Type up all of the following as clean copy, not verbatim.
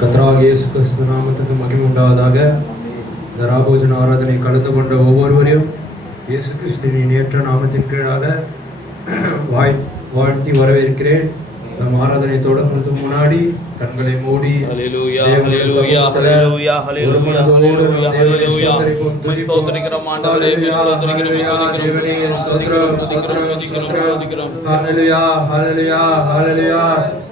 கர்த்தராகிய இயேசு கிறிஸ்து நாமத்துக்கு மகிமை உண்டாவதாக. இந்த ராபோஜன ஆராதனை கலந்து கொண்ட ஒவ்வொருவரையும் இயேசு கிறிஸ்துவின் ஏற்ற நாமத்தின் கீழாக வாழ்த்தி வரவேற்கிறேன். நம் ஆராதனை தொடங்குறதுக்கு முன்னாடி கண்களை மூடி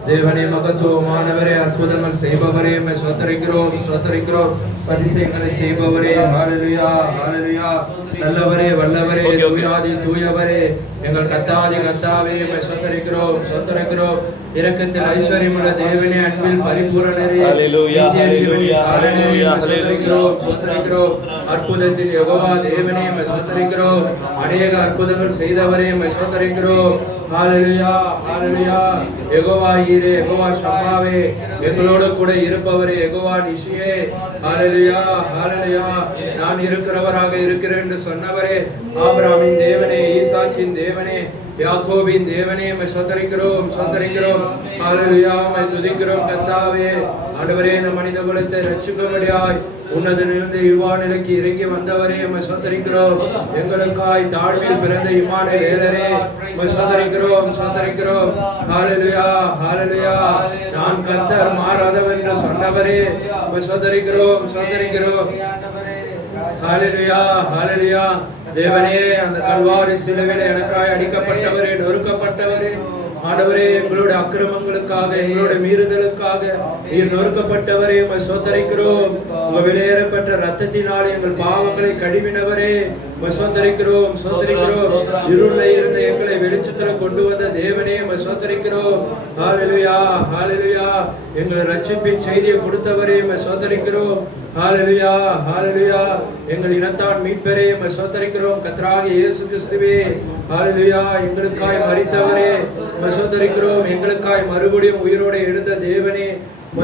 தேவனே மகத்துவமானவரே, அற்புதங்கள் செய்பவரே, ஸ்தோத்திரிக்கிறோம். அதிசயங்களை செய்பவரே, ஹல்லேலூயா ஹல்லேலூயா. நல்லவரே, வல்லவரே, தூயவரே, எங்கள் கர்த்தாவே, ஸ்தோத்திரிக்கிறோம். இரக்கத்தில் ஐஸ்வர்யமுள்ள தேவனே, அன்பில் பரிபூரணரே, ஸ்தோத்திரிக்கிறோம். அற்புதத்தின் யெகோவா தேவனே, ஸ்தோத்திரிக்கிறோம். அநேக அற்புதங்கள் செய்தவரே, ஸ்தோத்திரிக்கிறோம். ஹல்லேலூயா ஹல்லேலூயா. யெகோவா ஈரே, யெகோவா ஷம்மாவே, எங்களோடு கூட இருப்பவரே, யெகோவா நிஷியே, ஹல்லேலூயா ஹல்லேலூயா. நான் இருக்கிறவராக இருக்கிறேன் என்று சொன்னவரே, ஆபிரகாமின் தேவனே, ஈசாக்கின் தேவனே, யாக்கோபின் தேவனே, ஸ்தோத்திரிக்கிறோம். ஹல்லேலூயா, துதிக்கிறோம் கர்த்தாவே. ஆண்டவரே, நம் மனித குலத்தை ரட்சிக்கும்படியாய் உன்னதனிலிருந்து இவ்வாநிலைக்கு இறங்கி வந்தவரே, ஸ்தோத்திரிக்கிறோம். எங்களுக்காய் தாழ்வில் பிறந்த இம்மானுவேலரே, ஸ்தோத்திரிக்கிறோம். ஹல்லேலூயா ஹல்லேலூயா. நான் கர்த்தர் மாறாதவர் என்று சொன்னவரே, ஸ்தோத்திரிக்கிறோம். ஹல்லேலூயா ஹல்லேலூயா. தேவனே, அந்த கல்வாரி சிலுவையிலே எனக்காய் அடிக்கப்பட்டவரே, நொறுக்கப்பட்டவரே, ஆண்டவரே, எங்களுடைய அக்கிரமங்களுக்காக, எங்களுடைய மீறுதலுக்காக நீர் நொறுக்கப்பட்டவரே, ஸ்தோத்திரிக்கிறோம். உங்க விலையேறப்பட்ட ரத்தத்தினாலே எங்கள் பாவங்களை கழுவினவரே, ஸ்தோத்திரிக்கிறோம். இருள இருந்த எங்களை வெளிச்சத்துல கொண்டு வந்த தேவனே, ஸ்தோத்திரிக்கிறோம். ஹல்லேலூயா ஹல்லேலூயா. எங்களை ரட்சிப்பின் செய்தியை கொடுத்தவரே, ஸ்தோத்திரிக்கிறோம். ஹல்லேலூயா ஹல்லேலூயா. எங்கள் இனத்தான் மீட்பரே, ஸ்தோத்திரிக்கிறோம். கர்த்தராகிய இயேசு கிறிஸ்துவே, ஹல்லேலூயா. எங்களுக்காய் மரித்தவரே, ஸ்தோத்திரிக்கிறோம். எங்களுக்காய் மறுபடியும் உயிரோடு எழுந்த தேவனே,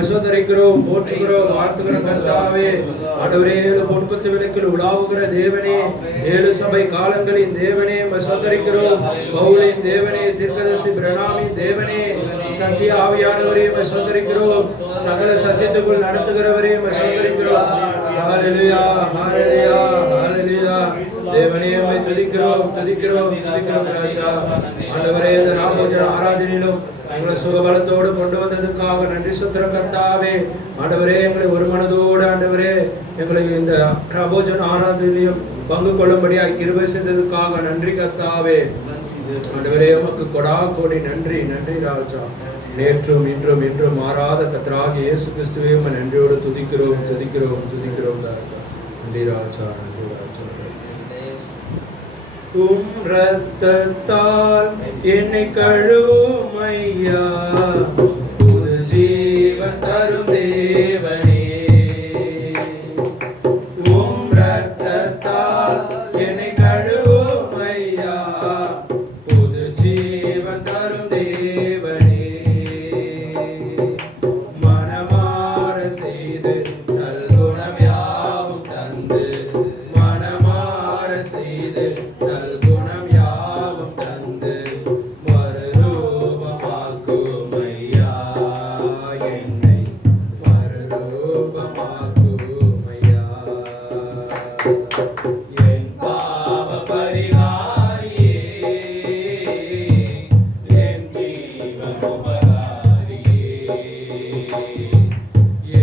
ஸ்தோத்திரிக்கிறோம். போற்றுகிறோம், வாழ்த்துகிறோம் கர்த்தாவே. ஆண்டவரே, 7 பொன்பத்து விளக்கில் உலாவுகிற தேவனே, 7 சபை காலங்களின் தேவனே, ஸ்தோத்திரிக்கிறோம். பவுலின் தேவனே, தீர்க்கதரிசி பிரணாமின் தேவனே, சத்திய ஆவியானவரே, ஸ்தோத்திரிக்கிறோம். சகல சத்தியத்துக்குள் நடத்துகிறவரே, ஸ்தோத்திரிக்கிறோம். ஹல்லேலூயா ஹல்லேலூயா ஹல்லேலூயா. தேவனே, உம்மை துதிக்கிறோம் ராஜா. ஆண்டவரே, இந்த ராபோஜன ஆராதனையிலும் எங்களை சுகபலத்தோடு கொண்டு வந்ததுக்காக நன்றி சுத்திரம் கர்த்தாவே. ஆண்டவரே, எங்களை ஒரு மனதோடு ஆண்டவரே எங்களை இந்த ராபோஜன ஆராதனையிலும் பங்கு கொள்ளும்படியாக கிருபை செய்ததுக்காக நன்றி கர்த்தாவே. ஆண்டவரே, உமக்கு கொடாகோடி நன்றி ராஜா. நேற்றும் இன்றும் மாறாத கர்த்தராகிய இயேசு கிறிஸ்துவை உம்மை நன்றியோடு துதிக்கிறோம் ராஜா. நன்றி ராஜா. உம் ரத்தத்தால் என்னை கழுவும் ஐயா, புது ஜீவன் தரும் தேவனே. உம் ரத்தத்தால் என்னை கழுவும் ஐயா, புது ஜீவன் தரும் தேவனே. மனமாற செய்து நல்குணம் யாவும் தந்து, மனமாற செய்து நல்குணம் யாவும் தந்து, மறுரூபமாக்கும் ஐயா என்னை, மறுரூபமாக்கும் ஐயா. என் பாவ பரிகாரியே, என் ஜீவன் உபகாரியே,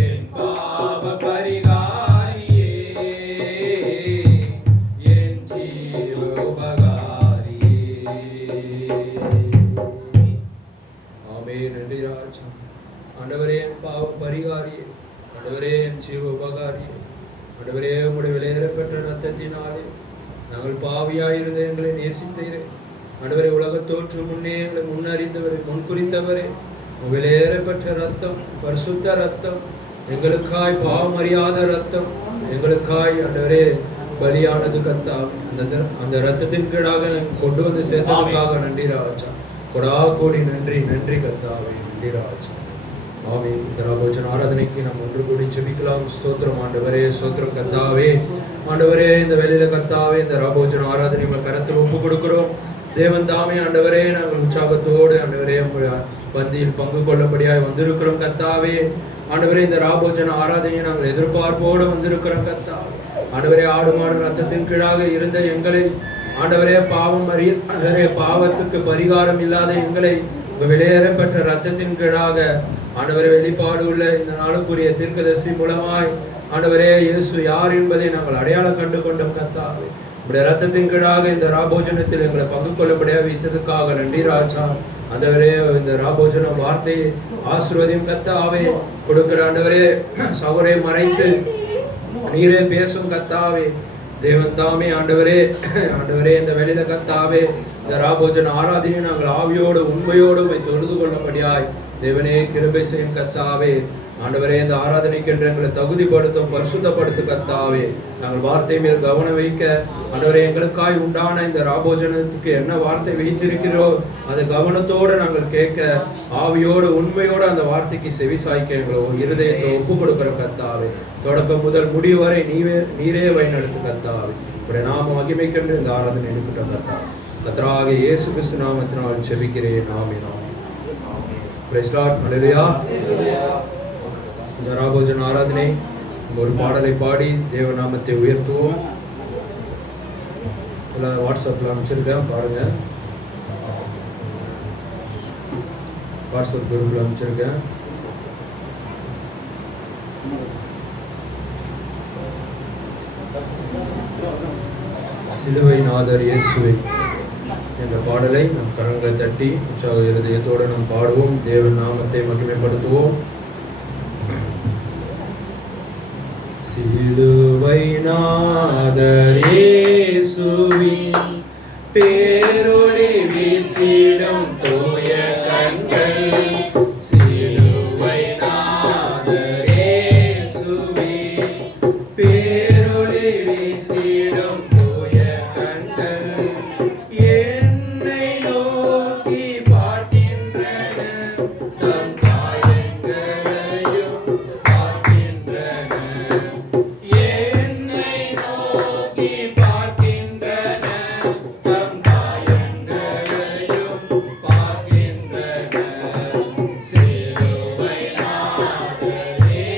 என் பாவ பரிகாரியே, என் ஜீவ உபகாரியே. ஆமென். நன்றி ராஜா. ஆண்டவரே, என் பாவ பரிகாரியே, ஆண்டவரே, என் ஜீவ உபகாரியே, ஆண்டவரே, உம்முடைய விலையேறப்பெற்ற ரத்தத்தினாலே நாங்கள் பாவியாயிருந்த எங்களை நேசித்தீரே. ஆண்டவரே, உலகத் தோற்று முன்னே எங்களை முன்னறிந்தவரே, முன்குறித்தவரே, விலையேறப்பெற்ற ரத்தம், பரிசுத்த ரத்தம், எங்களுக்காய் பாவம் அறியாத ரத்தம், எங்களுக்காய் ஆண்டவரே பலியானது கர்த்தாவே. அந்த ரத்தத்தின் கீழாக கொண்டு வந்து சேர்த்ததுக்காக நன்றி ராஜா. கொடாகோடி நன்றி கர்த்தாவே. நன்றி ராஜா. ஆமென். இந்த ராபோஜன ஆராதனைக்கு நாம் ஒன்று கூடி ஜெபிக்கலாம். ஸ்தோத்திரம் ஆண்டவரே, ஸ்தோத்திரம் கர்த்தாவே. ஆண்டவரே, இந்த வேளையில கர்த்தாவே, இந்த ராபோஜன ஆராதனை உங்கள் கரத்தில் ஒப்பு கொடுக்கிறோம். தேவன் தாமே ஆண்டவரே, நாங்கள் உற்சாகத்தோடு ஆண்டவரே பந்தியில் பங்கு கொள்ளபடியாய் வந்திருக்கிறோம் கர்த்தாவே. ஆண்டவரே இந்த ராபோஜன ஆராதனையை நாங்கள் எதிர்பார்ப்போடு வந்திருக்கிறோம் கர்த்தாவே. ஆண்டவரே ஆடு மாடு ரத்தத்தின் கீழாக இருந்த எங்களை ஆண்டவரே பாவத்துக்கு பரிகாரம் இல்லாத எங்களை வெளியேறப்பட்ட ரத்தத்தின் கீழாக ஆண்டவரே வெளிப்பாடு உள்ள இந்த நாளுக்குரிய தீர்க்கதரிசி மூலமாய் ஆண்டவரே இயேசு யார் என்பதை நாங்கள் அடையாளம் கண்டு கொண்டோம் கர்த்தாவே. உடைய ரத்தத்தின் கீழாக இந்த ராபோஜனத்தில் எங்களை பங்கு கொள்ளப்படியாக வைத்ததுக்காக நன்றி ராஜா. ஆண்டவரே இந்த ராபோஜன வார்த்தையை ஆசீர்வதியும் கர்த்தாவே. கொடுக்கிற ஆண்டவரே சகோரை மறைத்து நீரே பேசும் கர்த்தாவே. தேவன் தாமே ஆண்டவரே இந்த வேளையில கர்த்தாவே இந்த ராபோஜன ஆராதனையை நாங்கள் ஆவியோடு உண்மையோடு தொழுது கொள்ளபடியாய் தேவனே கிருபை செய்யும் கர்த்தாவே. ஆண்டவரே இந்த ஆராதனைக்கு என்று எங்களை தகுதிப்படுத்தும் பரிசுத்தப்படுத்தும் கர்த்தாவே. நாங்கள் வார்த்தை மேல் கவனம் வைக்க ஆண்டவரே எங்களுக்காய் உண்டான இந்த ராபோஜனத்துக்கு என்ன வார்த்தை வைத்திருக்கிறோம் அதை கவனத்தோடு நாங்கள் கேட்க ஆவியோடு உண்மையோடு அந்த வார்த்தைக்கு செவி சாய்க்க எங்களோ இருதயத்தை ஒப்பு கொடுக்கிற கர்த்தாவே. தொடக்கம் முதல் முடிவு வரை நீரே வழிநடத்து கர்த்தாவே. இப்படி நாம மகிமைக்கென்று இந்த ஆராதனை எடுக்கிட்ட கர்த்தாவே. கர்த்தராக இயேசு கிறிஸ்து நாமத்தினால் ஜெபிக்கிறேன். ஆமென். Praise Lord. ஹல்லேலூயா. இந்த ராபோஜன ஆராதனை ஒரு பாடலை பாடி தேவ நாமத்தை உயர்த்துவோம். வாட்ஸ்அப்ல அனுப்பிச்சிருக்கேன் பாருங்க. வாட்ஸ்அப் குரூப்ல அனுப்பிச்சிருக்கேன். சிலுவை நாதர் இயேசுவை என்ற பாடலை நம் கரங்களை தட்டி உற்சாக இருதயத்தோடு நாம் பாடுவோம். தேவ நாமத்தை மகிமைப்படுத்துவோம். சிலுவை நாதர் இயேசுவின் பேரொளி வீசிடும் தூய கண்கள். சிலுவை நாதர் இயேசுவின் பேரொளி வீசிடும் தூய கண்கள் என்னை நோக்கி பார்க்கின்றன. தம் காயங்களையும் பார்க்கின்றன. என்னை நோக்கி பார்க்கின்றன. தம் காயங்களையும் பார்க்கின்றன. சிலுவை நாதர் இயேசுவின்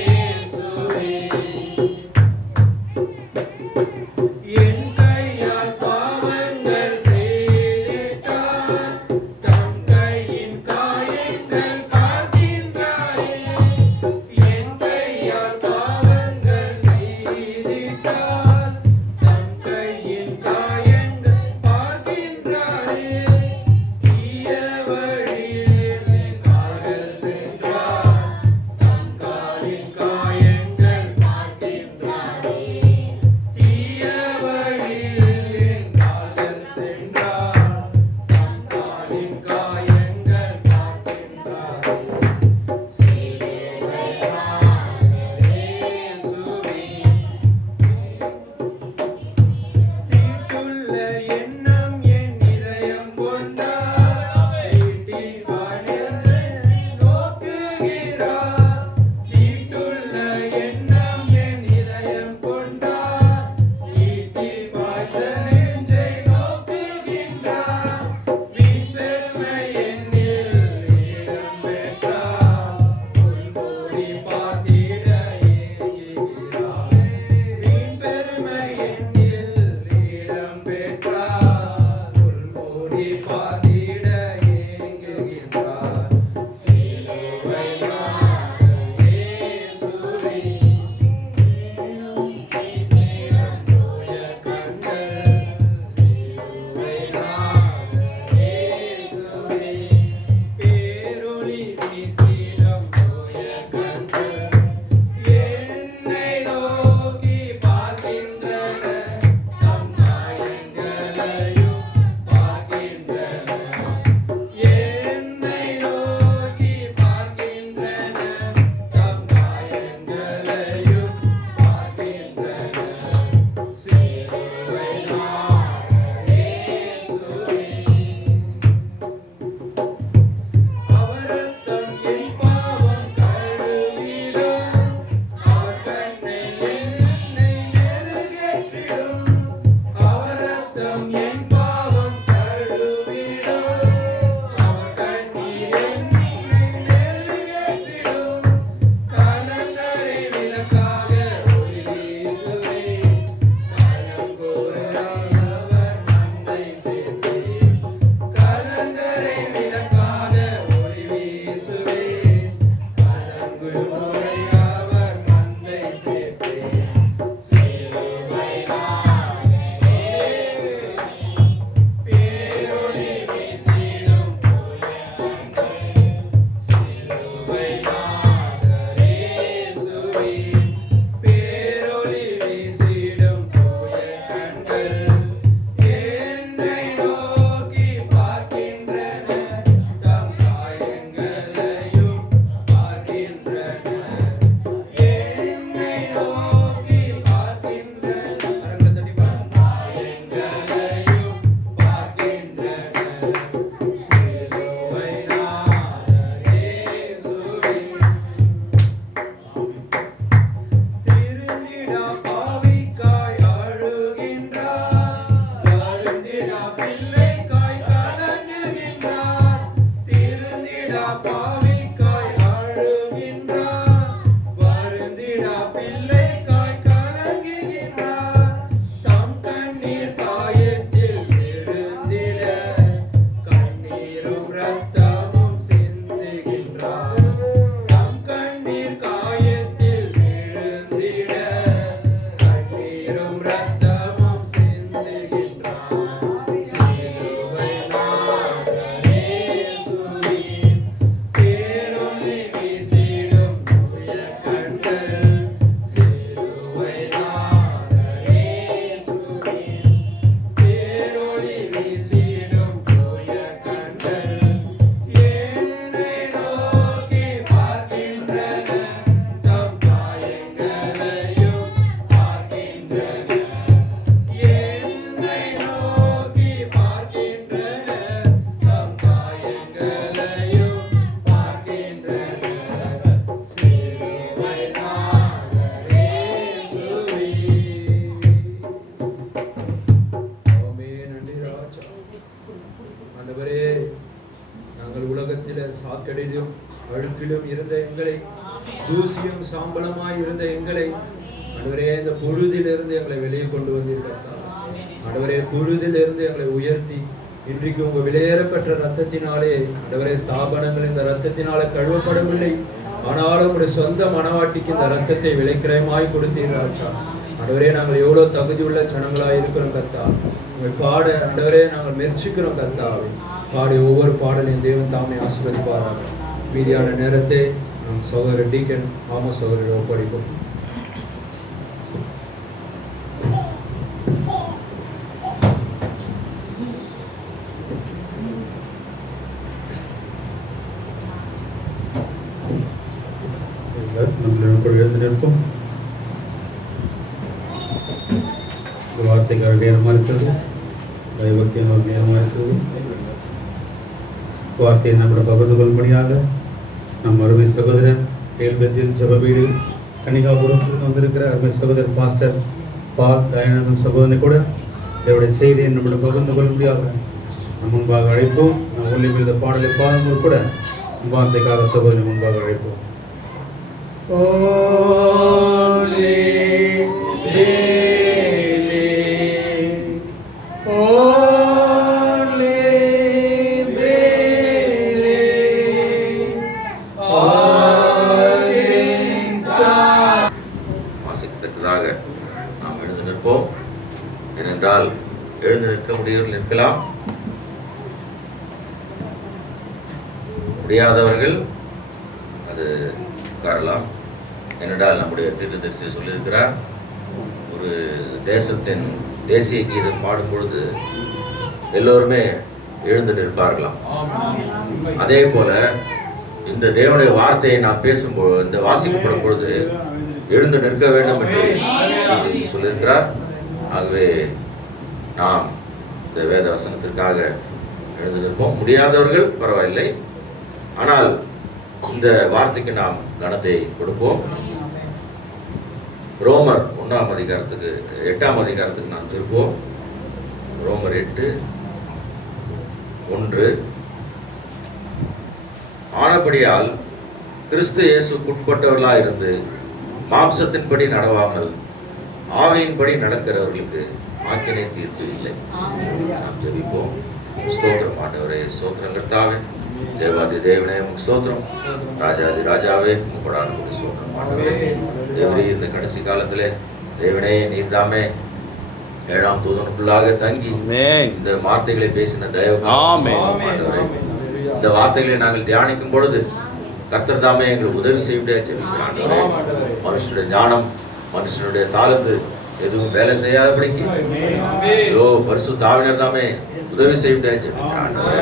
சாக்கடையிலும் அழுக்கிலும் இருந்த எங்களை, தூசியும் சாம்பலமாய் இருந்த எங்களை ஆண்டவரே இந்த பொழுதிலிருந்து எங்களை வெளியே கொண்டு வந்திருக்கிறார். ஆண்டவரே பொழுதிலிருந்து எங்களை உயர்த்தி இன்றைக்கு உங்க விலையேறப்பெற்ற ரத்தத்தினாலே ஆண்டவரே ஸ்தாபனங்கள் இந்த ரத்தத்தினாலே கழுவப்படவில்லை, ஆனாலும் ஒரு சொந்த மனவாட்டிக்கு இந்த ரத்தத்தை விலைக்கிரயமாய் கொடுத்தீராச்சா. ஆண்டவரே நாங்கள் எவ்வளவு தகுதி உள்ள ஜனங்களாய் இருக்கிறோம் கர்த்தா. உங்கள் பாட ஆண்டவரே நாங்கள் மெர்ச்சிக்கிறோம் கர்த்தாவே. பாடிய ஒவ்வொரு பாடலையும் தேவன் தாமே ஆசீர்வதிப்பாராக. மீதியான நேரத்தை நம் சகோதரர் டீக்கன் ஆமா சகோதரர் ஒப்படைப்போம். எழுந்து நிற்போம். வார்த்தைக்கான நேரமாக இருக்கிறது, பயபக்தியான ஒரு நேரமாக இருக்கிறது. வார்த்தையை நம்மளை பகிர்ந்து கொள்ளும்படியாக நம் அருமை சகோதரன் ஏல்பத்தில் ஜப வீடு கன்னிகாபுரத்தில் வந்திருக்கிற அருமை சகோதரர் பாஸ்டர் பால் தயானந்தம் சகோதரனை கூட இதோடைய செய்தியை நம்மளை பகிர்ந்து கொள்ளும்படியாக நம் முன்பாக அழைப்போம். நம் ஒளி இந்த பாடலை பாடும்போது கூட வார்த்தைக்காக சகோதரனை முன்பாக அழைப்போம். வாசிக்கத்தக்கதாக நாம் எழுந்து நிற்போம். ஏனென்றால் எழுந்து நிற்க முடியவர்கள் நிற்கலாம், முடியாதவர்கள் அது உட்காரலாம். ஏனென்றால் நம்முடைய தீர்க்கதரிசி சொல்லியிருக்கிறார், ஒரு தேசத்தின் தேசிய கீதம் பாடும் பொழுது எல்லோருமே எழுந்து நிற்பார்களாம். அதே போல இந்த தேவனுடைய வார்த்தையை நான் பேசும்போது, இந்த வாசிக்கப்படும் பொழுது எழுந்து நிற்க வேண்டும் என்று சொல்லியிருக்கிறார். ஆகவே நாம் இந்த வேத வசனத்திற்காக எழுந்து நிற்போம். முடியாதவர்கள் பரவாயில்லை, ஆனால் இந்த வார்த்தைக்கு நாம் கனத்தை கொடுப்போம். ரோமர் 1ஆம் அதிகாரத்துக்கு 8ஆம் அதிகாரத்துக்கு நாம் திருப்போம். ரோமர் 8:1. ஆனபடியால் கிறிஸ்து இயேசுக்குட்பட்டவர்களாக இருந்து மாம்சத்தின்படி நடவாமல் ஆவியின்படி நடக்கிறவர்களுக்கு ஆக்கினை தீர்ப்பு இல்லை. நாம் ஜெபிப்போம். ஸ்தோத்திரம் ஆண்டவரே, ஸ்தோத்திரம் கர்த்தாவே. தேவாதி தேவனே உமக்கு ஸ்தோத்திரம். ராஜாதி ராஜாவே உமக்கு கொடான ஸ்தோத்திரம். ஆண்டவரே தேவரே இந்த கடைசி காலத்திலே தேவனே நீர் தாமே 7ஆம் தூதனுக்குள்ளாக தங்கி இந்த வார்த்தைகளை பேசின தயவு ஆண்டவரே, இந்த வார்த்தைகளை நாங்கள் தியானிக்கும் பொழுது கர்த்தர் தாமே எங்களுக்கு உதவி செய்ய ஆண்டவரே. மனுஷனுடைய ஞானம், மனுஷனுடைய தாளந்து எதுவும் வேலை செய்யாதபடிக்கு பரிசுத்த ஆவியானவர் தாமே உதவி செய்ய ஆண்டவரே.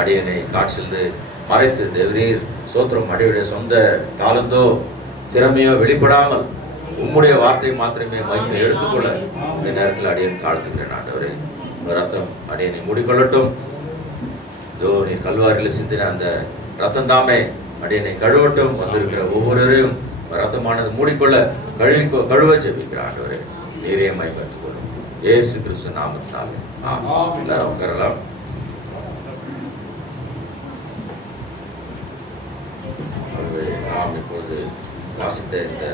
அடியனை காட்சியிலிருந்து மறைத்து தேவரீர் சோத்திரம். அடியுடைய சொந்த தாளந்தோ திறமையோ வெளிப்படாமல் உம்முடைய வார்த்தை மாத்திரமே மகிமை எடுத்துக்கொள்ள இந்த நேரத்தில் அடியன் தாழ்த்துக்கிறேன் ஆண்டவரே. ரத்தம் அடியனை மூடிக்கொள்ளட்டும். நீ கல்வாரியில் சிந்தின அந்த ரத்தம் தாமே அடியனை கழுவட்டும். வந்திருக்கிற ஒவ்வொருவரையும் ரத்தமானது மூடிக்கொள்ள கழுவ ஜெபிக்கிறார் ஆண்டவரே. நீரே மகிமைப்பட்டுக் கொள்ளும் இயேசு கிறிஸ்து நாமத்தினாலே ஆமென். எல்லாரும் உட்காரலாம். நாம் இப்பொழுது வாசித்த இந்த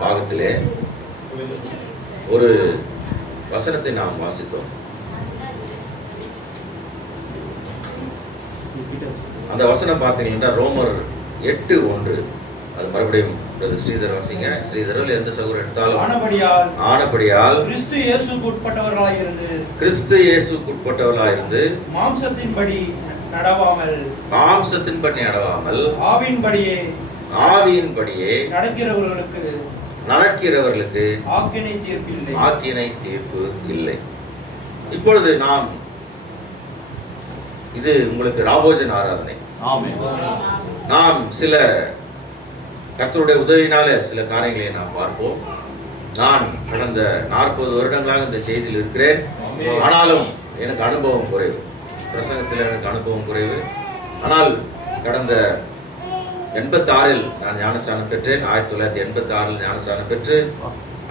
பாகத்திலே ஒரு வசனத்தை நாம் வாசித்தோம். அந்த வசனம் பார்த்தீங்கன்னா ரோமர் 8:1. அது மறுபடியும் ஸ்ரீதர் வாசிங்க. ஸ்ரீதரில் எந்த சகோதரர் எடுத்தாலும் ஆனபடியால் கிறிஸ்து இயேசுவுக்கு உட்பட்டவர்களாயிருந்து மாம்சத்தின்படி நடவாமல் ஆவியின்படியே நடக்கிறவர்களுக்கு ஆக்கினை தீர்ப்பு இல்லை. இப்பொழுது நாம் இது உங்களுக்கு ராபோஜன் ஆராதனை. நாம் சில கர்த்தருடைய உதவினால சில காரியங்களை நாம் பார்ப்போம். நான் கடந்த 40 வருடங்களாக இந்த செய்தியில் இருக்கிறேன். ஆனாலும் எனக்கு அனுபவம் குறைவு. பிரசங்கத்தில் எனக்கு அனுபவம் குறைவு. ஆனால் கடந்த 86 நான் ஞானஸ்தானம் பெற்றேன். 1986 ஞானஸ்தானம் பெற்று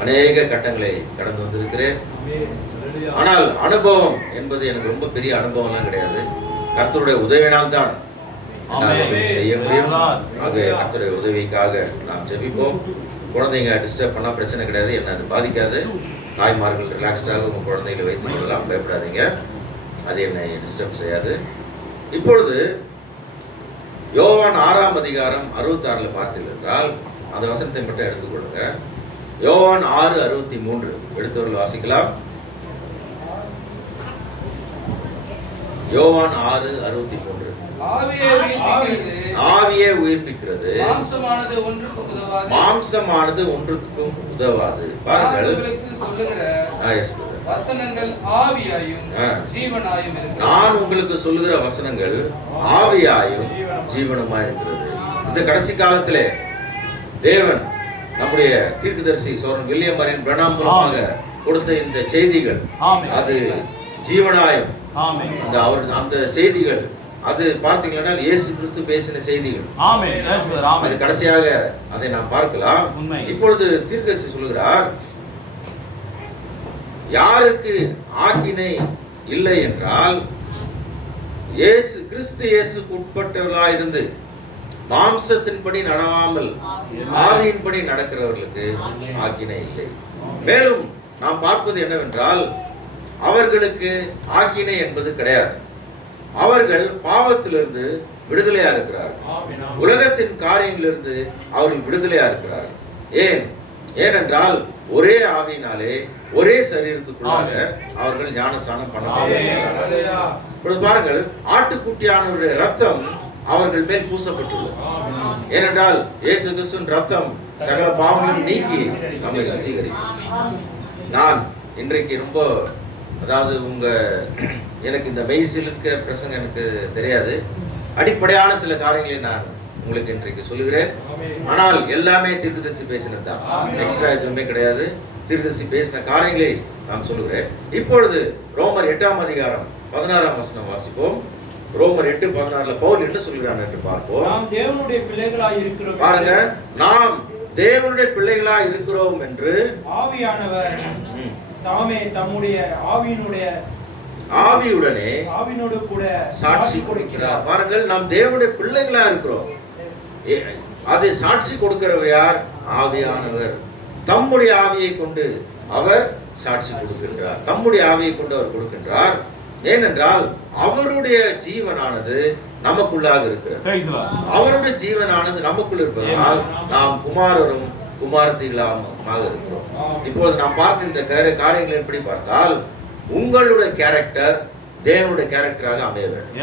அநேக கட்டங்களை கடந்து வந்திருக்கிறேன். ஆனால் அனுபவம் என்பது எனக்கு ரொம்ப பெரிய அனுபவம்லாம் கிடையாது. கர்த்தருடைய உதவினால் தான் செய்ய முடியும். ஆக கர்த்தருடைய உதவிக்காக நாம் ஜெபிப்போம். குழந்தைங்க டிஸ்டர்ப் பண்ணா பிரச்சனை கிடையாது, என்ன அது பாதிக்காது. தாய்மார்கள் ரிலாக்ஸ்டாக உங்க குழந்தைகளை வைத்துக் கொள்ளலாம், பயப்படாதீங்க, அது என்னை டிஸ்டர்ப் செய்யாது. இப்பொழுது யோவான் 6ஆம் அதிகாரம் 66 பார்த்தீர்கள் என்றால் அந்த வசனத்தை மட்டும் எடுத்துக்கொள்ளுங்க. யோவான் 6:63 எடுத்தவர்கள் வாசிக்கலாம். யோவான் 6:63. ஆவியே உயிர்ப்பிக்கிறது, மாம்சமானது ஒன்றுக்கும் உதவாது. பாருங்கள், நான் உங்களுக்கு சொல்லுகிற வசனங்கள் ஆவியாயும் ஜீவனுமாய் இருக்கிறது. இந்த கடைசி காலத்திலே தேவன் நம்முடைய தீர்க்கதரிசி சோரன் வில்லியம் மரியன் பிரணாம் மூலமாக கொடுத்த இந்த செய்திகள் அது ஜீவனாயும் அந்த செய்திகள் அது பார்த்தீங்கன்னா இயேசு கிறிஸ்து பேசின செய்திகள். அது கடைசியாக அதை நாம் பார்க்கலாம். இப்பொழுது தீர்க்கதரிசி சொல்லுகிறார், யாருக்கு ஆக்கினை இல்லை என்றால் இயேசு கிறிஸ்து இயேசுக்கு உட்பட்டவர்களாய் இருந்து மாம்சத்தின்படி நடவாமல் ஆவியின்படி நடக்கிறவர்களுக்கு ஆக்கினை இல்லை. மேலும் நாம் பார்ப்பது என்னவென்றால் அவர்களுக்கு ஆக்கினை என்பது கிடையாது. அவர்கள் பாவத்திலிருந்து விடுதலையா இருக்கிறார்கள். உலகத்தின் காரியங்களிலிருந்து அவர்கள் விடுதலையா இருக்கிறார்கள். ஏனென்றால் ஒரே ஆவியினாலே ஒரே சரீரத்துக்குள்ளாக அவர்கள் ஞானஸ்நானம் பண்ண பாருங்கள். ஆட்டுக்குட்டியானவருடைய ரத்தம் அவர்கள் மேல் பூசப்பட்டுள்ளது. ஏனென்றால் இயேசு கிறிஸ்துவின் ரத்தம் சகல பாவங்களையும் நீக்கி நம்மை சுத்திகரிக்கும். நான் இன்றைக்கு ரொம்ப அதாவது எனக்கு இந்த மெய்சில் இருக்க பிரசங்க எனக்கு தெரியாது. அடிப்படையான சில காரியங்களை நான் உங்களுக்கு இன்றைக்கு சொல்லுகிறேன். ஆனால் எல்லாமே தீர்க்கதரிசி பேசினது தான், எக்ஸ்ட்ரா எதுவுமே கிடையாது. தீர்க்கதரிசி பேசின காரியங்களை நான் சொல்லுகிறேன். இப்பொழுது ரோமர் 8ஆம் அதிகாரம் 16ஆம் வசனம் வாசிப்போம். ரோமர் 8:16 பவுல் என்ன சொல்கிறான் என்று பார்ப்போம். நாம் தேவனுடைய பிள்ளைகளாய் இருக்கிறோம். பாருங்க, நாம் தேவனுடைய பிள்ளைகளாய் இருக்கிறோம் என்று ஆவியானவர் தாமே தம்முடைய ஆவியுடனே கூட சாட்சி கொடுக்கிறார். பாருங்கள், நாம் தேவனுடைய பிள்ளைகளா இருக்கிறோம். அதை சாட்சி கொடுக்கிறவர் யார்? ஆவியானவர். தம்முடைய ஆவியை கொண்டு அவர் சாட்சி கொடுக்கின்றார். தம்முடைய ஆவியை கொண்டு அவர் கொடுக்கின்றார். ஏனென்றால் அவருடைய ஜீவனானது நமக்குள்ளாக இருக்கிறது. அவருடைய ஜீவனானது நமக்குள் இருப்பதனால் நாம் குமாரரும் குமாரத்திகளாக இருக்கிறோம். இப்போது நாம் பார்த்த இந்த காரியங்கள் எப்படி பார்த்தால், உங்களுடைய கேரக்டர் தேவனுடைய கேரக்டராக அமைய வேண்டும்.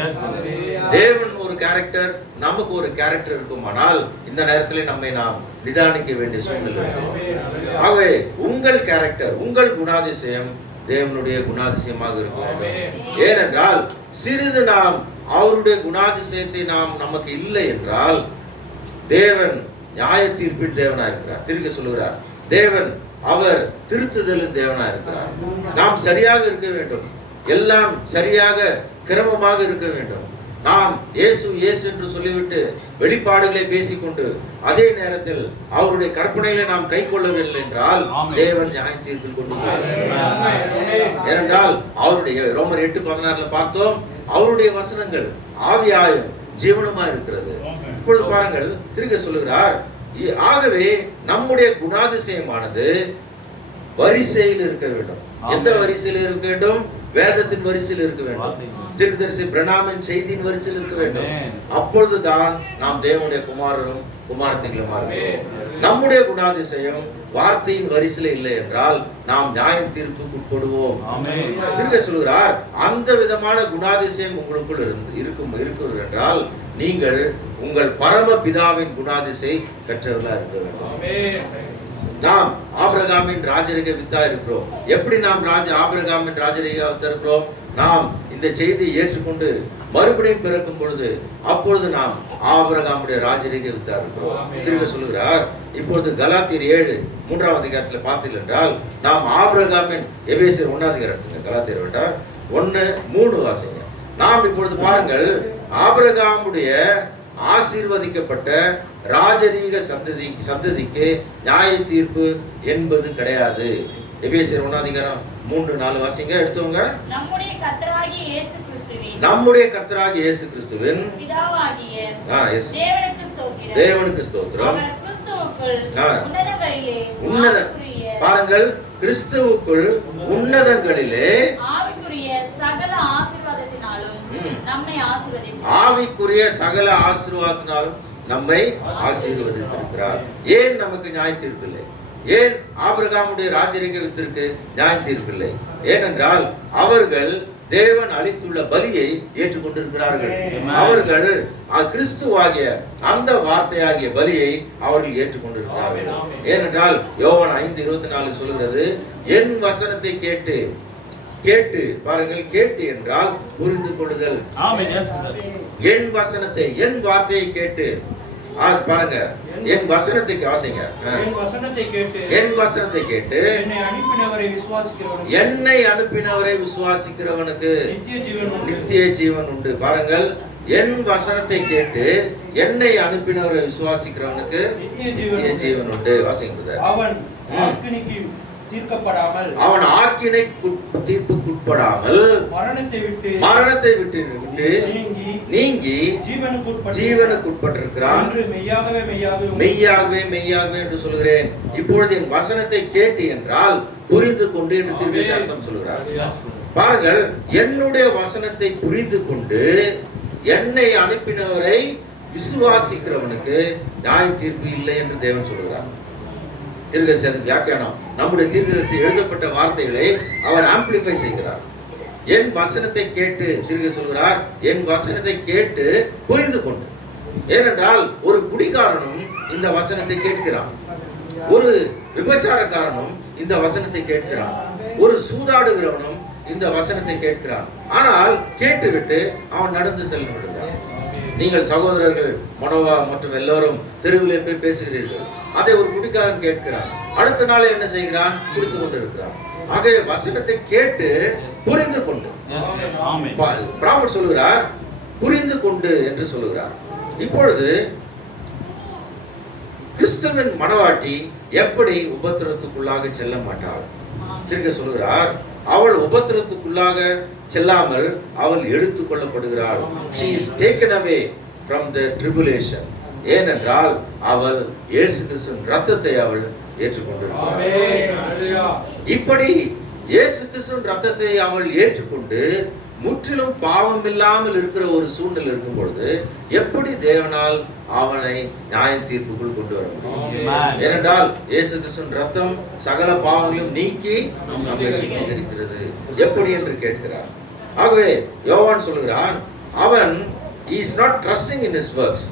தேவன் ஒரு கேரக்டர், நமக்கு ஒரு கேரக்டர் இருக்குமானால் இந்த நேரத்தில் நம்மை நாம் நிதானிக்க வேண்டிய சூழ்நிலை. ஆகவே உங்கள் கேரக்டர், உங்கள் குணாதிசயம் தேவனுடைய குணாதிசயமாக இருக்க வேண்டும். ஏனென்றால் சிறிது நாம் அவருடைய குணாதிசயத்தை நமக்கு இல்லை என்றால், தேவன் நியாய தீர்ப்பின் தேவனா இருக்கிறார். திருக்க சொல்லுகிறார், தேவன் அவர் திருத்துதலின் தேவனா இருக்கிறார். நாம் சரியாக இருக்க வேண்டும், எல்லாம் சரியாக கிரமமாக இருக்க வேண்டும். நாம் இயேசு இயேசு என்று சொல்லிவிட்டு வெளிப்பாடுகளை பேசிக்கொண்டு அதே நேரத்தில் அவருடைய கற்பனைகளை நாம் கை கொள்ளவில்லை என்றால் தேவன் நியாய தீர்ப்பில் கொண்டு ஏனென்றால் அவருடைய ரோமர் 8:16 பார்த்தோம், அவருடைய வசனங்கள் ஆவியாயும் ஜீவனுமா இருக்கிறது. இப்பொழுது பாருங்கள், திருக்க சொல்லுகிறார், ஆகவே நம்முடைய குணாதிசயமானது வரிசையில் இருக்க வேண்டும். எந்த வரிசையில் இருக்க வேண்டும்? வேதத்தின் வரிசையில் இருக்க வேண்டும். தீர்க்கதரிசி பிரணாமின் செய்தியின் வரிசையில் இருக்க வேண்டும். அப்பொழுதுதான் நாம் தேவனுடைய குமாரரும் குமாரத்திகளுமா இருக்கிறோம். நம்முடைய குணாதிசயம் வார்த்தையின் வரிசையில் இல்லை என்றால் நாம் நியாய தீர்ப்புக்கு உட்படுவோம். திருக்க சொல்கிறார், அந்த விதமான குணாதிசயம் உங்களுக்குள் இருக்கிறது என்றால் நீங்கள் உங்கள் பரம பிதாவின் குணாதிசை பெற்றவர்களா இருக்க வேண்டும். நாம் ஆபிரகாமின் ராஜரிக வித்தா இருக்கிறோம். எப்படி நாம் ஆபிரகாமின் ராஜரிக வித்தா இருக்கிறோம்? நாம் இந்த செய்தியை ஏற்றுக்கொண்டு மறுபடியும் பிறக்கும் பொழுது அப்பொழுது நாம் ஆபிரகாமுடைய ராஜரிக வித்தா இருக்கிறோம். திரும்ப சொல்லுகிறார், இப்பொழுது கலாத்தியர் 7:3 அதிகாரத்தில் பார்த்தீர்கள் என்றால் நாம் ஆபிரகாமின் எபேசியர் 1 அதிகாரத்துக்கு கலாத்தியர் 1:3 வாசிங்க. நாம் இப்பொழுது பாருங்கள், ஆபிரகாமுடைய ஆசீர்வதிக்கப்பட்ட ராஜரீக சந்ததிக்கு நியாய தீர்ப்பு என்பது கிடையாது. எபேசியர் 1 அதிகாரம் 3-4 வாசிங்க, எடுத்துங்க. நம்முடைய கர்த்தராகிய இயேசு கிறிஸ்துவின் தேவனுக்கு ஸ்தோத்திரம். பாருங்கள், கிறிஸ்துவுக்குள் உன்னதங்களிலே ஆவிக்குரிய சகல ஆசீர்வாதத்தினாலும் நம்மை ஆசீர்வதித்திருக்கிறார். ஏன் நமக்கு நியாய தீர்ப்பில்லை? ஏன் ஆபிரகாமுடைய ராஜரிகத்திற்கு நியாய தீர்ப்பில்லை? ஏனென்றால் அவர்கள் தேவன் அளித்துள்ள பலியை ஏற்றுக்கொண்டிருக்கிறார்கள். அவர்கள் கிறிஸ்துவாகிய அந்த வார்த்தையாகிய பலியை அவர்கள் ஏற்றுக்கொண்டிருக்கிறார்கள். ஏனென்றால் யோவான் 5:24 சொல்கிறது, என் வசனத்தை கேட்டு பாருங்கள், கேட்டு என்றால் புரிந்து கொள்ளுதல். என் வசனத்தை, என் வார்த்தையை கேட்டு பாருங்க, என் வசனத்தை வாசிங்க. என் வசனத்தை கேட்டு என்னை அனுப்பினவரை விசுவாசிக்கிறவனுக்கு நித்திய ஜீவன் உண்டு. பாருங்கள், என் வசனத்தை கேட்டு என்னை அனுப்பினவரை விசுவாசிக்கிறவனுக்கு நித்திய ஜீவன் உண்டு. வாசிங்க. அவன் ஆக்கினை தீர்ப்புக்குட்படாமல் மரணத்தை விட்டு நீங்கி ஜீவனுக்கு உட்பட்டிருக்கிறான். மெய்யாகவே என்று சொல்கிறேன், இப்பொழுது என் வசனத்தை கேட்டு என்றால் புரிந்து கொண்டு என்று திருப்பி அர்த்தம் சொல்கிறார். பாருங்கள், என்னுடைய வசனத்தை புரிந்து கொண்டு என்னை அனுப்பினவரை விசுவாசிக்கிறவனுக்கு நியாய தீர்ப்பு இல்லை என்று தேவன் சொல்கிறார். தீர்க்கதரிசி வியாக்கியானம், நம்முடைய தீர்க்கதரிசி எழுதப்பட்ட வார்த்தைகளை அவர் ஆம்பிளிஃபை செய்கிறார். என் வசனத்தை கேட்டு திருக்க சொல்கிறார், என் வசனத்தை கேட்டு புரிந்து கொண்டு. ஏனென்றால் ஒரு குடிகாரனும் இந்த வசனத்தை கேட்கிறான், ஒரு விபச்சாரக்காரனும் இந்த வசனத்தை கேட்கிறான், ஒரு சூதாடுகிறவனும் இந்த வசனத்தை கேட்கிறான். ஆனால் கேட்டுவிட்டு அவன் நடந்து செல்ல விடுகிறான். நீங்கள் சகோதரர்கள் மனோவா மற்றும் எல்லோரும் தெருவிலே போய் பேசுகிறீர்கள், அதை ஒரு குடிக்காரன் கேட்கிறான், அடுத்த நாள் என்ன செய்கிறான்? குடித்துக் கொண்டிருக்கிறான். ஆகவே வசனத்தை கேட்டு புரிந்து கொண்டு, ப்ராஃபட் சொல்லுகிறார் புரிந்து கொண்டு என்று சொல்லுகிறார். இப்பொழுது கிறிஸ்துவின் மனவாட்டி எப்படி உபத்திரத்துக்குள்ளாக செல்ல மாட்டாள்? திருக்க சொல்லுகிறார், அவள் உபத்திரத்துக்குள்ளாக செல்லாமல் அவள் எடுத்துக் கொள்ளப்படுகிறாள். She is taken away from the tribulation. ஏனென்றால் அவள் இயேசு கிறிஸ்துவின் இரத்தத்தை அவள் ஏற்றுக்கொண்டிருக்கிறாள். இப்படி இயேசு கிறிஸ்துவின் இரத்தத்தை அவள் ஏற்றுக்கொண்டு முற்றிலும் பாவம் இல்லாமல் இருக்கிற ஒரு சூழ்நிலை இருக்கும் பொழுது எப்படி தேவனால் அவனை நியாய தீர்ப்புக்குள் கொண்டு வர முடியும்? ஏனென்றால் இயேசு கிறிஸ்துவின் ரத்தம் சகல பாவங்களையும் நீக்கி நம்மை சுத்திகரிக்கிறது. எப்படி என்று கேட்கிறார். ஆகவே யோவான் சொல்கிறான், அவன் is not trusting in his works.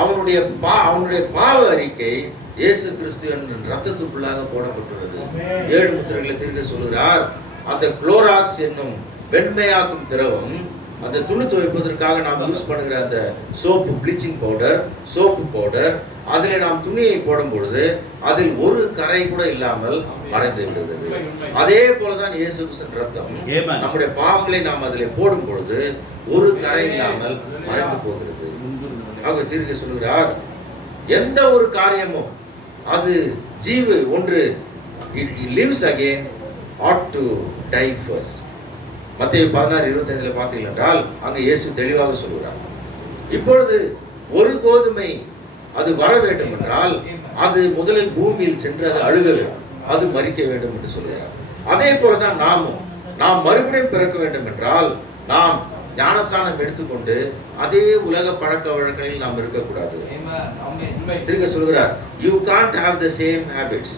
அவனுடைய பாவ அறிக்கை இயேசு கிறிஸ்துவின் ரத்தத்துக்குள்ளாக போடப்பட்டுள்ளது. 7 முத்திரைகளை தீர்க்க சொல்கிறார். அந்த குளோராக்ஸ் என்னும் வெண்மையாக்கும் திரவம், அந்த துணி துவைப்பதற்காக நாம் யூஸ் பண்ணுகிற அந்த soap, bleaching powder, soap powder, அதில் நாம் துணியை போடும் பொழுது அதில் ஒரு கரை கூட இல்லாமல் மறைந்து விடுகிறது. அதே போலதான் இயேசு கிறிஸ்துவின் ரத்தம் நம்முடைய பாவங்களை நாம் அதில் போடும் பொழுது ஒரு கரை இல்லாமல் மறைந்து போகிறது. ஆக தீர்க்க சொல்கிறார், எந்த ஒரு காரியமும் அது ஜீவு ஒன்று lives again ought to die first. மத்தேயு 16:25 பார்த்தீர்கள் என்றால் அங்கே இயேசு தெளிவாக சொல்கிறார், இப்பொழுது ஒரு கோதுமை அது வர வேண்டும் என்றால் அது முதலில் பூமியில் சென்று அது அழுக வேண்டும், அது மரிக்க வேண்டும் என்று சொல்கிறார். அதே போலதான் நாம் மறுபடியும் பிறக்க வேண்டும் என்றால் நாம் ஞானஸ்நானம் எடுத்துக்கொண்டு அதே உலக பழக்க வழக்கங்களில் நாம் இருக்கக்கூடாது. திரும்ப சொல்கிறார், you can't have the same habits.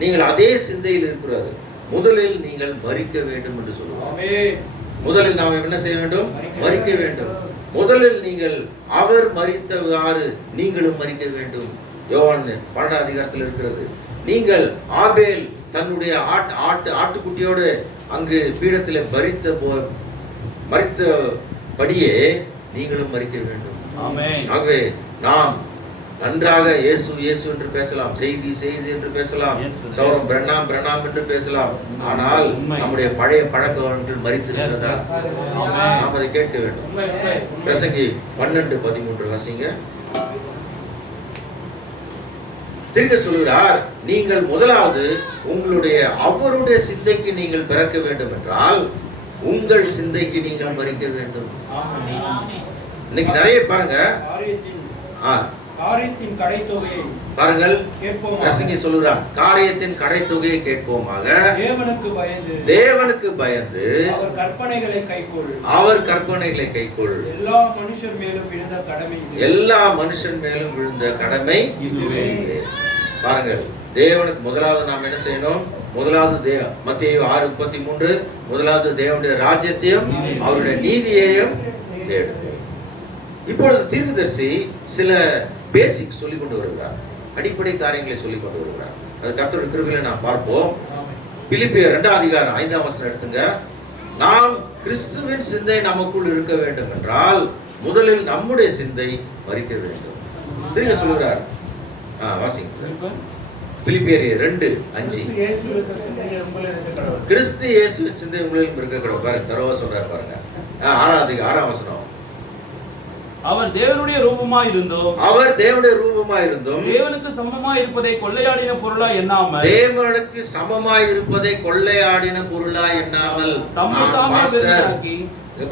நீங்கள் அதே சிந்தையில் இருக்கிறது. முதலில் நீங்கள் மரிக்க வேண்டும் என்று சொல்லுவார். முதலில் நாம் என்ன செய்ய வேண்டும்? மரிக்க வேண்டும். முதலில் நீங்கள் அவர் மரித்தவாறு நீங்களும் மரிக்க வேண்டும். யோவான் 12 அதிகாரத்தில் இருக்கிறது. நீங்கள் ஆபேல் தன்னுடைய ஆட்டுக்குட்டியோடு அங்கு பீடத்தில் மரித்தபடியே நீங்களும் மரிக்க வேண்டும். ஆகவே நாம் நன்றாக இயேசு இயேசு என்று பேசலாம், செய்தி செய்தி என்று பேசலாம், சௌரம் பிரணாம் பிரணாம் என்று பேசலாம். ஆனால் நம்முடைய பழைய பழக்க வழக்கங்கள் மரித்திருக்கிறதா? நாம் அதை கேட்க வேண்டும். பிரசங்கி 12:13 வாசிங்க. திருக்க சொல்கிறார், நீங்கள் முதலாவது அவருடைய சிந்தைக்கு நீங்கள் பிறக்க வேண்டும் என்றால் உங்கள் சிந்தைக்கு நீங்கள் மரிக்க வேண்டும். இன்னைக்கு நிறைய பாருங்க, காரியத்தின் கடைத்தொகையை பாருங்கள், கேட்போம். பிரசங்கி சொல்கிறான், காரியத்தின் கடைத்தொகையை கேட்போமாக தேவனுக்கு பயந்து அவர் கற்பனைகளை கைக்கொள். எல்லா மனுஷன் மேலும் விழுந்த கடமை இதுவே. பாருங்கள், தேவனுக்கு முதலாவது நாம் என்ன செய்யணும்? முதலாவது மத்தேயு 6:33, முதலாவது தேவனுடைய ராஜ்யத்தையும் அவருடைய நீதியையும் தேடும். இப்பொழுது தீர்க்கதரிசி சில பேசிக் சொல்லிக் கொண்டு வருகிறார், அடிப்படை காரியங்களை சொல்லிக் கொண்டு வருகிறார். அது கர்த்தருடைய கிருபையில நாம் பார்ப்போம். பிலிப்பியர் 2 அதிகாரம் 5ஆம் வசனம் எடுத்துங்க. நாம் கிறிஸ்துவின் சிந்தை நமக்குள் இருக்க வேண்டும் என்றால் முதலில் நம்முடைய சிந்தை மரிக்க வேண்டும். திரும்ப சொல்லுகிறார், வாசிங்க. பிலிப்பியர் 2:5. கிறிஸ்து இயேசுவின் சிந்தை உங்களில் இருக்க கடவுள். பாருங்க, தரவா சொல்றாரு பாருங்க. 6ஆம் வசனம். அவர் தேவனுடைய ரூபமாய் இருந்தும் தேவனுக்கு சமமாய் இருப்பதை கொள்ளையாடின பொருளாய் எண்ணாமல்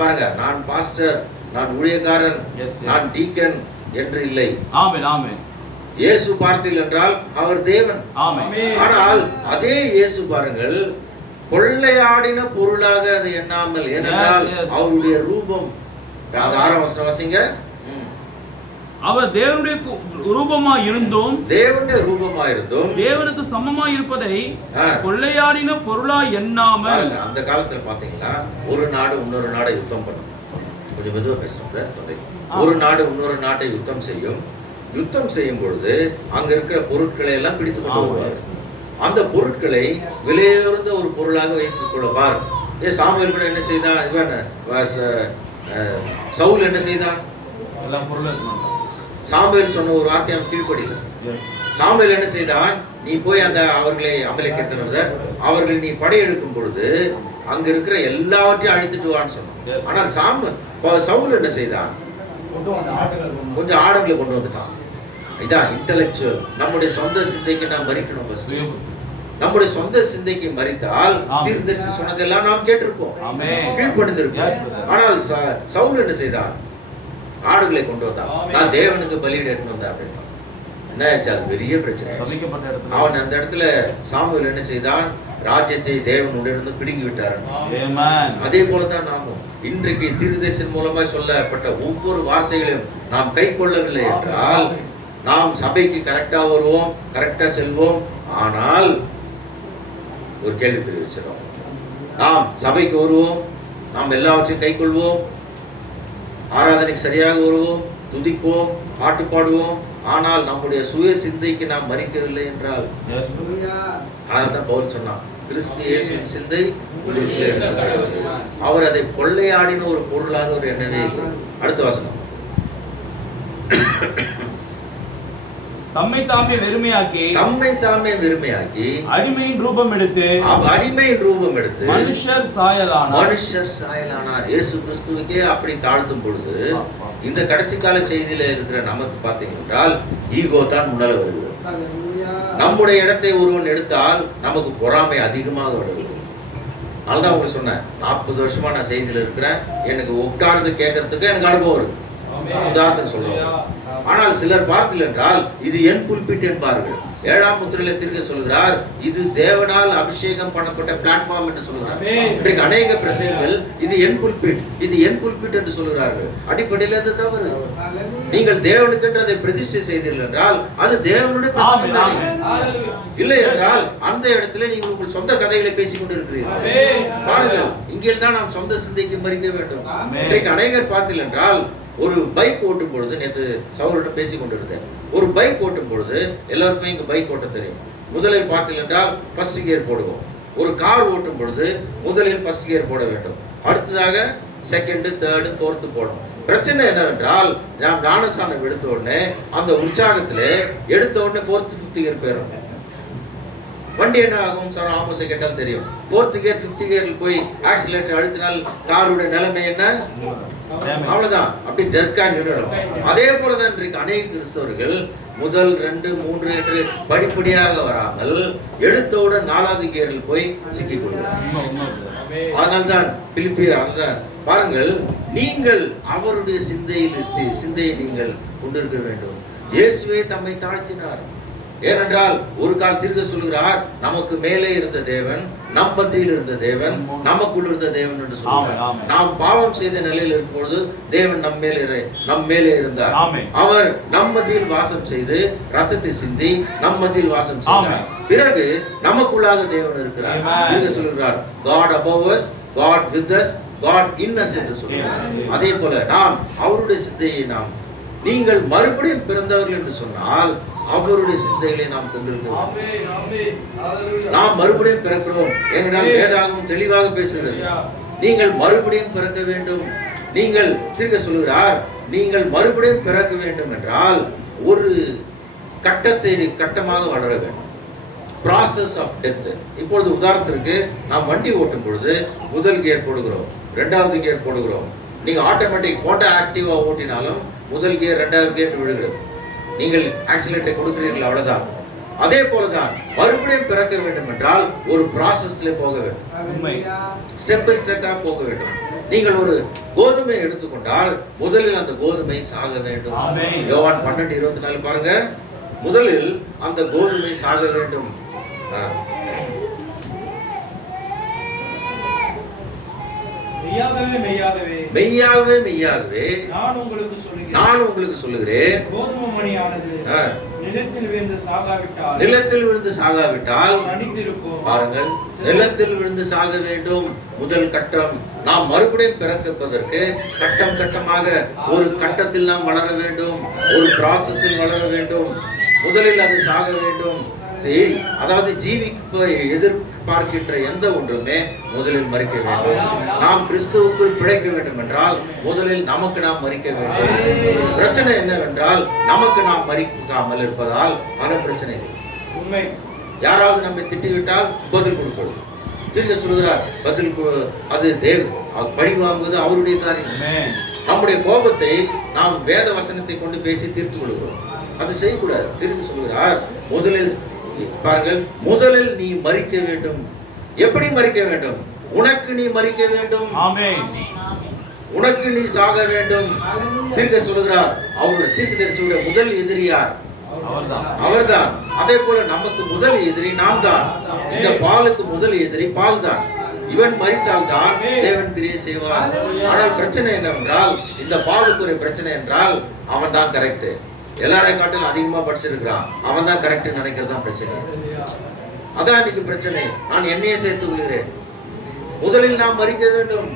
பாருங்க, நான் பாஸ்டர், நான் ஊழியக்காரன், நான் டீக்கன் என்று இல்லை. ஆமென் ஆமென். இயேசு பார்த்தீர்கள் என்றால் அவர் தேவன். ஆமென். ஆனால் அதே இயேசு பாருங்கள், கொள்ளையாடின பொருளாக அதை எண்ணாமல், ஏனென்றால் அவருடைய ரூபம். 6ஆம் வசனம் வாசிங்க. அவர் தேவனுடைய ரூபமாய் இருந்தும் தேவனுக்கு சமமாய் இருப்பதை கொள்ளையாடின பொருளாய் எண்ணாமல். அந்த காலத்துல பாத்தீங்கன்னா ஒரு நாடு இன்னொரு நாடை யுத்தம் பண்ணும். கொஞ்சம் மெதுவா பேசுறோம். ஒரு நாடு இன்னொரு நாட்டை யுத்தம் செய்யும் பொழுது அங்க இருக்கிற பொருட்களை எல்லாம் பிடித்து கொண்டு வருவார். அந்த பொருட்களை விலையுறந்த ஒரு பொருளாக வைத்துக் கொள்வார். சாமுவேல் கூட என்ன செய்தான்? சவுல் என்ன செய்தான்? சாமுவேல் சொன்ன ஒரு வார்த்தை அவன் கீழ்ப்படியல. சாமுவேல் என்ன செய்தான்? நீ போய் அந்த அவர்களை அவர்களை நீ படையெடுக்கும் பொழுது அங்க இருக்கிற எல்லாவற்றையும் அழித்துட்டு வான்னு சொன்னான். ஆனால் சவுல் என்ன செய்தான்? கொஞ்சம் ஆடுகளை கொண்டு வந்துட்டான். இதான் இன்டெலெக்சுவல். நம்முடைய சொந்த சிந்தைக்கு நாம் மரிக்கணும். ஃபர்ஸ்ட் நம்முடைய சொந்த சிந்தைக்கு மரித்தால் தீர்க்கதரிசி சொன்னதெல்லாம் நாம் கேட்டிருப்போம், கீழ்ப்படுத்திருப்போம். ஆனால் சவுல் என்ன செய்தான்? ஆடுகளை கொண்டு வந்தான். நான் தேவனுக்கு பலியிட எடுத்து வந்தேன் அப்படின்னா என்ன ஆயிடுச்சு? அது பெரிய பிரச்சனை. அவன் அந்த இடத்துல சாமுவேல் என்ன செய்தான்? ராஜ்யத்தை தேவனுடையிலிருந்து பிடுங்கி விட்டார். ஆமென். அதே போலதான் நாமும் இன்றைக்கு தீர்க்கதரிசன் மூலமாய் சொல்லப்பட்ட ஒவ்வொரு வார்த்தைகளையும் நாம் கை கொள்ளவில்லை என்றால் நாம் சபைக்கு கரெக்டா வருவோம், கரெக்டா செல்வோம். ஆனால் ஒரு கேள்வி தெரிவிச்சிடும். நாம் சபைக்கு வருவோம், நாம் எல்லாவற்றையும் கை கொள்வோம், ஆராதனைக்கு சரியாக வருவோம், துதிப்போம், பாட்டு பாடுவோம். ஆனால் நம்முடைய சுய சிந்தைக்கு நாம் மறிக்கவில்லை என்றால், அதான் பவுல் சொன்னான், கிறிஸ்து இயேசுவின் சிந்தை உங்களுக்குள்ளே இருக்கிறது. அவர் அதை கொள்ளையாடின ஒரு பொருளாக ஒரு எண்ணவே இல்லை. அடுத்த வசனம். தம்மை தாமே வெறுமையாக்கி அடிமையின் ரூபம் எடுத்து மனுஷர் சாயலானார். இயேசு கிறிஸ்துவுக்கே அப்படி தாழ்த்தும் பொழுது இந்த கடைசி கால செய்தியில இருக்கிற நமக்கு பார்த்தீங்கன்னா ஈகோ தான் முன்னால வருகிறது. நம்முடைய இடத்தை ஒருவன் எடுத்தால் நமக்கு பொறாமை அதிகமாக வருகிறது. அதுதான் உங்களுக்கு சொன்னேன், 40 வருஷமா நான் செய்தியில இருக்கிறேன், எனக்கு உட்கார்ந்து கேட்கறதுக்கு எனக்கு அனுபவம் இருக்கு. உதாரணத்துக்கு சொல்றோம். ஆனால் சிலர் பார்த்தீர்கள் என்றால் இது என் புல்பிட் என்பார்கள். 7ஆம் முத்திரையிலே தீர்க்க சொல்கிறார், இது தேவனால் அபிஷேகம் பண்ணப்பட்ட பிளாட்ஃபார்ம் என்று சொல்கிறார். இன்றைக்கு அநேக பிரசங்கங்கள் இது என் புல்பிட், இது என் புல்பிட் என்று சொல்கிறார்கள். அடிப்படையில் அது தவறு. நீங்கள் தேவனுக்கு என்று அதை பிரதிஷ்டை செய்தீர்கள் என்றால் அது தேவனுடைய பிரசங்கம் இல்லை என்றால் அந்த இடத்துல நீங்கள் உங்கள் சொந்த கதைகளை பேசிக் கொண்டிருக்கிறீர்கள். பாருங்கள், இங்கே தான் நாம் சொந்த சிந்தைக்கு மறிக்க வேண்டும். இன்றைக்கு அநேகர் பார்த்தீர்கள் என்றால் ஒரு பைக் ஓட்டும் பொழுது, நேற்று சௌரிடம் பேசிக் கொண்டிருந்தேன், ஒரு பைக் ஓட்டும் பொழுது எல்லாருக்குமே இங்க பைக் ஓட்ட தெரியும். முதலில் பார்த்தீர்கள் என்றால் ஃபர்ஸ்ட் கியர் போடுவோம். ஒரு கார் ஓட்டும் பொழுது முதலில் ஃபர்ஸ்ட் கியர் போட வேண்டும், அடுத்ததாக செகண்ட், தேர்டு, ஃபோர்த்து போடணும். பிரச்சனை என்னவென்றால் நாம் ஞானஸ்தானம் எடுத்த உடனே அந்த உற்சாகத்திலே எடுத்த உடனே ஃபோர்த், ஃபிஃப்த் கியர் போயிடும். வண்டி என்ன ஆகும் சார்? ஆப்போசிட் கேட்டால் தெரியும். ஃபோர்த் கியர், ஃபிஃப்த் கியரில் போய் ஆக்சிலேட்டர் அழுத்தினால் காருடைய நிலைமை என்ன? அவ்வளவுதான், அப்படி ஜர்க்கா நின்றுடும். அதே போலதான் இன்றைக்கு அநேக கிறிஸ்தவர்கள் முதல் 2, 3 என்று படிப்படியாக வராமல் எடுத்தவுடன் 4வது கியரில் போய் சிக்கிக் கொள்கிறார். அதனால்தான் பிலிப்பியர் பாருங்கள், நீங்கள் அவருடைய சிந்தையை நீங்கள் கொண்டிருக்க வேண்டும். இயேசுவே தம்மை தாழ்த்தினார். ஏனென்றால் ஒரு கால் தீர்க்க சொல்கிறார், நமக்கு மேலே இருந்த தேவன், நம் மத்தியில் இருந்த தேவன், நமக்குள் இருந்த தேவன் என்று சொல்கிறார். நாம் பாவம் செய்த நிலையில் இருக்கும்போது தேவன் நம் மேலே இருந்தார். அவர் நம் மத்தியில் வாசம் செய்து ரத்தத்தை சிந்தி நம் மத்தியில் வாசம் செய்தார். பிறகு நமக்குள்ளாக தேவன் இருக்கிறார். தீர்க்க சொல்கிறார், God above us, God with us, God in us என்று சொல்கிறார். அதே போல நாம் அவருடைய சிந்தையை நீங்கள் மறுபடியும் பிறந்தவர்கள் என்று சொன்னால் அவருடைய சிந்தைகளை நாம் கொண்டிருக்கிறோம். நாம் மறுபடியும் பிறக்கிறோம் என்றால் வேதாகமம் தெளிவாக பேசுகிறது. நீங்கள் மறுபடியும் பிறக்க வேண்டும். நீங்கள் தீர்க்க சொல்கிறார், நீங்கள் மறுபடியும் பிறக்க வேண்டும் என்றால் ஒரு கட்டமாக வளர வேண்டும். Process of death. இப்பொழுது உதாரணத்திற்கு நாம் வண்டி ஓட்டும் பொழுது முதல் கியர் போடுகிறோம், 2வது கியர் போடுகிறோம். நீங்க ஆட்டோமேட்டிக் போட்டோ ஆக்டிவா ஓட்டினாலும் முதல் கியர் 2வது கியர் விழுகிறது. நீங்கள் ஆக்சிலேட்டரை கொடுக்கிறீர்கள், அவ்வளவுதான். அதே போலதான் மறுபடியும் பிறக்க வேண்டும் என்றால் ஒரு ப்ராசஸ்ல போக வேண்டும், ஸ்டெப் பை ஸ்டெப்பா போக வேண்டும். நீங்கள் ஒரு கோதுமை எடுத்துக்கொண்டால் முதலில் அந்த கோதுமை சாக வேண்டும். யோவான் 12:24 பாருங்க, முதலில் அந்த கோதுமை சாக வேண்டும். மெய்யாகவே மெய்யாகவே நான் உங்களுக்கு சொல்லுகிறேன், கோதுமை மணியானது நிலத்தில் விழுந்து சாகாவிட்டால் பாருங்கள், நிலத்தில் விழுந்து சாக வேண்டும். முதல் கட்டம் நாம் மறுபடியும் பிறப்பதற்கு கட்டம் கட்டமாக ஒரு கட்டத்தில் நாம் வளர வேண்டும், ஒரு ப்ராசஸில் வளர வேண்டும். முதலில் அது சாக வேண்டும். அதாவது ஜீவிப்பை எதிர்பார்க்கின்ற எந்த ஒன்றுமே முதலில் மறிக்க வேண்டும். நாம் கிறிஸ்துவுக்குள் பிழைக்க வேண்டும் என்றால் முதலில் நமக்கு நாம் மறிக்க வேண்டும். பிரச்சனை என்னவென்றால் நமக்கு நாம் மறிக்காமல் இருப்பதால் பல பிரச்சனைகள். யாராவது நம்மை திட்டிவிட்டால் பதில் கொடுப்பது. தீர்க்க சொல்கிறார், பதில் அது பழி வாங்குவது அவருடைய காரியம். நம்முடைய கோபத்தை நாம் வேத வசனத்தை கொண்டு பேசி தீர்த்து கொள்கிறோம். அது செய்யக்கூடாது. தீர்க்க சொல்கிறார், முதலில் பாருங்கள், முதலில் நீ மறிக்க வேண்டும். எப்படி மறிக்க வேண்டும்? உனக்கு நீ மறிக்க வேண்டும். உனக்கு நீ சாக வேண்டும். தீர்க்க சொல்கிறார். அவருடைய தீர்க்கதரிசியுடைய முதல் எதிரியார்? அவர்தான். அதே போல நமக்கு முதல் எதிரி நாம் தான். இந்த பாலுக்கு முதல் எதிரி பால் தான். இவன் மரித்தால் தான் தேவன் கிரியை செய்வார். ஆனால் பிரச்சனை என்னவென்றால், இந்த பாலுக்கு ஒரு பிரச்சனை என்றால் அவன் தான் கரெக்ட். எல்லாரையும் காட்டிலும் அதிகமா படிச்சிருக்கிறான், அவன் தான் கரெக்ட் நினைக்கிறது தான் பிரச்சனை. அதான் இன்னைக்கு பிரச்சனை. நான் என்னையே சேர்த்துக் கொள்கிறேன். முதலில் நாம் மரிக்க வேண்டும்.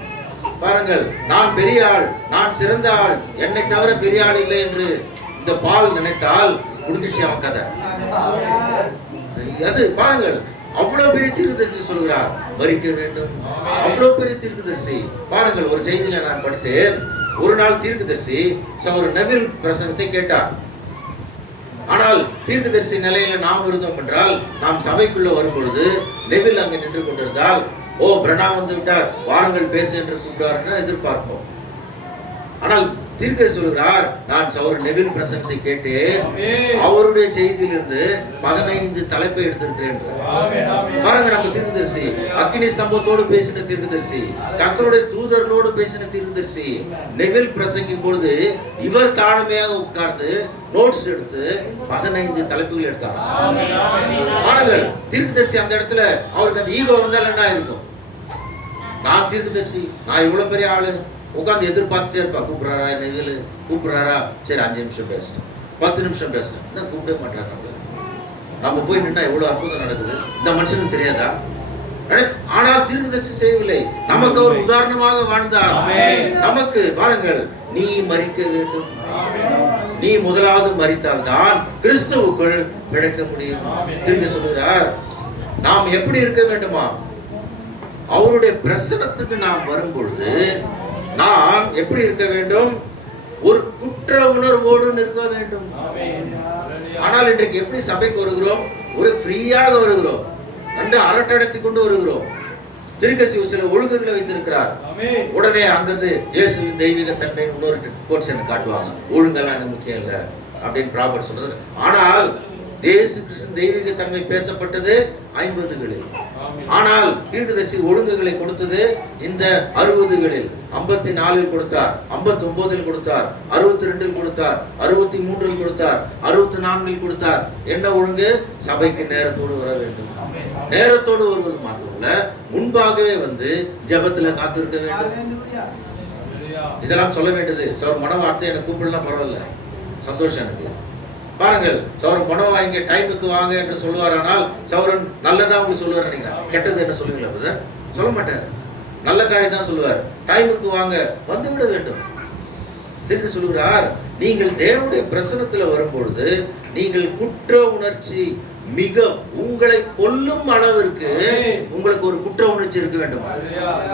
பாருங்கள், நான் பெரிய ஆள், நான் சிறந்த ஆள், என்னை தவிர பெரிய ஆள் இல்லை என்று இந்த பால் நினைத்தால் முடிஞ்சிச்சு அவன் கதை. அது பாருங்கள், அவ்வளவு பெரிய தீர்க்கதரிசி சொல்கிறார் மரிக்க வேண்டும். அவ்வளவு பெரிய தீர்க்கதரிசி. பாருங்கள், ஒரு செய்தியில நான் படித்தேன். ஒரு நாள் தீர்க்கதரிசி சகோதரர் நெவில் பிரசங்கத்தை கேட்டார். ஆனால் தீர்க்கதரிசி நிலையில நாம் இருந்தோம் என்றால், நாம் சபைக்குள்ள வரும் பொழுது நெவில் அங்கே நின்று கொண்டிருந்தால், ஓ பிரணாம் வந்து விட்டார், வாருங்கள் பேசு என்று கூப்பிட்டார் எதிர்பார்ப்போம். ஆனால் தீர்க்கதரிசி சொல்கிறார், நான் சகோதரர் நெவில் பிரசங்கத்தை கேட்டேன், அவருடைய செய்தியிலிருந்து 15 தலைப்பை எடுத்திருக்கிறேன். பாருங்க, நம்ம தீர்க்கதரிசி அக்கினி ஸ்தம்பத்தோடு பேசின தீர்க்கதரிசி, கர்த்தருடைய தூதர்களோடு பேசின தீர்க்கதரிசி நெவில் பிரசங்கிக்கும் பொழுது இவர் தாழ்மையாக உட்கார்ந்து நோட்ஸ் எடுத்து 15 தலைப்புகள் எடுத்தார். பாருங்கள், தீர்க்கதரிசி அந்த இடத்துல அவருக்கு அந்த ஈகோ வந்தால் என்ன இருக்கும்? நான் தீர்க்கதரிசி, நான் இவ்வளவு பெரிய ஆளு, உட்காந்து எதிர்பார்த்துட்டே இருப்பா. கூப்பிடுறாரா நெகிழ், கூப்பிடுறாரா, சரி 5 நிமிஷம் பேசணும், 10 நிமிஷம் பேசணும். என்ன கூப்பிடவே மாட்டாங்க. நம்ம போய் நின்னா எவ்வளவு அற்புதம் நடக்குது, இந்த மனுஷனுக்கு தெரியாதா? ஆனால் தீர்க்கதரிசி செய்யவில்லை. நமக்கு ஒரு உதாரணமாக வாழ்ந்தார். நமக்கு பாருங்கள், நீ மரிக்க வேண்டும். நீ முதலாவது மரித்தால் தான் கிறிஸ்துவுக்குள் பிழைக்க முடியும். திரும்பி சொல்கிறார், நாம் எப்படி இருக்க வேண்டுமா? அவருடைய பிரசனத்துக்கு நாம் வரும் பொழுது நாம் எப்படி இருக்க வேண்டும்? ஒரு குற்ற உணர்வோடு நிற்க வேண்டும். ஆனால் இன்றைக்கு எப்படி சபைக்கு வருகிறோம்? ஒரு ஃப்ரீயாக வருகிறோம், நன்று அரட்டடத்தி கொண்டு வருகிறோம். தீர்க்கதரிசி சில ஒழுங்குகளை வைத்திருக்கிறார். உடனே அங்கிருந்து இயேசுவின் தெய்வீக தன்மை இன்னொரு கோட்சன் காட்டுவாங்க. ஒழுங்கெல்லாம் எனக்கு முக்கியம் இல்லை அப்படின்னு ப்ராபர்ட் சொல்றது. ஆனால் இயேசு கிறிஸ்து தெய்வீக தன்மை பேசப்பட்டது 50களில். ஆனால் தீர்க்கதரிசி ஒழுங்குகளை கொடுத்தது இந்த 60களில். 54 கொடுத்தார், 59 கொடுத்தார், 62 கொடுத்தார், 63 கொடுத்தார், 64 கொடுத்தார். என்ன ஒழுங்கு? சபைக்கு நேரத்தோடு வர வேண்டும். நேரத்தோடு வருவது மாத்திரமல்ல, முன்பாகவே வந்து ஜெபத்துல காத்திருக்க வேண்டும். இதெல்லாம் சொல்ல வேண்டியது. சோர் மனவார்த்தை எனக்கு கூப்பிடலாம் பரவாயில்ல, சந்தோஷம் எனக்கு. பாருங்கள், சௌரன் பணம் வாங்கி டைமுக்கு வாங்க என்று சொல்லுவார். ஆனால் சௌரன் நல்லதா உங்களுக்கு சொல்லுவார் நினைக்கிறேன். கெட்டது என்ன சொல்லுவீங்களா? சொல்ல மாட்டார். நல்ல காரியம் தான் சொல்லுவார். டைமுக்கு வாங்க, வந்து விட வேண்டும். திருப்பி சொல்லுகிறார், நீங்கள் தேவனுடைய பிரசனத்துல வரும்பொழுது நீங்கள் குற்ற உணர்ச்சி மிக உங்களை கொல்லும் அளவிற்கு உங்களுக்கு ஒரு குற்ற உணர்ச்சி இருக்க வேண்டும்.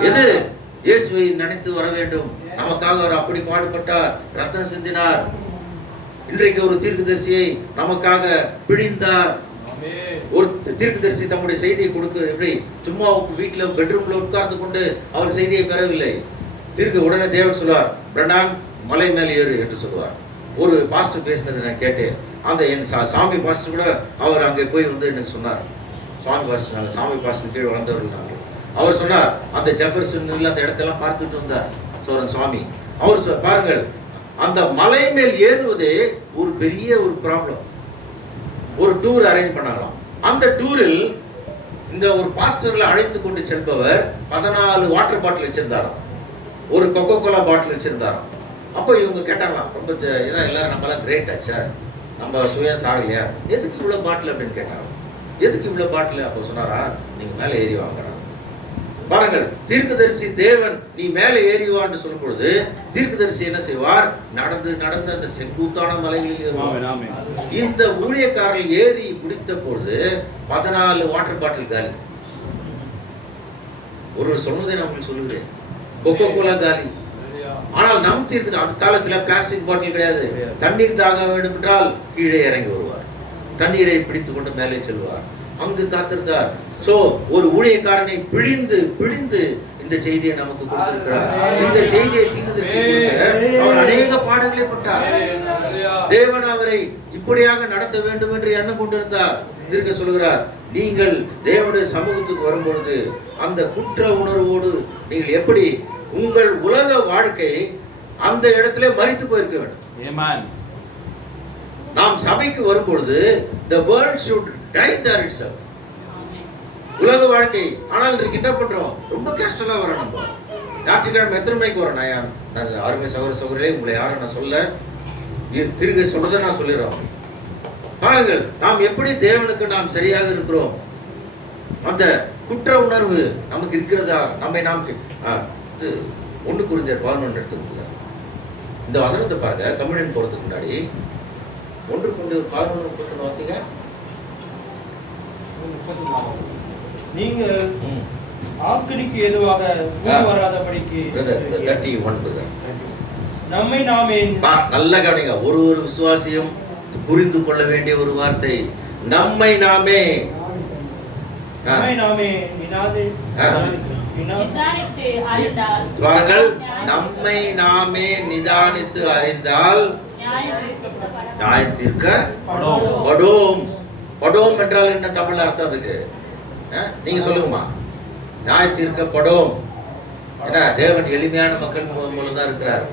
எது? இயேசுவை நினைத்து வர வேண்டும். நமக்காக அவர் அப்படி பாடுபட்டார், ரத்தம் சிந்தினார். இன்றைக்கு ஒரு தீர்க்கதரிசியை நமக்காக பிழிந்தார். ஒரு தீர்க்கதரிசி தம்முடைய செய்தியை கொடுக்க எப்படி சும்மா வீட்டுல பெட்ரூம்ல உட்கார்ந்து கொண்டு அவர் செய்தியை பெறவில்லை. உடனே தேவன் சொல்வார், பிரணாம் மலை மேல் ஏறு என்று சொல்வார். ஒரு பாஸ்டர் பேசினது நான் கேட்டேன். அந்த என் சாமி பாஸ்டர் கூட அவர் அங்கே போய் வந்து எனக்கு சொன்னார். சுவாமி பாஸ்டர், சாமி பாஸ்டர் கீழே வளர்ந்தவர்கள் நாங்கள். அவர் சொன்னார், அந்த ஜெஃபர்சன் அந்த இடத்தெல்லாம் பார்த்துட்டு வந்தார் சோரன் சுவாமி. அவர் பாருங்கள், அந்த மலை மேல் ஏறுவதே ஒரு பெரிய ஒரு ப்ராப்ளம். ஒரு டூர் அரேஞ்ச் பண்ணலாம். அந்த டூரில் இந்த ஒரு பாஸ்டர்ல அழைத்து கொண்டு செல்பவர் 14 வாட்டர் பாட்டில் வச்சிருந்தாராம், ஒரு கொக்கோ கோலா பாட்டில் வச்சிருந்தாராம். அப்போ இவங்க கேட்டாங்களாம், ரொம்ப இதான் எல்லாரும் நம்மளாம் கிரேட் ஆச்சா, நம்ம சுயம் சாகலையா, எதுக்கு இவ்வளவு பாட்டில் அப்படின்னு கேட்டாங்க. எதுக்கு இவ்வளவு பாட்டில்? அப்போ சொன்னாரா, நீங்க மேலே ஏறி வாங்குறாங்க. பாருங்கள், தீர்க்கதரிசி தேவன் நீ மேலே ஏறிவான்னு சொல்லும் பொழுது தீர்க்கதரிசி என்ன செய்வார்? நடந்து நடந்து அந்த செங்குத்தான மலைகளில் ஏறுவார். இந்த ஊழியக்காரர்கள் ஏறி பிடித்த பொழுது 14 வாட்டர் பாட்டில் காலி. ஒரு சொன்னதை நான் உங்களுக்கு சொல்லுகிறேன், கொக்கோ கோலா காலி. ஆனால் நம் தீர்க்க அந்த காலத்துல பிளாஸ்டிக் பாட்டில் கிடையாது. தண்ணீர் தாக வேண்டும் என்றால் கீழே இறங்கி வருவார், தண்ணீரை பிடித்துக் கொண்டு மேலே செல்வார். அங்கு காத்திருந்தார். சோ ஒரு ஊழியக்காரனை பிழிந்து பிழிந்து இந்த செய்தியை நமக்கு கொடுத்திருக்கிறார். இந்த செய்தியை தீர்க்கதரிசி அவர் அநேக பாடங்களை பட்டார். தேவன் அவரை இப்படியாக நடத்த வேண்டும் என்று எண்ணம் கொண்டிருந்தார். தீர்க்க சொல்கிறார், நீங்கள் தேவனுடைய சமூகத்துக்கு வரும்பொழுது அந்த குற்ற உணர்வோடு நீங்கள் எப்படி உங்கள் உலக வாழ்க்கை அந்த இடத்துல மரித்து போயிருக்க வேண்டும். நாம் சபைக்கு வரும்பொழுது the world should die there itself. உலக வாழ்க்கை. ஆனால் இன்றைக்கு என்ன பண்றோம்? ரொம்ப கஷ்டமா வரோம். நம்ம ஞாயிற்றுக்கிழமை எத்தனை மணிக்கு வரோம்? நான் அருமை சகோதர சகோதரிகளே, உங்களை யாரும் நான் சொல்ல திருக சொல்றதை நான் சொல்லிடுறோம். பாருங்கள், நாம் எப்படி தேவனுக்கு நாம் சரியாக இருக்கிறோம். அந்த குற்ற உணர்வு நமக்கு இருக்கிறதா? நம்மை நாம் 1 கொரிந்தியர் 11 எடுத்துக்கோங்க. இந்த வசனத்தை பாருங்க. கம்யூனியன் போறதுக்கு முன்னாடி 1 கொரிந்தியர் 11 வாசிங்க. நீங்கள் ஆக்கினிக்கு ஏதுவாக வராதபடிக்கு நம்மை நாமே நல்ல கவனிங்க. ஒரு விசுவாசியும் புரிந்து கொள்ள வேண்டிய ஒரு வார்த்தை, நம்மை நாமே நம்மை நாமே நிதானித்து அறிந்தால் நியாயம் தீர்க்கப்படும். படோம் என்றால் என்ன தமிழ் அர்த்தம் இருக்கு? நீங்க சொல்லுங்கம்மா. நியாயம் தீர்க்கப்படும். ஏன்னா தேவன் எளிமையான மக்கள் மூலம் தான் இருக்கிறார்.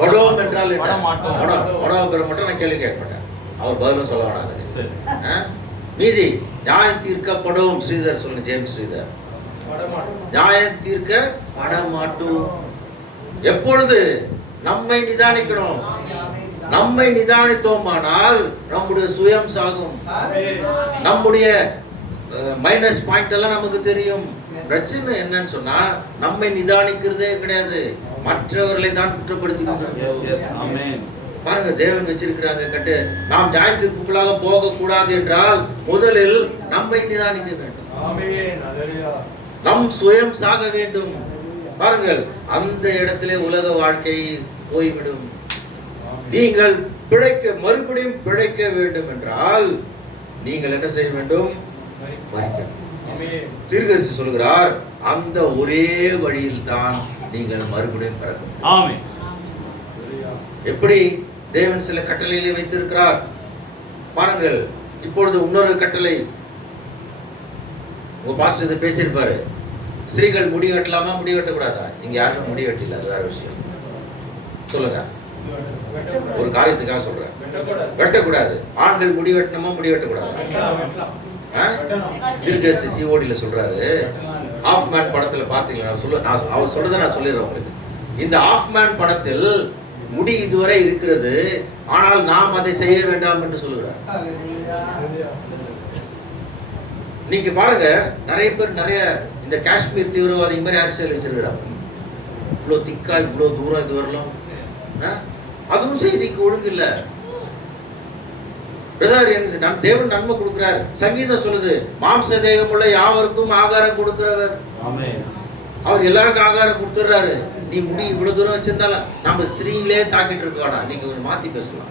படோம் என்றால் என்ன? படோம் பெற மட்டும் நான் கேள்வி கேட்க மாட்டேன். அவர் பதிலும் சொல்ல வேணாம். மீதி நியாயம் தீர்க்கப்படும். ஸ்ரீதர் சொல்லுங்க. ஜேம்ஸ் ஸ்ரீதர். நியாயம் தீர்க்கப்பட மாட்டோம். எப்பொழுது? நம்மை நிதானிக்கணும். நம்மை நிதானித்தோமானால் நம்முடைய சுயம் சாகும். நம்முடைய மைனஸ் பாயிண்ட் எல்லாம் நமக்கு தெரியும். பிரச்சனை என்னன்னு சொன்னா நம்மை நிதானிக்கிறதே கிடையாது, மற்றவர்களை தான் குற்றப்படுத்தி பாருங்க. தேவன் வச்சிருக்கிறாங்க கட்டு. நாம் நியாயத்திற்குள்ளாக போக கூடாது என்றால் முதலில் நம்மை நிதானிக்க வேண்டும். நம் சுயம் சாக வேண்டும். பாருங்கள், அந்த இடத்திலே உலக வாழ்க்கை போய்விடும். நீங்கள் மறுபடியும் பிழைக்க வேண்டும் என்றால் நீங்கள் என்ன செய்ய வேண்டும்? தீர்க்கதரிசி சொல்கிறார், அந்த ஒரே வழியில் தான் நீங்கள் மறுபடியும் பிறக்கும். எப்படி தேவன் சில கட்டளைகளை வைத்திருக்கிறார் பாருங்கள். இப்பொழுது இன்னொரு கட்டளை உங்க பாஸ்டர் பேசியிருப்பாரு. ஸ்திரீகள் முடி வெட்டலாமா, முடி வெட்டக்கூடாதா? இங்க யாருமே முடி வெட்டல, அது வேற விஷயம். சொல்லுங்க. ஒரு காரியத்துக்காக சொல்றேன், வெட்டக்கூடாது. ஆண்கள் முடி வெட்டணுமா, முடி வெட்டக்கூடாது? தீர்க்கதரிசி சிஓடில சொல்றாரு. ஆஃப் மேன் படத்துல பாத்தீங்களா? அவர் சொல்றதை நான் சொல்லிடுறேன் உங்களுக்கு. இந்த ஆஃப் மேன் படத்தில் முடி இதுவரை இருக்கிறது, ஆனால் நாம் அதை செய்ய வேண்டாம் என்று சொல்லுகிறார். நீங்க பாருங்க, நிறைய பேர் இந்த காஷ்மீர் தீவிரவாதி மாதிரி ஹேர் ஸ்டைல் வச்சிருக்கிறாங்க. இவ்வளவு திக்கா, இவ்வளவு தூரம் இது வரலாம். அதுவும் செய்திக்கு ஒழுங்கு இல்ல. தேவன் நன்மை கொடுக்கிறார். சங்கீதம் சொல்லுது, மாம்ச தேகம் உள்ள யாவருக்கும் ஆகாரம் கொடுக்கிறவர். அவர் எல்லாருக்கும் ஆகாரம் கொடுத்துறாரு. நீ முடி இவ்வளவு தூரம் வச்சிருந்தாலும் நம்ம ஸ்ரீங்களே தாக்கிட்டு இருக்கோம். நீங்க கொஞ்சம் மாத்தி பேசலாம்.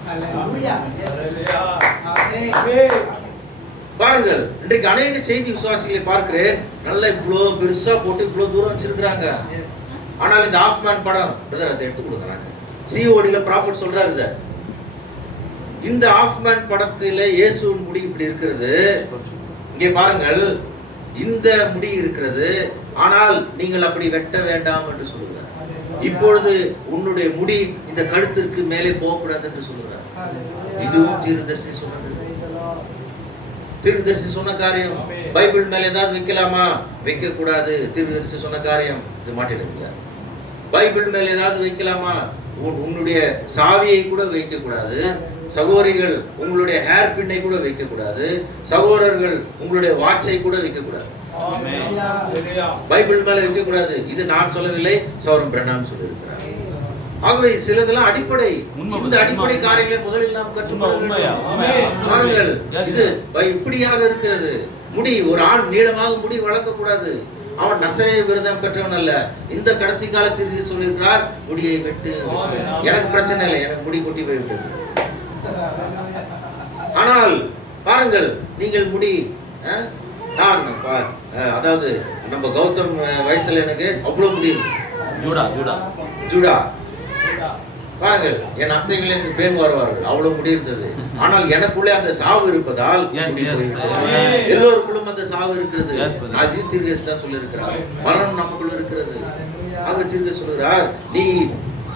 பாருங்கள், இன்றைக்கு அநேக செய்தி விசுவாசிகளை பார்க்கிறேன். நல்லா இவ்வளவு பெருசா போட்டு இவ்வளவு தூரம் வச்சிருக்கிறாங்க. ஆனால் இந்த ஆஃப் மேன் படம் அதை எடுத்து கொடுக்குறாங்க. சிஓடில ப்ராஃபட் சொல்றாரு, இந்த ஆஃப் மேன் படத்துல இயேசுவின் முடி இப்படி இருக்கிறது. இங்கே பாருங்கள், இந்த முடி இருக்கிறது, ஆனால் நீங்கள் அப்படி வெட்ட வேண்டாம் என்று சொல்லுகிறார். இப்பொழுது உன்னுடைய முடி இந்த கழுத்திற்கு மேலே போகக்கூடாது என்று சொல்லுகிறார். இதுவும் தீர்க்கதரிசி சொன்னது. தீர்க்கதரிசி சொன்ன காரியம். பைபிள் மேல ஏதாவது வைக்கலாமா? வைக்க கூடாது. தீர்க்கதரிசி சொன்ன காரியம். இது மாட்டிடுங்க. பைபிள் மேல ஏதாவது வைக்கலாமா? உன்னுடைய சாவியை கூட வைக்க கூடாது. சகோதரிகள் உங்களுடைய ஹேர் பின்னை கூட வைக்க கூடாது. சகோதரர்கள் உங்களுடைய வாட்சை கூட வைக்க கூடாது. பைபிள் மேல வைக்க கூடாது. இது நான் சொல்லவில்லை, சௌரம் பிரண்ணாம் சொல்லியிருக்கிறார். ஆகவே சிலதெல்லாம் அடிப்படை. இந்த அடிப்படை காரியங்களை முதலில் நாம் கற்றுக்கொள்ள வேண்டும். இது இப்படியாக இருக்கிறது. முடி, ஒரு ஆண் நீளமாக முடி வளர்க்க கூடாது. அவன் நசைய விரதம் பெற்றவன் அல்ல. இந்த கடைசி காலத்திற்கு சொல்லியிருக்கிறார், முடியை வெட்டு. எனக்கு பிரச்சனை இல்லை, எனக்கு முடி கொட்டி போய்விட்டது. ஆனால் பாருங்கள், நீங்கள் முடி, அதாவது நம்ம கௌதம் வயசுல எனக்கு அவ்வளவு முடி ஜூடா பாருங்கள், என் அத்தைகளே பேன் வருவார்கள், அவ்வளவு முடி இருந்தது. ஆனால் எனக்குள்ளே அந்த சாவு இருப்பதால் எல்லோருக்குள்ளும் அந்த சாவு இருக்கிறது. அது தீர்க்கதரிசி தான் சொல்லியிருக்கிறார். மரணம் நமக்குள்ள இருக்கிறது. ஆக தீர்க்கதரிசி சொல்கிறார், நீ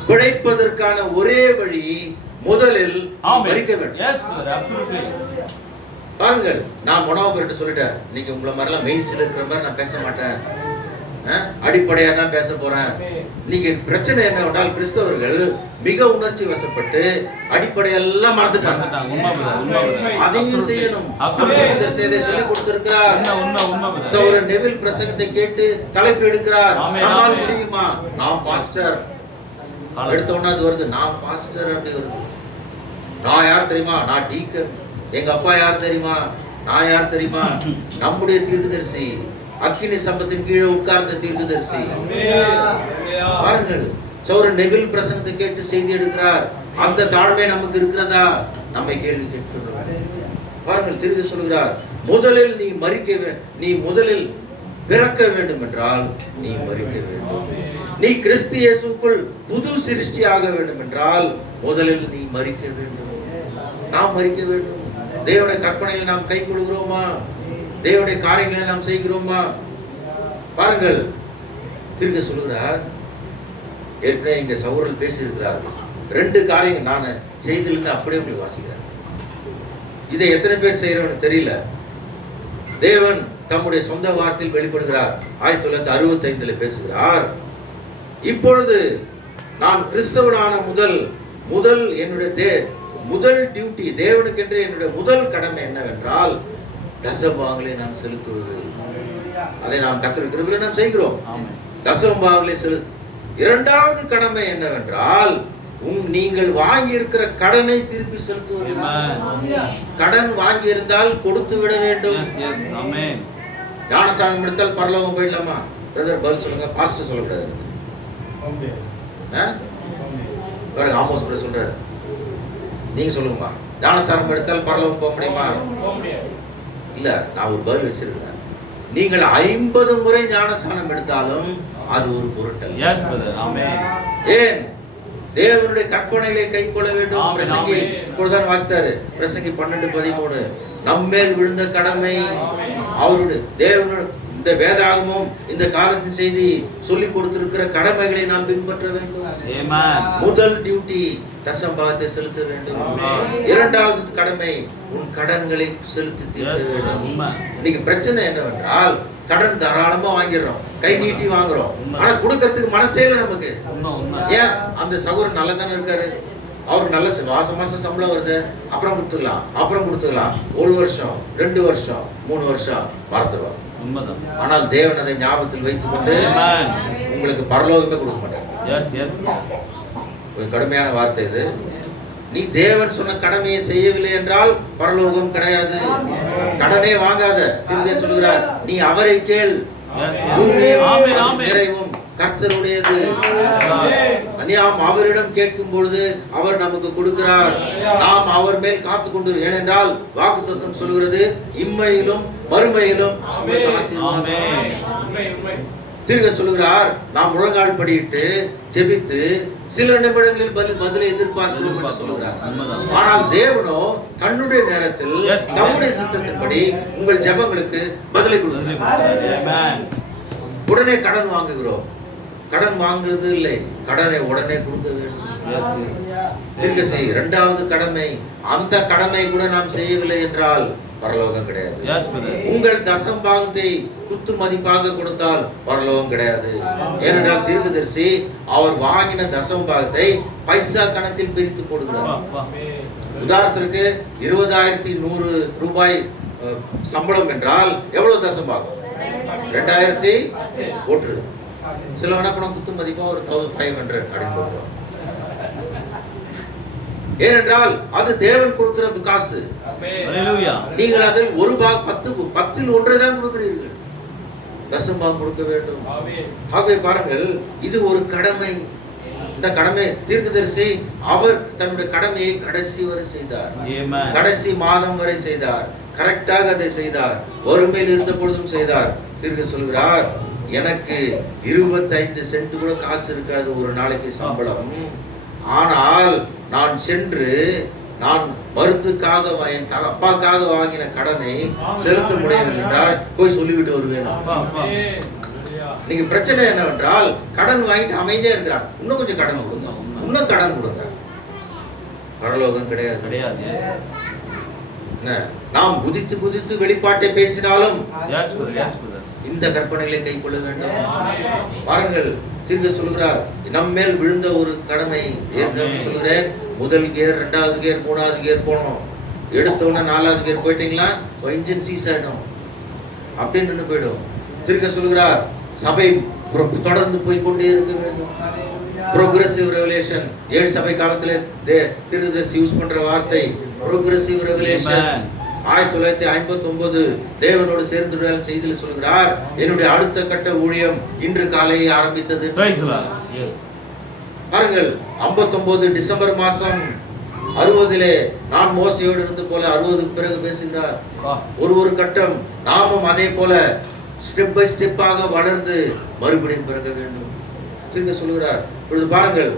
பிழைப்பதற்கான ஒரே வழி முதலில் ஆமென். மரிக்க வேண்டும். Yes, brother, absolutely. பாருங்கள், நான் மனோபர்கிட்ட சொல்லிட்டேன், நீங்க உங்களை மாதிரிலாம் மெயில்ஸ்ல இருக்கிற மாதிரி நான் பேச மாட்டேன், அடிப்படையா தான் பேச போறேன். நீங்க பிரச்சனை என்னவென்றால் கிறிஸ்தவர்கள் மிக உணர்ச்சி வசப்பட்டு அடிப்படையெல்லாம் மறந்துட்டாங்க. அதையும் செய்யணும். செய்தி சொல்லி கொடுத்திருக்கிறார். ஒரு நெவில் பிரசங்கத்தை கேட்டு தலைப்பு எடுக்கிறார். நம்மால் முடியுமா? நான் பாஸ்டர். எடுத்த உடனே அது வருது, நான் பாஸ்டர் அப்படி வருது. நான் யார் தெரியுமா? நான் டீக்கன். எங்க அப்பா யார் தெரியுமா? நான் யார் தெரியுமா? நம்முடைய தீர்க்கதரிசி, அக்கினி சம்பத்தின் கீழே உட்கார்ந்த தீர்க்கதரிசி. பாருங்கள், ஒரு நெவில் பிரசங்கத்தை கேட்டு செய்தி எடுக்கிறார். அந்த தாழ்மை நமக்கு இருக்கிறதா? நம்மை கேள்வி கேட்கிறோம். பாருங்கள், திரும்பி சொல்கிறார், முதலில் நீ முதலில் பிறக்க வேண்டும் என்றால் நீ மரிக்க வேண்டும். நீ கிறிஸ்து இயேசுக்குள் புது சிருஷ்டி ஆக வேண்டும் என்றால் முதலில் நீ மரிக்க வேண்டும். நாம் மரிக்க வேண்டும். தேவனுடைய கற்பனையில் நாம் கை கொள்கிறோமா? தேவனுடைய காரியங்களை நாம் செய்கிறோமா? பாருங்கள், திருக்க சொல்கிறார், ஏற்கனவே இங்க சகோதரர்கள் பேசியிருக்கிறார். 2 காரியங்கள் நான் செய்திலிருந்து அப்படியே உங்களுக்கு வாசிக்கிறேன். இதை எத்தனை பேர் செய்யறவன்னு தெரியல. தேவன் தம்முடைய சொந்த வார்த்தையில் வெளிப்படுகிறார். 1965 பேசுகிறார், இப்பொழுது நான் கிறிஸ்தவனான முதல் என்னுடைய முதல் டியூட்டி, தேவனுக்கு என்று என்னுடைய முதல் கடமை என்னவென்றால் தசமபாகங்களை நான் செலுத்துவது. அதை நாம் கர்த்தருடைய கிருபையிலே நாம் செய்கிறோம். தசமபாகங்களை செலுத்து. இரண்டாவது கடமை என்னவென்றால் நீங்கள் வாங்கி இருக்கிற கடனை திருப்பி செலுத்துவது. கடன் வாங்கி இருந்தால் கொடுத்து விட வேண்டும். ஞானஸ்நானம் எடுத்தால் பரலோகம் போயிடலாமா? பிரதர் பதில் சொல்லுங்க. பாஸ்டர் சொல்லக்கூடாது. ஆமோஸ் பிரதர் சொல்றாரு, நீங்க சொல்லுங்கம்மா. ஞானஸ்நானம் எடுத்தால் பரலோகம் போக முடியுமா? இல்ல, நான் ஒரு பதில் வச்சிருக்கேன். நீங்கள் 50 முறை ஞானஸ்நானம் எடுத்தாலும் அது ஒரு பொருட்டல். ஏன்? தேவனுடைய கற்பனைகளை கை கொள்ள வேண்டும். பிரசங்கி இப்பொழுதுதான் வாசித்தாரு, பிரசங்கி 12:13. நம்மேல் விழுந்த கடமை அவருடைய தேவனுடைய இந்த வேதாகமும் இந்த காலத்தின் செய்தி சொல்லி கொடுத்திருக்கிற கடமைகளை நாம் பின்பற்ற வேண்டும். முதல் டியூட்டி தசமபாகத்தை செலுத்த வேண்டும். இரண்டாவது கடமை உன் கடன்களை செலுத்தி தீர்க்க வேண்டும். இன்னைக்கு பிரச்சனை என்னவென்றால் கடன் தாராளமா வாங்கிடுறோம், கை நீட்டி வாங்குறோம், ஆனா கொடுக்கறதுக்கு மனசே இல்லை நமக்கு. ஏன்? அந்த சகோதரர் நல்லா தானே இருக்காரு, அவருக்கு நல்ல மாசம் சம்பளம் வருது, அப்புறம் கொடுத்துக்கலாம். 1 வருஷம் 2 வருஷம் 3 வருஷம் மறந்துடுவார். ஆனால் தேவன் அதை ஞாபகத்தில் வைத்துக் கொண்டு உங்களுக்கு பரலோகமே கொடுக்க மாட்டார். ஒரு கடுமையான வார்த்தை இது. நீ தேவன் சொன்ன கடமையை செய்யவில்லை என்றால் பரலோகம் கிடையாது. கடனே வாங்காத. திரும்பி சொல்கிறார், நீ அவரை கேள், நிறைவும் கர்த்தருடையது. நாம் அவரிடம் கேட்கும் பொழுது அவர் நமக்கு கொடுக்கிறார். நாம் அவர் மேல் காத்து கொண்டு, ஏனென்றால் வாக்குத்தத்தம் சொல்கிறது, இம்மையிலும் மறுமையிலும் திரும்ப சொல்கிறார். நாம் முழங்கால் படியிட்டு ஜெபித்து சில நிமிடங்களில் பதிலை எதிர்பார்க்கிறோம் என்று சொல்கிறார். ஆனால் தேவனோ தன்னுடைய நேரத்தில் நம்முடைய சித்தத்தின்படி உங்கள் ஜெபங்களுக்கு பதிலை கொடுக்கிறார். உடனே கடன் வாங்குகிறோம். கடன் வாங்குறது இல்லை, கடனை உடனே கொடுக்க வேண்டும். திரும்ப செய். இரண்டாவது கடமை, அந்த கடமை கூட நாம் செய்யவில்லை என்றால் பரலோகம் கிடையாது. உங்கள் தசமபாகத்தை குத்து மதிப்பாக கொடுத்தால் பரலோகம் கிடையாது. ஏனென்றால் தீர்க்கதரிசி அவர் வாங்கின தசமபாகத்தை பைசா கணக்கில் பிரித்து போடுகிறார். உதாரணத்திற்கு 20,100 ரூபாய் சம்பளம் என்றால் எவ்வளவு தசமபாகம்? 2000 போட்டு. சில வணக்கம் குத்து மதிப்பா ஒரு 1500 அப்படின்னு போடுறோம். ஏனென்றால் அது தேவன் கொடுக்கிற காசு. நீங்கள் அதில் 10 1 தான் கொடுக்கிறீர்கள். தசமபாகம் கொடுக்க வேண்டும். ஆகவே பாருங்கள், இது ஒரு கடமை. இந்த கடமை தீர்க்கதரிசி அவர் தன்னுடைய கடமையை கடைசி வரை செய்தார். கடைசி மாதம் வரை செய்தார். கரெக்டாக அதை செய்தார். வறுமையில் இருந்த பொழுதும் செய்தார். தீர்க்க சொல்கிறார், எனக்கு 25 சென்ட் கூட காசு இருக்காது ஒரு நாளைக்கு சம்பளம். ஆனால் நான் சென்று நான் மருந்துக்காக என் அப்பாக்காக வாங்கின கடனை செலுத்த முடியும் என்றால் போய் சொல்லிவிட்டு வருவேன். நீங்க பிரச்சனை என்னவென்றால் கடன் வாங்கிட்டு அமைதியா இருக்கிறாங்க. இன்னும் கொஞ்சம் கடன் கொடுங்க, இன்னும் கடன் கொடுங்க. பரலோகம் கிடையாது. கிடையாது. என்ன, நாம் குதித்து குதித்து வெளிப்பாட்டை பேசினாலும் Yes, brother. Yes, brother. இந்த கற்பனைகளை கை கொள்ள வேண்டும். பாருங்கள், தீர்க்க சொல்கிறார், நம்ம மேல் விழுந்த ஒரு கடமை. ஏற்கனவே சொல்கிறேன், முதல் கியர், 2வது கியர், 3வது கியர் போனோம். எடுத்தோன்னா 4வது கியர் போயிட்டீங்களா இன்ஜின் சீஸ் ஆயிடும், அப்படின்னு நின்று போயிடும். தீர்க்க சொல்கிறார், சபை தொடர்ந்து போய் கொண்டே இருக்க வேண்டும். Progressive revelation. 7 சபை காலத்துல தீர்க்கதரிசி யூஸ் பண்ற வார்த்தை ப்ரோக்ரெசிவ் ரெவலேஷன். 1959 தேவனோடு சேர்ந்து செய்தியில் சொல்கிறார், என்னுடைய அடுத்த கட்ட ஊழியம் இன்று காலையை ஆரம்பித்தது. பாருங்கள், 59 டிசம்பர் மாசம் 60 நான் மோசையோடு இருந்து போல 60க்கு பிறகு பேசுகிறார். ஒரு கட்டம் நாமும் அதே போல ஸ்டெப் பை ஸ்டெப்பாக வளர்ந்து மறுபடியும் பிறக்க வேண்டும். திரும்ப சொல்கிறார். இப்பொழுது பாருங்கள்,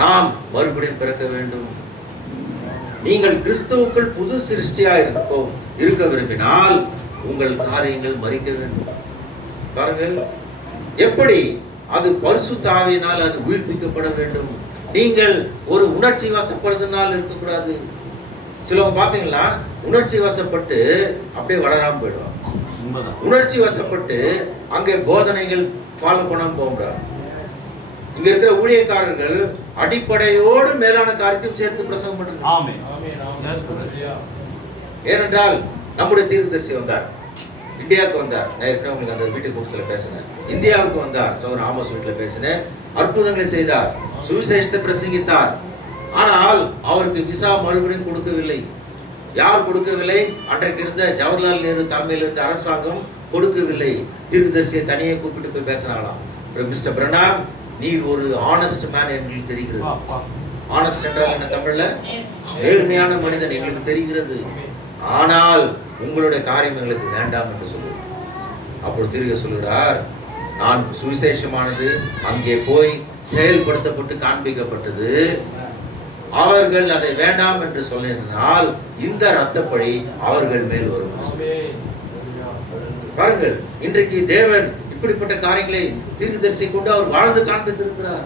நாம் மறுபடியும் பிறக்க வேண்டும். நீங்கள் கிறிஸ்துவுக்குள் புது சிருஷ்டியா இருக்க விரும்பினால் உங்கள் காரியங்கள் மரிக்க வேண்டும். பாருங்கள், எப்படி அது பரிசுத்த ஆவியினால் அது உயிர்ப்பிக்கப்பட வேண்டும். நீங்கள் ஒரு உணர்ச்சி வசப்படுறதுனால் இருக்கக்கூடாது. சிலவங்க பாத்தீங்களா, உணர்ச்சி வசப்பட்டு அப்படியே வளராம போயிடுவாங்க. உணர்ச்சி வசப்பட்டு அங்கே போதனைகள் ஃபாலோ பண்ணாம போகிறார். இங்க இருக்கிற ஊழியக்காரர்கள் அடிப்படையோடு மேலான காரியத்தையும் சேர்த்து பிரசங்கம் பண்ணுங்க. ஏனென்றால் நம்முடைய தீர்க்கதரிசி வந்தார், இந்தியாவுக்கு வந்தார். நான் ஏற்கனவே உங்களுக்கு அந்த வீட்டு கூட்டத்தில் பேசினேன். இந்தியாவுக்கு வந்தார், சௌர் ஆமோஸ் வீட்டில் பேசினேன். அற்புதங்களை செய்தார், சுவிசேஷத்தை பிரசங்கித்தார். ஆனால் அவருக்கு விசா மறுபடியும் கொடுக்கவில்லை. யார் கொடுக்கவில்லை? அன்றைக்கு இருந்த ஜவஹர்லால் நேரு தலைமையில் இருந்த அரசாங்கம் கொடுக்கவில்லை. தீர்க்கதரிசியை தனியே கூப்பிட்டு போய் பேசினாலாம். மிஸ்டர் பிரணாம், நீர் ஒரு ஆனஸ்ட் மேன் எங்களுக்கு தெரிகிறது. ஆனஸ்ட் என்றால் என்ன தமிழ்ல? நேர்மையான மனிதன் எங்களுக்கு தெரிகிறது. ஆனால் உங்களுடைய காரியம் எங்களுக்கு வேண்டாம் என்று சொல்லுவார். அப்படி திரும்ப சொல்கிறார், நான் சுவிசேஷமானது அங்கே போய் செயல்படுத்தப்பட்டு காண்பிக்கப்பட்டது. அவர்கள் அதை வேண்டாம் என்று சொல்லினால் இந்த இரத்தப்பழி அவர்கள் மேல் வரும். பாருங்கள், இன்றைக்கு தேவன் இப்படிப்பட்ட காரியங்களை தீர்க்கதரிசி கொண்டு அவர் வாழ்ந்து காண்பித்திருக்கிறார்,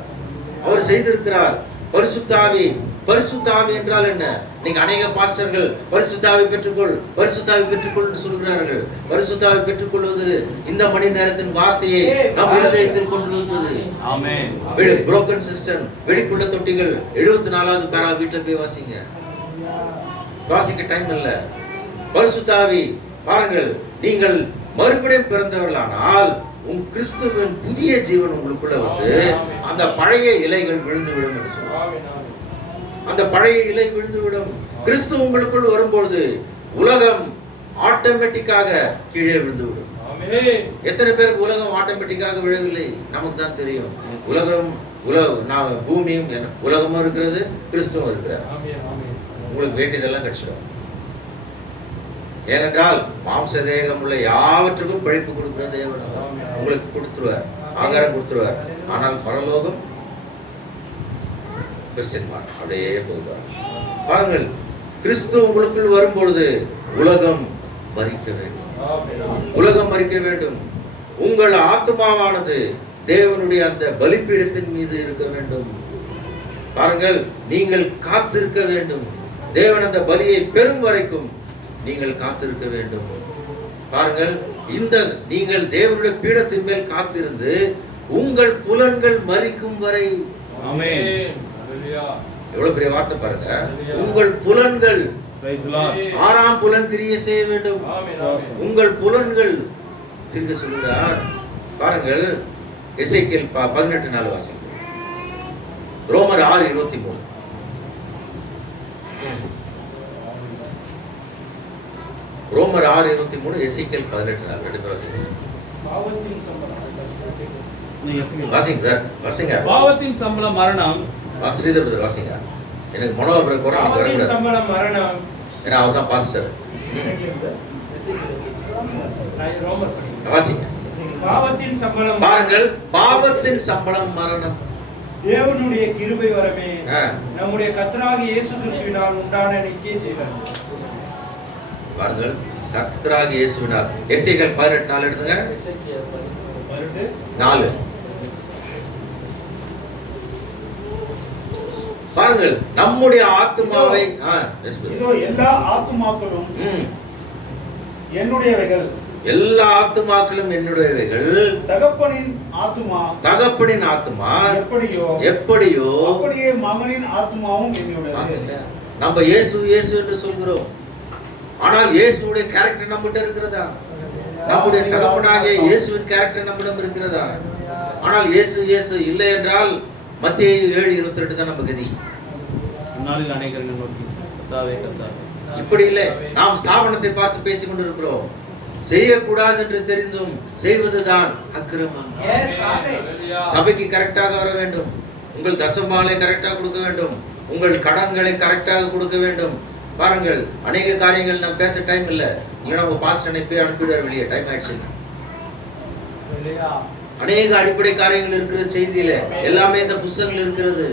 அவர் செய்திருக்கிறார். பரிசுத்த ஆவி, பரிசுத்த ஆவி என்றால் என்ன? நீங்க அநேக பாஸ்டர்கள் பரிசுத்த ஆவி பெற்றுக்கொள், பரிசுத்த ஆவி பெற்றுக்கொள் என்று சொல்கிறார்கள். பரிசுத்த ஆவி பெற்றுக்கொள்வது இந்த மணி நேரத்தின் வார்த்தையை நம் இருதயத்தில் கொண்டு வருவது. ஆமென். புரோக்கன் சிஸ்டம், வெடிப்புள்ள தொட்டிகள் 74வது பேரா வீட்டுல போய் வாசிங்க. வாசிக்க டைம் இல்ல. பரிசுத்த ஆவி, பாருங்கள், நீங்கள் மறுபடியும் பிறந்தவர்களானால் உன் கிறிஸ்துவின் புதிய ஜீவன் உங்களுக்குள்ள வந்து அந்த பழைய இலைகள் விழுந்து விடும் என்று சொல்றாங்க. அந்த பழைய இலை விழுந்து விடும். கிறிஸ்து உங்களுக்குள் வரும்போது உலகம் ஆட்டோமேட்டிக்காக கீழே விழுந்து விடும். எத்தனை பேருக்கு உலகம் ஆட்டோமேட்டிக்காக விழவில்லை? நமக்கு தான் தெரியும். பூமியும் உலகமும் இருக்கிறது, கிறிஸ்துவும் இருக்கிறார். உங்களுக்கு வேண்டியதெல்லாம் கிடைச்சிடும். ஏனென்றால் மாம்ச தேகம் உள்ள யாவற்றுக்கும் பழிப்பு கொடுக்கிற தேவன் உங்களுக்கு கொடுத்துருவார், ஆகாரம் கொடுத்துருவார். ஆனால் பரலோகம் கிறிஸ்டியன்மார் அப்படியே போகிறார். பாருங்கள், கிறிஸ்து உங்களுக்குள் வரும்பொழுது உலகம் மரிக்க வேண்டும். உலகம் மரிக்க வேண்டும். உங்கள் ஆத்மாவானது தேவனுடைய அந்த பலிபீடத்தின் மீது இருக்க வேண்டும். பாருங்கள், நீங்கள் காத்திருக்க வேண்டும். தேவன் அந்த பலியை பெறும் வரைக்கும் நீங்கள் காத்திருக்க வேண்டும். பாருங்கள், இந்த நீங்கள் தேவனுடைய பீடத்தின் மேல் காத்திருந்து உங்கள் புலன்கள் மரிக்கும் வரை. எவ்வளவு பெரிய வார்த்தை பாருங்க. உங்கள் புலன்கள், 6ஆம் புலன் கிரியை செய்ய வேண்டும். உங்கள் புலன்கள் திரும்ப சொல்லுகிறார். பாருங்கள், எசேக்கியேல் 18:4 வாசிங்க. ரோமர் 6:23. ரோமர் 6:23, எசேக்கியேல் 18:4 ரெண்டு பேரும் வாசிங்க. வாசிங்க. பாவத்தின் சம்பளம் மரணம். ஸ்ரீதர் பிரதர் வாசிங்க. எனக்கு மனோபரம் கூட பாவத்தின் சம்பளம் மரணம். ஏன்னா அவர் தான் பாஸ்டர். வாசிங்க. பாவத்தின் சம்பளம், பாருங்கள், பாவத்தின் சம்பளம் மரணம். தேவனுடைய கிருபை வரமே நம்முடைய கர்த்தராகிய இயேசு கிறிஸ்துவினால் உண்டான நித்திய ஜீவன். பாருங்கள், கர்த்தராகிய இயேசுவினால். எசேக்கியேல் 18:4 எடுத்துங்க. 4 பாருங்கள், நம்முடைய ஆத்துமாவை இதோ எல்லா ஆத்துமாக்களும் என்னுடையவைகள், எல்லா ஆத்துமாக்களும் என்னுடையவைகள். தகப்பனின் ஆத்துமா எப்படியோ அப்படியே மகனின் ஆத்துமாவும் என்னுடையது. நம்ம இயேசு இயேசு என்று சொல்கிறோம், ஆனால் இயேசுடைய கேரக்டர் நம்மகிட்ட இருக்கிறதா? நம்முடைய தகப்பனாகிய இயேசுவின் கேரக்டர் நம்மிடம் இருக்கிறதா? ஆனால் இயேசு இயேசு இல்லை என்றால் மத்தேயு 7:22 தான் நம்ம கதி. இப்படி இல்லை. நாம் ஸ்தாபனத்தை பார்த்து பேசிக் கொண்டிருக்கிறோம். செய்யக்கூடாது என்று தெரிந்தும் செய்வதுதான் அக்கிரமம். சபைக்கு கரெக்டாக வர வேண்டும், உங்கள் தசமாலை கரெக்டாக கொடுக்க வேண்டும், உங்கள் கடன்களை கரெக்டாக கொடுக்க வேண்டும். பாருங்கள், அநேக காரியங்கள் நான் பேச டைம் இல்லை. இல்லைன்னா உங்க பாஸ்டர் போய் அனுப்பிடுவார் வெளியே, டைம் ஆயிடுச்சு. அநேக அடிப்படை காரியங்கள் இருக்கிற செய்தியில எல்லாமே இந்த புஸ்தகங்கள் இருக்கிறது.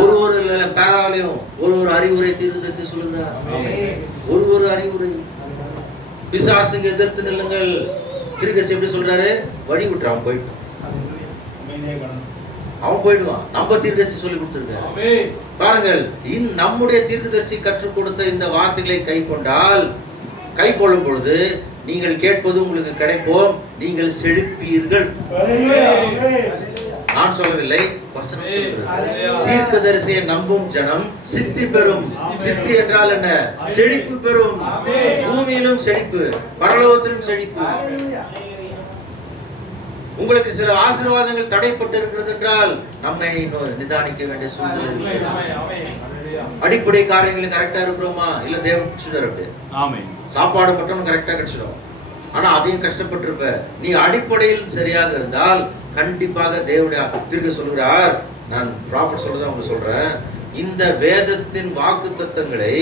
ஒரு பேராலையும் ஒரு அறிவுரை தீர்க்கதரிசி சொல்லுகிறார். ஒரு அறிவுரை. பிசாசுக்கு எதிர்த்து நில்லுங்கள். தீர்க்கதரிசி எப்படி சொல்றாரு? வழி விட்டுறான், அவன் போயிடுவான். நம்ம தீர்க்கதரிசி சொல்லி கொடுத்திருக்காரு. பாருங்கள், நம்முடைய தீர்க்கதரிசி கற்றுக் கொடுத்த இந்த வார்த்தைகளை கை கொள்ளும் பொழுது நீங்கள் கேட்பது உங்களுக்கு கிடைப்போம், நீங்கள் செழிப்பீர்கள். நான் சொல்லவில்லை, வசனம் சொல்கிறது. தீர்க்கதரிசியை நம்பும் ஜனம் சித்தி பெறும். சித்தி என்றால் என்ன? செழிப்பு பெறும். பூமியிலும் செழிப்பு, பரலோகத்திலும் செழிப்பு. உங்களுக்கு சில ஆசீர்வாதங்கள் தடைப்பட்டு இருக்கிறது என்றால் நம்மை நிதானிக்க வேண்டிய சூழ்நிலை இருக்கு. அடிப்படை காரியங்கள் கரெக்டா இருக்கிறோமா? இல்ல தேவன் சாப்பாடு மட்டும் கரெக்டா கிடைச்சிடும், ஆனா அதையும் கஷ்டப்பட்டு இருப்ப. நீ அடிப்படையில் சரியாக இருந்தால் கண்டிப்பாக தேவனுடைய தீர்க்க சொல்கிறார். நான் ப்ராஃபட் சொல்லதான் உங்களுக்கு சொல்றேன். இந்த வேதத்தின் வாக்குத்தத்தங்களை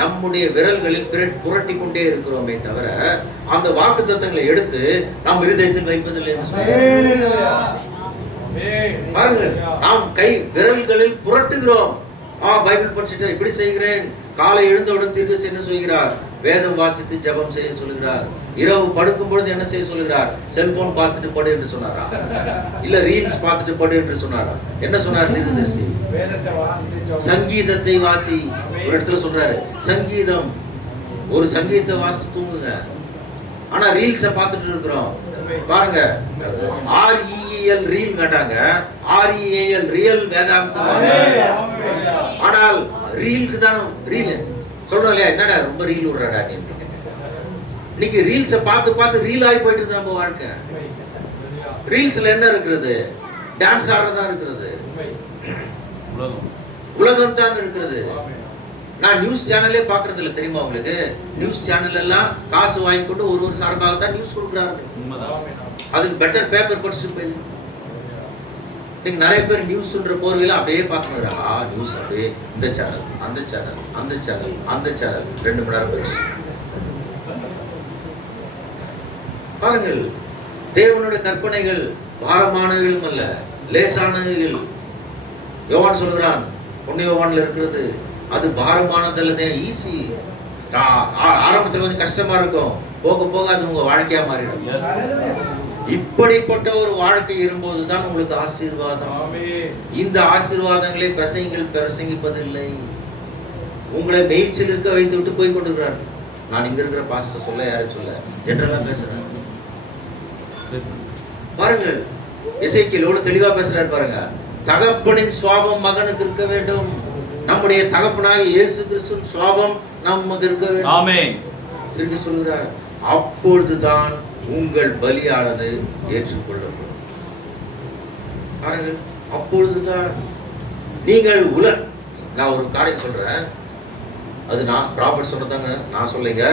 நம்முடைய விரல்களில் புரட்டி கொண்டே இருக்கிறோமே தவிர அந்த வாக்குத்தத்தங்களை எடுத்து நாம் இருதயத்தில் வைப்பதில்லை. பாருங்கள், நாம் கை விரல்களில் புரட்டுகிறோம். பைபிள் படிச்சுட்டு இப்படி செய்கிறேன். காலை எழுந்தவுடன் தீர்க்கதரிசி என்ன சொல்கிறார்? வேதம் வாசித்து ஜெபம் செய்ய சொல்கிறார். இரவு படுக்கும் பொழுது என்ன செய்ய சொல்கிறார்? செல்போன் பார்த்துட்டு படு என்று சொன்னாரா? இல்ல ரீல்ஸ் பார்த்துட்டு படு என்று சொன்னாரா? என்ன சொன்னார் தீர்க்கதரிசி? சங்கீதத்தை வாசி. ஒரு இடத்துல சொல்றாரு, சங்கீதம், ஒரு சங்கீதத்தை வாசித்து தூங்குங்க. ஆனா ரீல்ஸ பார்த்துட்டு இருக்கிறோம். பாருங்க, REEL ரீல் வேண்டாங்க, REAL ரியல் வேதாந்தம். ஆனால் ரீலுக்கு தானே ரீல் சொல்றோம் இல்லையா? என்னடா ரொம்ப ரீல் விடுறடா நீ. இன்னைக்கு ரீல்ஸை பார்த்து ரீல் ஆகி போயிட்டு இருக்கு நம்ம வாழ்க்கை. ரீல்ஸ்ல என்ன இருக்கிறது? டான்ஸ் ஆடுறதா இருக்கிறது, உலகம் தான் இருக்கிறது. நான் நியூஸ் சேனலே பாக்குறது இல்லை, தெரியுமா உங்களுக்கு? நியூஸ் சேனல் எல்லாம் காசு வாங்கி கொண்டு ஒரு சார்பாக தான் நியூஸ் கொடுக்குறாங்க. அதுக்கு பெட்டர் பேப்பர் படிச்சுட்டு போயிடும். நீங்க நிறைய பேர் நியூஸ்ன்ற போர்வையில அப்படியே பார்க்கணும். நியூஸ் அப்படியே இந்த சேனல் அந்த சேனல் அந்த சேனல் அந்த சேனல் 2 மணி நேரம் போயிடுச்சு. பாருங்கள், தேவனுடைய கற்பனைகள் பாரமானவைகளும் அல்ல, லேசானவைகள். யோவான் சொல்கிறான், 1 யோவான்ல இருக்கிறது, அது பாரமானதல்ல, ஈஸி. ஆரம்பத்துல கொஞ்சம் கஷ்டமா இருக்கும், போக போக அது உங்க வாழ்க்கையா மாறிடும். இப்படிப்பட்ட ஒரு வாழ்க்கை இருக்கும்போதுதான் உங்களுக்கு ஆசீர்வாதம். இந்த ஆசீர்வாதங்களை பிரசங்கிப்பதில்லை. உங்களை மேய்ச்சல் இருக்க வைத்து விட்டு போய் கொண்டிருக்கிறார். நான் இங்க இருக்கிற பாஸ்டர் சொல்ல, யாரும் சொல்ல, ஜெனரலா பேசுறேன். பாருங்கள், எசேக்கியேல் தெளிவா பேசுறாரு. பாருங்க, தகப்பனின் சுவாபம் மகனுக்கு இருக்க வேண்டும். நம்முடைய தகப்பனாகிய இயேசு கிறிஸ்துவின் சுவாபம் நமக்கு இருக்க வேண்டும். ஆமென் என்று சொல்கிறார். அப்பொழுதுதான் உங்கள் பலியானது ஏற்றுக்கொள்ளப்படும். பாருங்கள், அப்பொழுதுதான் நீங்கள் நான் ஒரு காரியம் சொல்றேன், அது நான் ப்ராஃபட் சொன்னதாங்க, நான் சொல்லுங்க.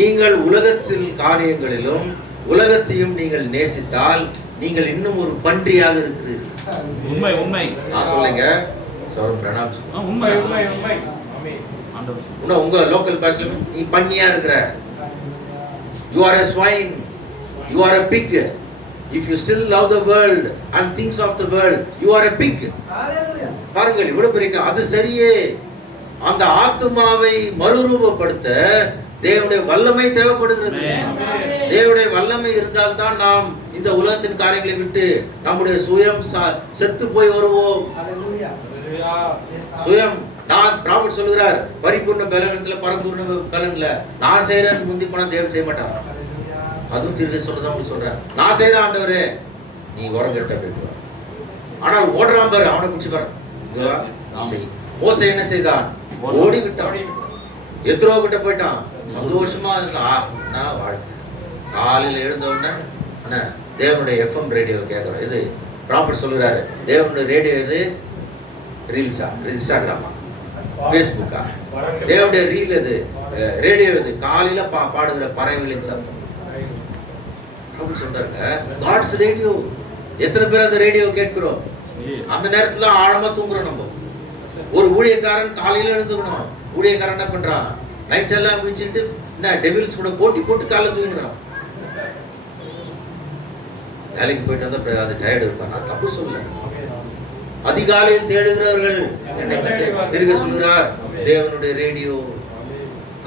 நீங்கள் உலகத்தில் காரியங்களிலும் உலகத்தையும் நீங்கள் நேசித்தால் நீங்கள் இன்னும் ஒரு பன்றியாக இருக்கிறீர்கள். உண்மை உண்மை. நான் சொல்லுங்க, சௌரம் பிரணாம். உண்மை உண்மை உண்மை. ஆமென். உங்க லோக்கல் பாஷையில நீ பன்னியா இருக்கிற. You are a swine. You are a pig. If you still love the world and things of the world, you are a pig. Hallelujah. பாருங்கள், இவ்வளவு பெரிய அது சரியே. அந்த ஆத்துமாவை மறுரூபப்படுத்த தேவனுடைய வல்லமை தேவைப்படுகிறது. தேவனுடைய வல்லமை இருந்தால் தான் நாம் இந்த உலகத்தின் காரியங்களை விட்டு நம்முடைய சுயம் செத்து போய் வருவோம். சுயம் நான் ப்ராஃபட் சொல்லுகிறார், பரிபூர்ண பலனத்துல பரம்பூர்ண பலன்ல நான் செய்யறேன்னு முந்தி போனா தேவன் செய்ய மாட்டான். அதுவும் தீர்க்க சொல்லதான் உங்களுக்கு சொல்றேன். நான் செய்யறேன் ஆண்டவரே, நீ உரம் கட்ட போயிட்டு. ஆனால் ஓடுறான் பாரு, அவனை பிடிச்சி பாரு. மோசே என்ன செய்தான்? ஓடி விட்டான். எத்ரோ கிட்ட போயிட்டான். சந்தோஷமா நான் காலையில எழுந்த உடனே என்ன தேவனுடைய எஃப்எம் ரேடியோ கேட்கிறோம். இது ப்ராஃபட் சொல்லுறாரு, தேவனுடைய ரேடியோ இது ரீல்ஸா, இன்ஸ்டாகிராமா, பேஸ்புக்கா? தேவனுடைய ரீல் இது, ரேடியோ இது காலையில பாடுகிற பறவைகளின் சத்தம். ப்ராஃபட் சொல்றாங்க, காட்ஸ் ரேடியோ. எத்தனை பேர் அந்த ரேடியோ கேட்கிறோம்? அந்த நேரத்துல ஆழமா தூங்குறோம். நம்ம ஒரு ஊழியக்காரன் காலையில எழுந்துக்கணும். ஊழியக்காரன் என்ன பண்றான்? நைட் எல்லாம் முடிச்சுட்டு என்ன டெவில்ஸ் கூட போட்டி போட்டு காலைல தூங்கிடுறான். வேலைக்கு போயிட்டு வந்தா அது டயர்டு இருப்பான். நான் தப்பு சொல்ல. அதிகாலையில் தேடுகிறவர்கள் என்னை திரும்ப சொல்கிறார் தேவனுடைய ரேடியோ.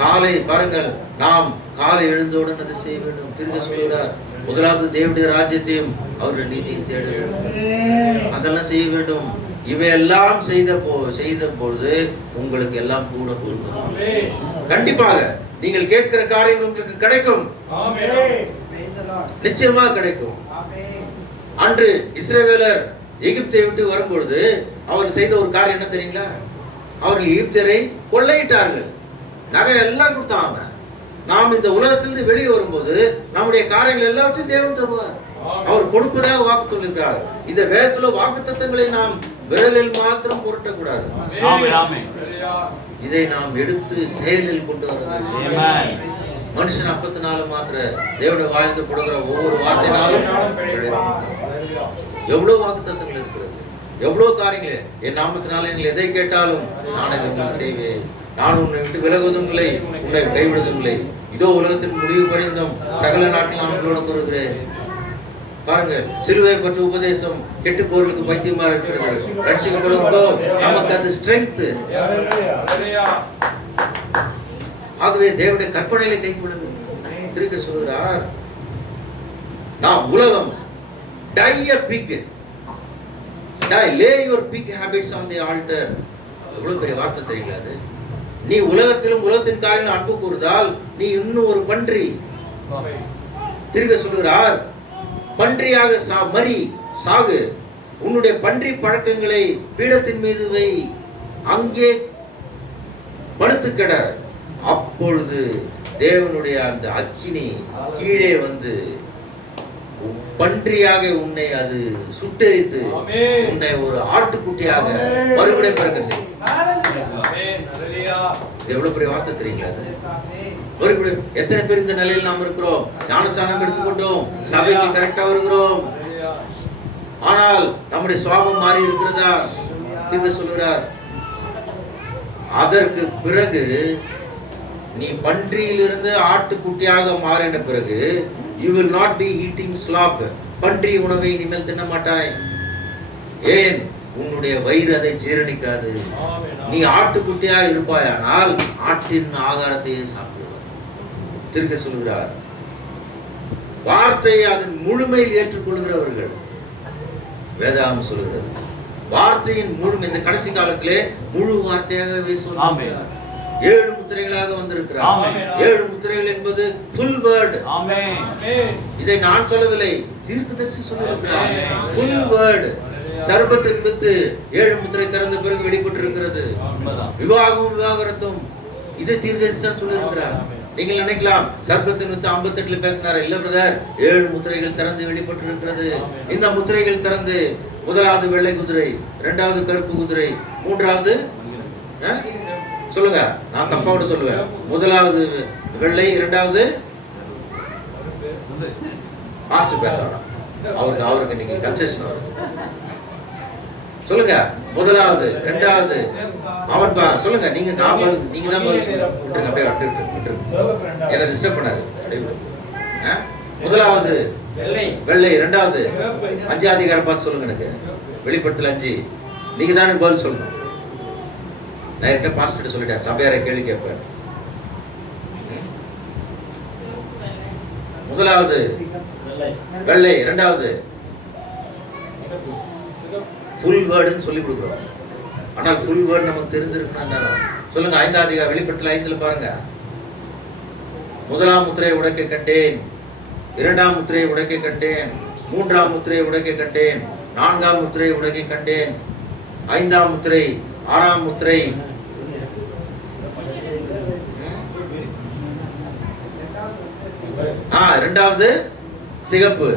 காலை பாருங்கள், நாம் காலை எழுந்தவுடன் அதை செய்ய வேண்டும். திரும்ப சொல்கிறார், முதலாவது தேவனுடைய ராஜ்யத்தையும் அவருடைய நீதியை தேட வேண்டும். அதெல்லாம் செய்ய வேண்டும். இவையெல்லாம் செய்த பொழுது உங்களுக்கு எல்லாம் கூட கொடுக்கும். கண்டிப்பாக நீங்கள் கேட்கிற காரியங்கள் உங்களுக்கு கிடைக்கும். நிச்சயமாக கிடைக்கும். அன்று இஸ்ரவேலர் எகிப்தை விட்டு வரும்பொழுது அவர் செய்த ஒரு காரியம் என்ன தெரியுங்களா? அவர்கள் எகிப்தியரை கொள்ளையிட்டார்கள். நகை எல்லாம் கொடுத்தாங்க. நாம் இந்த உலகத்திலிருந்து வெளியே வரும்போது நம்முடைய காரியங்கள் எல்லாத்தையும் தேவன் தருவார். அவர் கொடுப்பதாக வாக்கு சொல்லியிருக்கிறார். இந்த வேதத்துல வாக்கு தத்தங்களை நாம் விரலில் மாத்திரம் புரட்டக்கூடாது. இதை நாம் எடுத்து செயலில் கொண்டு வர வேண்டும். மனுஷன் அப்பத்தினால மாத்திர தேவனுடைய வாய்ந்து கொடுக்கிற ஒவ்வொரு வார்த்தையினாலும் எவ்வளவு வாக்கு தத்தங்கள் இருக்கிறது, எவ்வளவு காரியங்களே. என் நாமத்தினால நீங்கள் எதை கேட்டாலும் நான் இதை உங்களுக்கு செய்வேன். நான் உன்னை விட்டு விலகுவதும் இல்லை, உன்னை கைவிடுவதும் இல்லை. இதோ உலகத்தின் முடிவு பரிந்தும் சகல நாட்டில் நான் உங்களோட கூறுகிறேன். பாருங்க, சிலுவை பற்றி உபதேசம் கெட்டு போர்களுக்கு பைத்தியமா இருக்கிறது. ரட்சிக்கப்படுவதோ நமக்கு அது ஸ்ட்ரெங்த். ஆகவே தேவனுடைய கற்பனையிலே கைக்கொள்ளுங்கள். திருக்க சொல்கிறார், நான் உலகம் die a pig, die, lay your pig habits on the altar. எவ்வளவு பெரிய வார்த்தை தெரியல அது. நீ உலகத்திலும் உலகத்தின் காரியங்கள் அன்பு கூறுதால் நீ இன்னும் ஒரு பன்றி. திருக்க சொல்கிறார், பன்றியாக சாகு. உன்னுடைய பன்றி பழக்கங்களை பீடத்தின் மீது வை, அங்கே படுத்து கிட. அப்பொழுது தேவனுடைய அந்த அக்கினி கீழே வந்து பன்றியாக உன்னை அது சுட்டெரித்து உன்னை ஒரு ஆட்டுக்குட்டியாக மறுபடியும் பிறக்க செய்யும். எவ்வளவு பெரிய வார்த்தை தெரியுங்களா அது? மறுபடியும் எத்தனை பேர் இந்த நிலையில் நாம் இருக்கிறோம்? ஞானஸ்நானம் எடுத்துக்கொண்டோம், சபைக்கு கரெக்டா வருகிறோம், ஆனால் நம்முடைய சுவாபம் மாறி இருக்கிறதா? திரும்ப சொல்கிறார், அதற்கு பிறகு நீ பன்றியிலிருந்து ஆட்டுக்குட்டியாக மாறின பிறகு you will not be eating slop. பன்றி உணவை இனிமேல் தின்ன மாட்டாய். ஏன்? உன்னுடைய வயிறு அதை ஜீரணிக்காது. நீ ஆட்டுக்குட்டியா இருப்பாயானால் ஆட்டின் ஆகாரத்தையே சாப்பிடுவார். திருக்க சொல்கிறார், வார்த்தையை அதன் முழுமையில் ஏற்றுக்கொள்கிறவர்கள். வேதாகம் சொல்கிறது, வார்த்தையின் முழுமை இந்த கடைசி காலத்திலே முழு வார்த்தையாக பேசுவார். 7 முத்திரைகளாக வந்திருக்கிறார். 7 முத்திரைகள் என்பது full word. இதை நான் சொல்லவில்லை, தீர்க்கதரிசி சொல்லியிருக்கிறார். full word. சர்பத்தின் வித்து 7 முத்திரை திறந்த பிறகு வெளிப்பட்டு இருக்கிறது. விவாகமும் விவாகரத்தும் இதை தீர்க்கதரிசி தான் சொல்லியிருக்கிறார். நீங்கள் நினைக்கலாம் சர்பத்தின் வித்து 58ல பேசினார். இல்ல பிரதர், 7 முத்திரைகள் திறந்து வெளிப்பட்டு இருக்கிறது. இந்த முத்திரைகள் திறந்து முதலாவது வெள்ளை குதிரை, இரண்டாவது கருப்பு குதிரை, மூன்றாவது சொல்லுங்க, நான் தப்பாவோட சொல்லுவேன். முதலாவது வெள்ளை, இரண்டாவது பாஸ்டர் பேசணும். அவருக்கு நீங்க கன்செஷன் வரும். சொல்லுங்க, முதலாவது, இரண்டாவது அவன் சொல்லுங்க. நீங்க தான் பதில் சொல்லுங்க. அப்படியே விட்டுருங்க, என்ன டிஸ்டர்ப் பண்ணாது. முதலாவது வெள்ளை, இரண்டாவது 5 அதிகாரம் பார்த்து சொல்லுங்க. எனக்கு வெளிப்படுத்தல 5. நீங்க தான் எனக்கு பதில் சொல்லணும். நான் இருக்க பாஸ்டர் சொல்லிட்டேன், சபையாரை கேள்வி கேட்பேன். முதலாவது வெள்ளை, இரண்டாவது ஃபுல் வேர்டுன்னு சொல்லி கொடுக்குறோம். ஆனால் ஃபுல் வேர்ட் நமக்கு தெரிஞ்சிருக்கணும். சொல்லுங்க, 5ஆம் அதிகாரம் வெளிப்படுத்தல் 5 பாருங்க. 1ஆம் முத்திரையை உடைக்க கண்டேன், 2ஆம் முத்திரையை உடைக்க கண்டேன், 3ஆம் முத்திரையை உடைக்க கண்டேன், 4ஆம் முத்திரையை உடைக்க கண்டேன், 5ஆம் முத்திரை, 6ஆம் முத்திரை, 2வது சிகப்பு.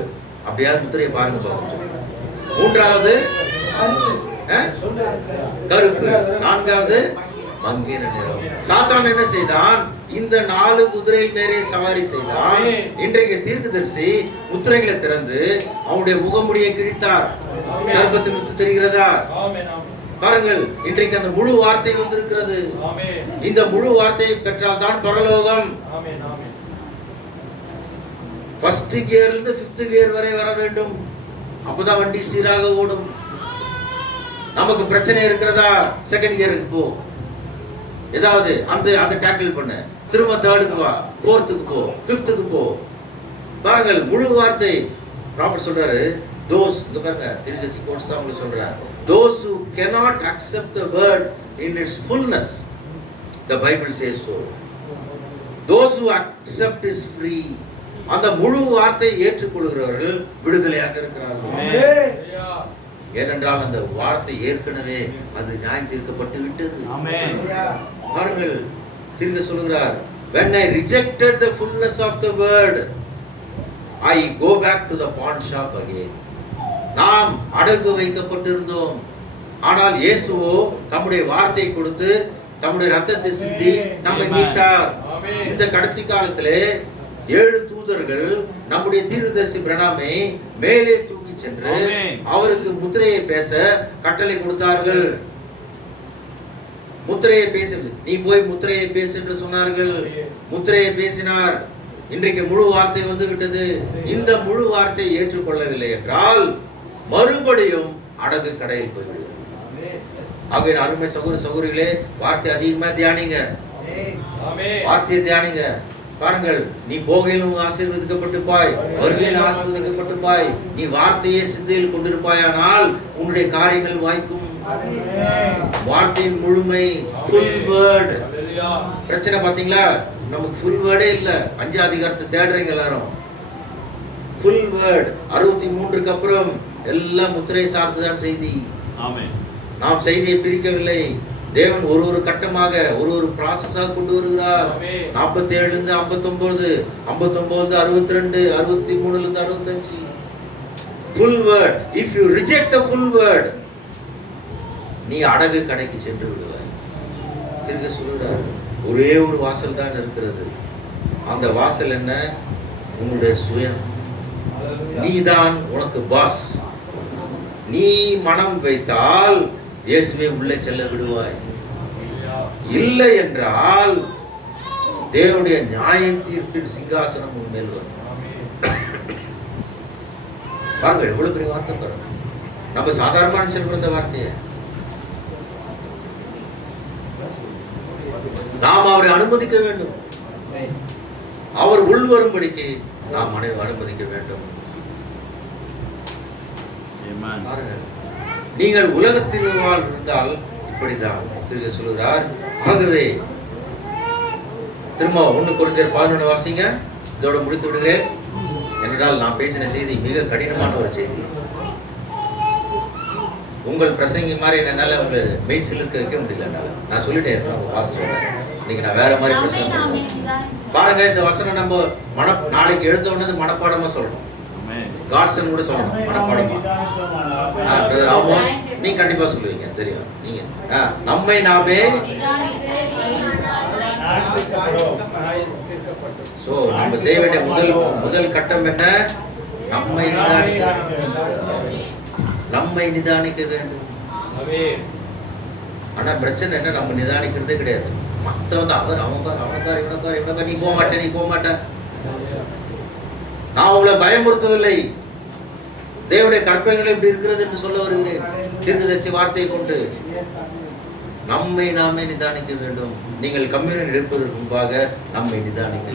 அப்படியாவது முத்திரையை பாருங்க சொல்லுங்க. 3வது கருப்பு, 4வது மங்கின நிறம். சாத்தான் என்ன செய்தான்? இந்த 4 குதிரையில் மேலே சவாரி செய்தான். இன்றைக்கு தீர்க்கதரிசி முத்திரைகளை திறந்து அவனுடைய முகமுடியை கிழித்தார். சர்ப்பத்தின் முத்து தெரிகிறதா? பாருங்கள், இன்றைக்கு அந்த முழு வார்த்தை வந்திருக்கிறது. இந்த முழு வார்த்தையை பெற்றால் தான் பரலோகம். ஃபர்ஸ்ட் கியர்ல இருந்து 5th கியர் வரை வர வேண்டும். அப்பதான் வண்டி சீராக ஓடும். நமக்கு பிரச்சனை இருக்கிறதா? 2nd கியருக்கு போ, ஏதாவது அந்த டேக்கிள் பண்ண, திரும்ப 3rd வா, 4th போ, 5th போ. பாருங்கள், முழு வார்த்தை. ப்ராஃபட் சொல்றாரு, those, இங்க பாருங்க, திருகசி கோட்ஸ் தான் உங்களுக்கு சொல்றேன். Those who cannot accept the word in its fullness, the Bible says so. Those who accept is free. அந்த முழு வார்த்தையை ஏற்றுக்கொள்கிறவர்கள் விடுதலையாக இருக்கிறார்கள். ஏனென்றால் அந்த வார்த்தை ஏற்கனவே அது நியாயம் தீர்க்கப்பட்டு விட்டது. பாருங்கள், திரும்ப சொல்கிறார், when I rejected the fullness of the word, I go back to the pawn shop again. நாம் அடகு வைக்கப்பட்டிருந்தோம். ஆனால் இயேசுவோ தம்முடைய வார்த்தையை கொடுத்து தம்முடைய ரத்தத்தை சிந்தி நம்மை மீட்டார். இந்த கடைசி காலத்திலே 7 தூதர்கள் நம்முடைய தீர்க்கதரிசி பிரணாமை மேலே தூக்கி சென்று அவருக்கு முத்திரையை பேச கட்டளை கொடுத்தார்கள். முத்திரையை பேசு, நீ போய் முத்திரையை பேசு என்று சொன்னார்கள். முத்திரையை பேசினார். இன்றைக்கு முழு வார்த்தை வந்து விட்டது. இந்த முழு வார்த்தையை ஏற்றுக்கொள்ளவில்லை என்றால் மறுபடியும் அடகு கடையில் போய்விடுகிறது. ஆகிய அருமை சகோதரிகளே, வார்த்தை அதிகமா தியானிங்க. வார்த்தையை தியானிங்க. பாருங்கள், நீ போகையிலும் ஆசீர்வதிக்கப்பட்டிருப்பாய், வருகையில் ஆசீர்வதிக்கப்பட்டிருப்பாய். நீ வார்த்தையை சிந்தையில் கொண்டிருப்பாயானால் உன்னுடைய காரியங்கள் வாய்க்கும். வார்த்தையின் முழுமை, ஃபுல் வேர்ட். பிரச்சனை பாத்தீங்களா? நமக்கு ஃபுல் வேர்டே இல்ல. 5ஆம் அதிகாரத்தை தேடுறீங்க எல்லாரும். ஃபுல் வேர்ட் 63க்கு அப்புறம் எல்லாம் முத்திரை சார்ந்துதான் செய்தி. நாம் செய்தியை பிரிக்கவில்லை. தேவன் ஒரு கட்டமாக ஒரு ப்ராசஸாக கொண்டு வருகிறார். 47 இருந்து 59, 59 62, 63 இருந்து 65. full word. If you reject the full word, நீ அடகு கடைக்கு சென்று விடுவாய். திரும்ப சொல்றார், ஒரே ஒரு வாசல் தான் இருக்கிறது. அந்த வாசல் என்ன? உன்னுடைய சுயம். நீதான் உனக்கு பாஸ். நீ மனம் வைத்தால் இயேசுவை உள்ளே செல்ல விடுவாய். இல்லை என்றால் தேவனுடைய நியாய தீர்ப்பின் சிங்காசனம் உன்மேல் வரும். பாருங்க, எவ்வளவு பெரிய வார்த்தை பாருங்க. நம்ம சாதாரணமான சொல்ற இந்த வார்த்தையை நாம் அவரை அனுமதிக்க வேண்டும். அவர் உள் வரும்படிக்கு நாம் அனுமதிக்க வேண்டும். நீங்கள் உலகத்தில் இருந்தால் இப்படிதான் திரும்ப சொல்கிறார். ஆகவே திரும்ப 1 கொரிந்தியர் 11 வாசிங்க. இதோட முடித்து விடுகிறேன். என்றால் நான் பேசின செய்தி மிக கடினமான ஒரு செய்தி. உங்கள் பிரசங்கி மாதிரி என்னால உங்க மெய்சில் வைக்க முடியல. நான் சொல்லிட்டே இருக்கேன் வாசிச்சோம். இன்னைக்கு நான் வேற மாதிரி பிரசங்கம் பாருங்க. இந்த வசனம் நம்ம நாளைக்கு எழுத உடனே மனப்பாடமா சொல்லணும். காட்சன் கூட சொல்லணும் மனப்பாடமா. நீ கண்டிப்பா சொல்லுவீங்க, தெரியும். நீங்க நம்மை நாமே நம்ம செய்ய வேண்டிய முதல் கட்டம் என்ன? நம்மை நிதானிக்க வேண்டும். ஆனா பிரச்சனை என்ன? நம்ம நிதானிக்கிறதே கிடையாது. மத்தவங்க அவன் பாரு இவனை பாரு நீ போக மாட்ட. நான் உங்களை பயமுறுத்தவில்லை. தேவனுடைய கற்பனைகள் எப்படி இருக்கிறது என்று சொல்ல வருகிறேன். தீர்க்கதரிசி வார்த்தையை கொண்டு நம்மை நாமே நிதானிக்க வேண்டும். நீங்கள் கம்யூனியன் எடுப்பதற்கு முன்பாக நம்மை நிதானிக்க,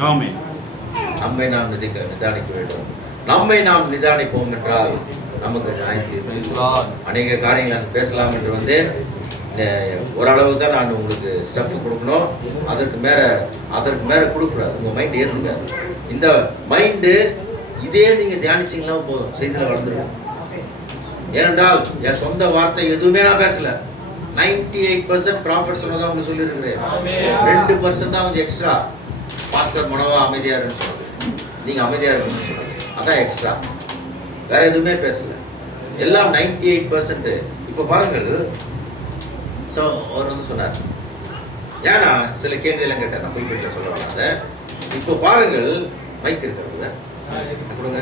நம்மை நாம் நிதானிக்க வேண்டும். நம்மை நாம் நிதானிப்போம் என்றால் நமக்கு நியாயம் தீர்ப்பு. அநேக காரியங்களை பேசலாம் என்று வந்தேன். ஓரளவுக்கு தான் நான் உங்களுக்கு ஸ்டஃப் கொடுக்கணும், அதற்கு மேலே கொடுக்கக்கூடாது. உங்கள் மைண்ட் ஏற்றுங்க. இந்த மைண்டு இதே நீங்கள் தியானிச்சிங்கன்னா போதும், செய்தியில் வளர்ந்துருக்கும். ஏனென்றால் என் சொந்த வார்த்தை எதுவுமே நான் பேசல. 98% ப்ராஃபிட் சொன்னதான் அவங்க சொல்லியிருக்கிறேன். 2% தான் அவங்க எக்ஸ்ட்ரா. பாஸ்டர் மனவா அமைதியாக இருக்குன்னு சொல்லுது, நீங்கள் அமைதியாக இருக்குன்னு சொல்லுது, அதான் எக்ஸ்ட்ரா. வேற எதுவுமே பேசல, எல்லாம் 98%. இப்போ பாருங்கள், ஸோ அவர் வந்து சொன்னார், ஏன்னா சில கேள்வியெல்லாம் கேட்டேன், நான் போய் வீட்டில் சொல்ல வராத. இப்போ பாருங்கள், மைக் இருக்கிறது கொடுங்க.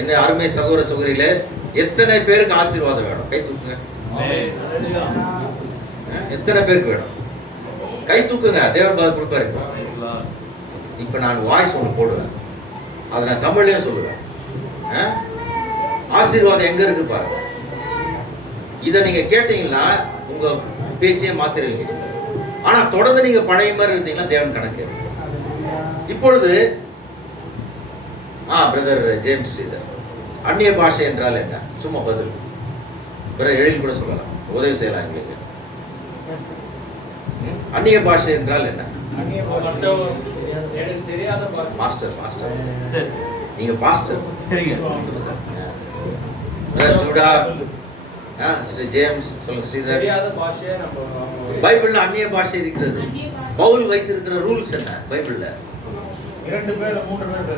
என்ன அருமை சகோதர சகோதரிகளே, எத்தனை பேருக்கு ஆசீர்வாதம் வேணும்? கை தூக்குங்க. எத்தனை பேருக்கு வேணும்? கை தூக்குங்க. தேவன் பாது கொடுப்பாரு. இப்ப நான் வாய்ஸ் ஒன்று போடுவேன், அதை நான் தமிழ்லயும் சொல்லுவேன். ஆசீர்வாதம் எங்க இருக்கு பாருங்க. இதை நீங்க கேட்டீங்கன்னா உங்க பேச்சையே மாத்திருவீங்க. ஆனா தொடர்ந்து நீங்க பழைய மாதிரி இருந்தீங்கன்னா தேவன் கணக்கு. இப்பொழுது பிரதர் ஜேம்ஸ் ஸ்ரீதர், அந்நிய பாஷை என்றால் என்ன? சும்மா பதில் பிறகு எழுதி கூட சொல்லலாம், உதவி செய்யலாம் எங்களுக்கு. அந்நிய பாஷை என்றால் என்ன? மாஸ்டர் நீங்க பாஸ்டர். ஜூடா, ஸ்ரீ ஜேம்ஸ் சொல்லுங்க. ஸ்ரீதர், பைபிள்ல அந்நிய பாஷை இருக்கிறது. பவுல் வைத்திருக்கிற ரூல்ஸ் என்ன பைபிள்ல? 2 பேர் 3 பேர்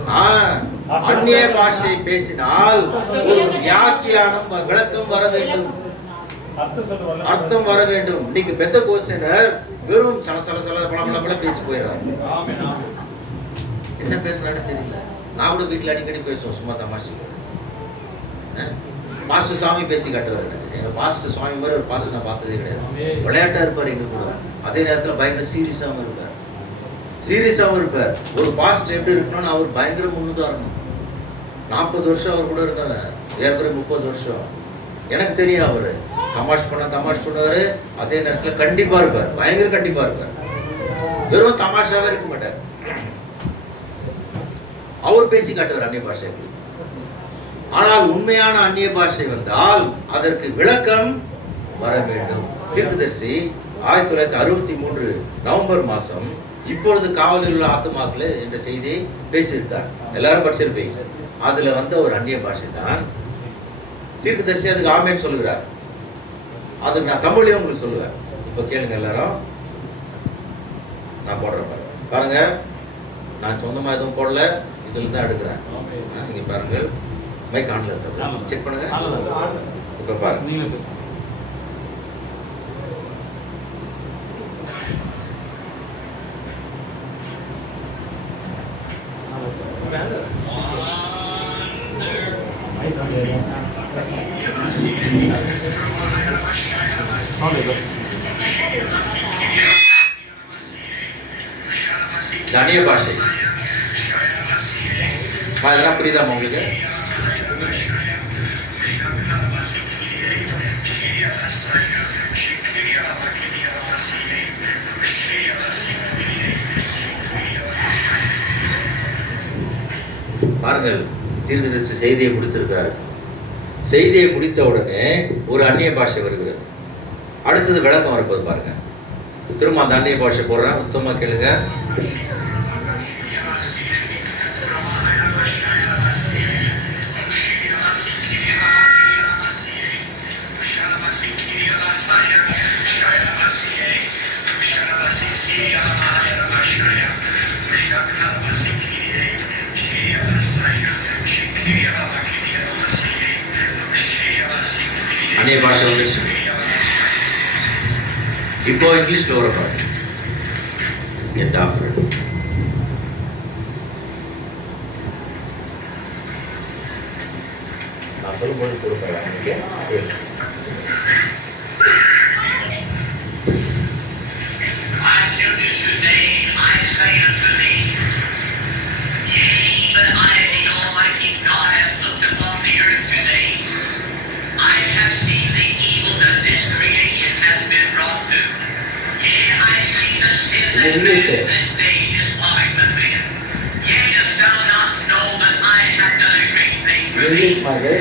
அந்நிய பாஷை பேசினால் ஒரு வியாக்கியானம், விளக்கம் வர வேண்டும், அர்த்தம் வர வேண்டும். இன்னைக்கு பெத்த கோஸ்டனர் வெறும் சல பல பேசி போயிடுறாங்க. என்ன பேசுறான்னு தெரியல. நான் கூட வீட்டில் அடிக்கடி பேசுவோம், சும்மா தமாஷுக்கு. பாஸ்டர் சுவாமி பேசி காட்டுவார் எனக்கு. எங்க பாஸ்டர் சுவாமி மாதிரி ஒரு பாஸ்டர் நான் பார்த்ததே கிடையாது. விளையாட்டா இருப்பார் எங்க கூட, அதே நேரத்தில் பயங்கர சீரியஸாகவும் இருப்பார். ஒரு பாஸ்டர் எப்படி இருக்கணும்னு அவர் பயங்கர முன்னுதாரணம். 40 வருஷம் அவர் கூட இருந்தவன், ஏற்கனவே 30 வருஷம். எனக்கு தெரியும், அவரு தமாஷ் பண்ணுவாரு, அதே நேரத்தில் கண்டிப்பா இருப்பார், பயங்கர கண்டிப்பா இருப்பார். வெறும் தமாஷாவே இருக்க மாட்டார். அவர் பேசி காட்டுவார் அந்நிய பாஷை. ஆனால் உண்மையான அந்நிய பாஷை வந்தால் அதற்கு விளக்கம் வர வேண்டும். தீர்க்கதரிசி 1963 நவம்பர் மாதம் இப்பொழுது காவலில் உள்ள ஆத்துமாக்களே என்ற செய்தியை பேசியிருக்கார். எல்லாரும் படிச்சிருப்பீங்க. அதுல வந்த ஒரு அந்நிய பாஷை தான் தீர்க்கதரிசி. அதுக்கு ஆமேன்னு சொல்லுகிறார். அதுக்கு நான் தமிழையும் உங்களுக்கு சொல்லுவேன். இப்போ கேளுங்க எல்லாரும், நான் போடுறேன் பாருங்க. நான் சொந்தமா எதுவும் போடல, இதுல தான் எடுக்கிறேன். இங்க பாருங்கள், மைக் ஆன்ல இருக்கு, செக் பண்ணுங்க. இப்ப பாருங்க, அந்நிய பாஷை இதெல்லாம் புரியுதாமா உங்களுக்கு? பாருங்கள், தீர்க்கதரிசி செய்தியை கொடுத்திருக்காரு. செய்தியை முடித்த உடனே ஒரு அந்நிய பாஷை வருகிறது. அடுத்தது விளக்கம் வரப்போது பாருங்க. திரும்ப அந்த அந்நிய பாஷை போடுறேன், உத்தமா கேளுங்க. அந்நிய பாஷை வந்துருச்சு. இப்போ இங்கிலீஷ்ல வர பாருங்க. Get offered. நான் சொல்லும்போது கொடுக்குறேன். English है. English मागे.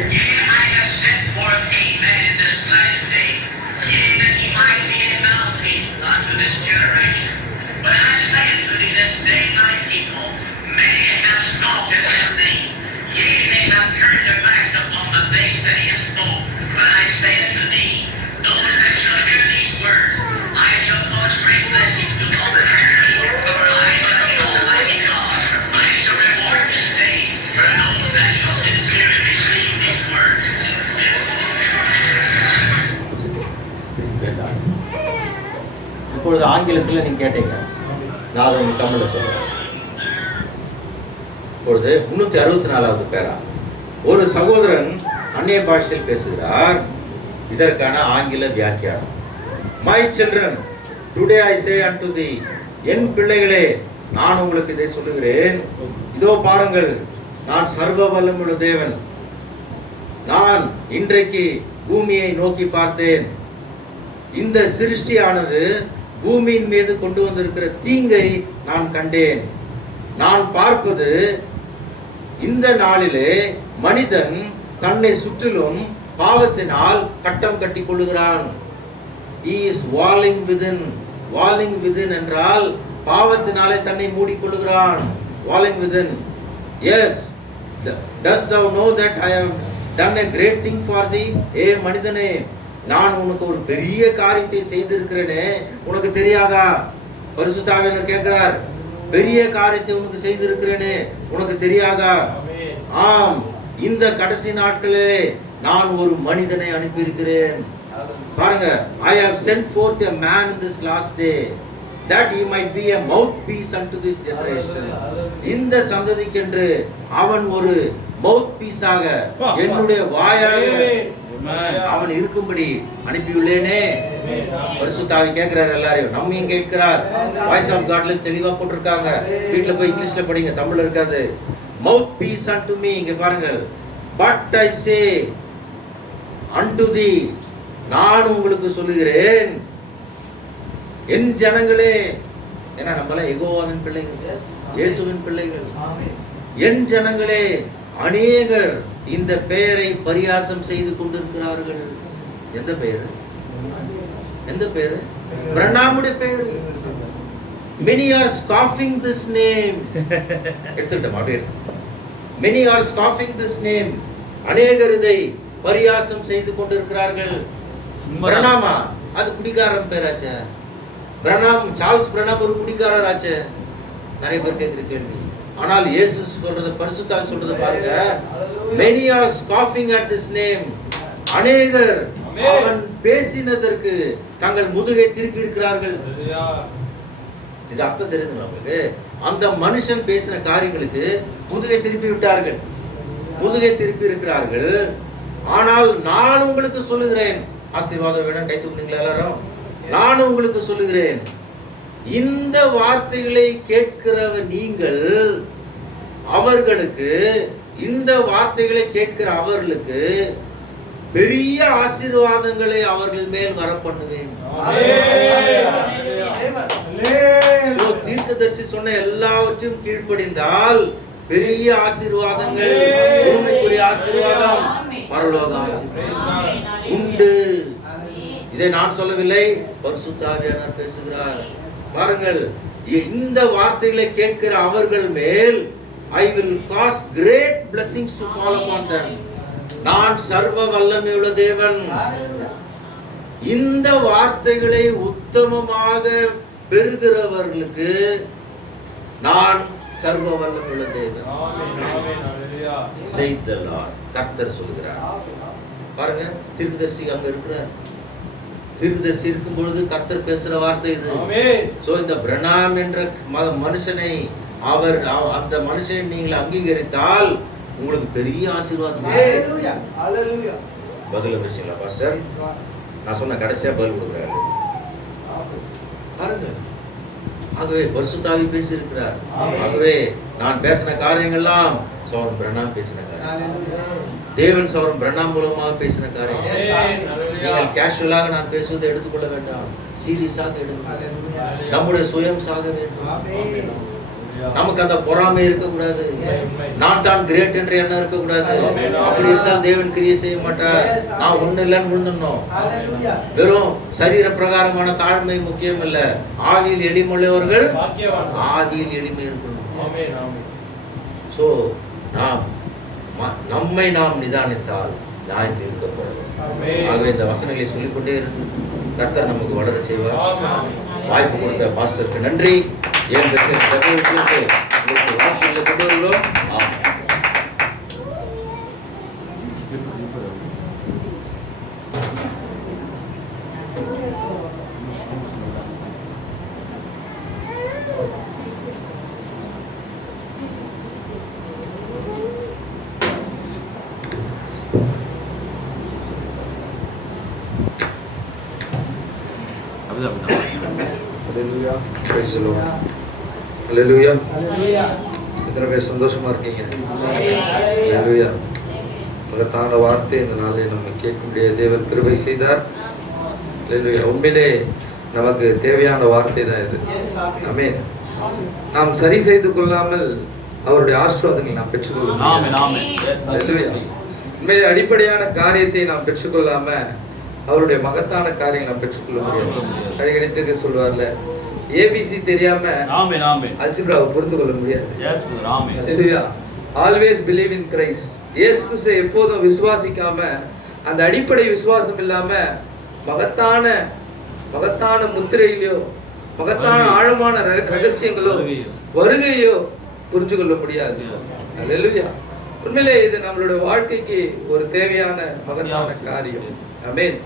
இப்பொழுது ஆங்கிலத்தில் நீங்க கேட்டீங்க, நான் அதை உங்களுக்கு தமிழில் சொல்றேன். இப்பொழுது 364வது பேரா, ஒரு சகோதரன் அந்நிய பாஷையில் பேசுகிறார். இதற்கான ஆங்கில வியாக்கியானம். My children, today I say unto thee, என் பிள்ளைகளே நான் உங்களுக்கு இதை சொல்லுகிறேன். இதோ பாருங்கள், நான் சர்வ வல்லமையுள்ள தேவன். நான் இன்றைக்கு பூமியை நோக்கி பார்த்தேன். இந்த சிருஷ்டியானது பூமியின் மீது கொண்டு வந்திருக்கிற தீங்கை நான் கண்டேன். நான் பார்ப்பது, இந்த நாளிலே மனிதன் தன்னை சுற்றிலும் பாவத்தினால் கட்டம் கட்டி கொள்ளுகிறான். He is walling within. Walling within என்றால் பாவத்தினாலே தன்னை மூடிக்கொள்ளுகிறான். Walling within. Yes. Dost thou know that I have done a great thing for thee? ஏ மனிதனே, நான் உனக்கு ஒரு பெரிய காரியத்தை செய்திருக்கிறேனே, உனக்கு தெரியாதா? பரிசுத்த ஆவியானவர் கேட்கிறார், பெரிய காரியத்தை உனக்கு செய்திருக்கிறேனே, உனக்கு தெரியாதா? ஆம், இந்த கடைசி நாட்களிலே நான் ஒரு மனிதனை அனுப்பியிருக்கிறேன். பாருங்க, I have sent forth a man in this last day that he might be a mouthpiece unto this generation. இந்த சந்ததிக்கென்று அவன் ஒரு மவுத்பீஸ் ஆக, என்னுடைய வாயாக அவன் இருக்கும்படி அனுப்பியுள்ளேனே. பரிசுத்த ஆவி கேட்கிறார் எல்லாரையும், நம்மையும் கேட்கிறார். வாய்ஸ் ஆஃப் காட்ல தெளிவா போட்டிருக்காங்க. வீட்டுல போய் இங்கிலீஷ்ல படிங்க, தமிழ்ல இருக்காது. mouthpiece unto me, இங்க பாருங்க. but I say unto thee, நான் உங்களுக்கு சொல்லுகிறேன், என் ஜனங்களே. ஏன்னா நம்மள யெகோவாவின் பிள்ளைகள், இயேசுவின் பிள்ளைகள். என் ஜனங்களே, அநேகர் இந்த பெயரை பரியாசம் செய்து கொண்டிருக்கிறார்கள். எந்த பெயர்? எந்த பெயர்? பிரணாமுடைய பெயர். many are scoffing this name. எடுத்துட்டோம் அப்படியே. many are scoffing this name. அநேகர் இதை பரியாசம் செய்து கொண்டிருக்கிறார்கள். பிரணாமா, அது குடிகாரன் பேராச்சே. பிரணாம், சார்ல்ஸ் பிரணாம் ஒரு குடிகாரர் ஆச்சே. நிறைய பேர் கேட்கிற கேள்வி. ஆனால் இயேசு சொல்றது, பரிசுத்த ஆவி சொல்றது பாருங்க, many are scoffing at this name. அநேகர் அவன் பேசினதற்கு தங்கள் முதுகை திருப்பி இருக்கிறார்கள். இது அர்த்தம் தெரியுது நமக்கு. அந்த மனுஷன் பேசின காரியங்களுக்கு முதுகை திருப்பி விட்டார்கள், முதுகை திருப்பி இருக்கிறார்கள். ஆனால் நான் உங்களுக்கு சொல்லுகிறேன், ஆசீர்வாதம் வேணும், கை தூக்குனீங்களா எல்லாரும்? நான் உங்களுக்கு சொல்லுகிறேன், இந்த வார்த்தைகளை கேட்கிறவ நீங்கள், அவர்களுக்கு, இந்த வார்த்தைகளை கேட்கிற அவர்களுக்கு பெரிய ஆசீர்வாதங்களை அவர்கள் மேல் வர பண்ணுவேன். தீர்க்கதரிசி சொன்ன எல்லாவற்றையும் கீழ்ப்படிந்தால் பெரிய ஆசீர்வாதங்கள், பூமிக்குரிய ஆசீர்வாதம், பரலோக ஆசீர்வாதம் உண்டு. இதை நான் சொல்லவில்லை, பரிசுத்த ஆவியானவர் பேசுகிறார். பாருங்கள், இந்த வார்த்தைகளை கேட்கிற அவர்கள் மேல் I will cause great blessings to fall upon them. நான் சர்வ வல்லமையுள்ள தேவன். இந்த வார்த்தைகளை உத்தமமாக பெறுகிறவர்களுக்கு நான் சர்வ வல்லமையுள்ள தேவன். Saith the Lord. கர்த்தர் சொல்கிறார். பாருங்க, தீர்க்கதரிசி அங்க இருக்கிறார். தீர்க்கதரிசி இருக்கும் பொழுது கர்த்தர் பேசுற வார்த்தை இது. சோ இந்த பிரணாம் என்ற மனுஷனை, அவர் அந்த மனுஷனை நீங்கள் அங்கீகரித்தால் உங்களுக்கு பெரிய ஆசீர்வாதம். பதில் வந்துருச்சுங்களா பாஸ்டர்? நான் சொன்ன கடைசியா பதில் கொடுக்குறாரு பாருங்க. ஆகவே பரிசுத்த ஆவி பேசி இருக்கிறார். ஆகவே நான் பேசின காரியங்கள்லாம் சௌரன் பிரணாம் பேசின காரியம், தேவன் சௌரன் பிரணாம் மூலமாக பேசின காரியம். நீங்கள் கேஷுவலாக நான் பேசுவதை எடுத்துக்கொள்ள வேண்டாம், சீரியஸாக எடுங்க. நம்முடைய சுயம் சாக வேண்டும். நமக்கு அந்த பொறாமை இருக்கக்கூடாது, நான் தான் கிரேட் என்ற எண்ணம் இருக்கக்கூடாது. அப்படி இருந்தால் தேவன் கிரியை செய்ய மாட்டார். நான் ஒண்ணு இல்லைன்னு விழுந்துடணும். வெறும் சரீர பிரகாரமான தாழ்மை முக்கியம் இல்ல, ஆவியில் எளிமையுள்ளவர்கள் ஆவியில் எளிமை இருக்கணும். சோ நம்மை நாம் நிதானித்தால் நியாயம் தீர்க்கப்படும். ஆகவே இந்த வசனங்களை சொல்லிக்கொண்டே இருக்கு. கர்த்தர் நமக்கு வளர செய்வார். வாய்ப்பு கொடுத்த பாஸ்டருக்கு நன்றி. ஏன் Hallelujah. Praise the Lord. Hallelujah. எத்தனை பேர் சந்தோஷமா இருக்கீங்க? Hallelujah. மகத்தான வார்த்தை இந்த நாளில் நம்ம கேட்கக்கூடிய தேவன் கிருபை செய்தார். Hallelujah. உண்மையிலே நமக்கு தேவையான வார்த்தை தான் இது. ஆமென். நாம் சரி செய்து கொள்ளாமல் அவருடைய ஆசீர்வாதங்களை நாம் பெற்றுக்கொள்ள முடியாது. உண்மையிலே அடிப்படையான காரியத்தை நாம் பெற்றுக்கொள்ளாம அவருடைய மகத்தான காரியங்களை நாம் பெற்றுக்கொள்ள முடியாது. அடிக்கடி சொல்வார்ல, ஏபிசி தெரியாம அல்ஜிப்ராவை புரிந்து கொள்ள முடியாது. Always believe in Christ. இயேசு கிறிஸ்துவை எப்போதும் விசுவாசிக்காம, அந்த அடிப்படை விசுவாசம் இல்லாம மகத்தான மகத்தான முத்திரையிலோ மகத்தான ஆழமான ரகசியங்களோ வருகையோ புரிஞ்சு கொள்ள முடியாது. அல்லேலூயா. உண்மையிலே இது நம்மளுடைய வாழ்க்கைக்கு ஒரு தேவையான மகத்தான காரியம். ஆமென்.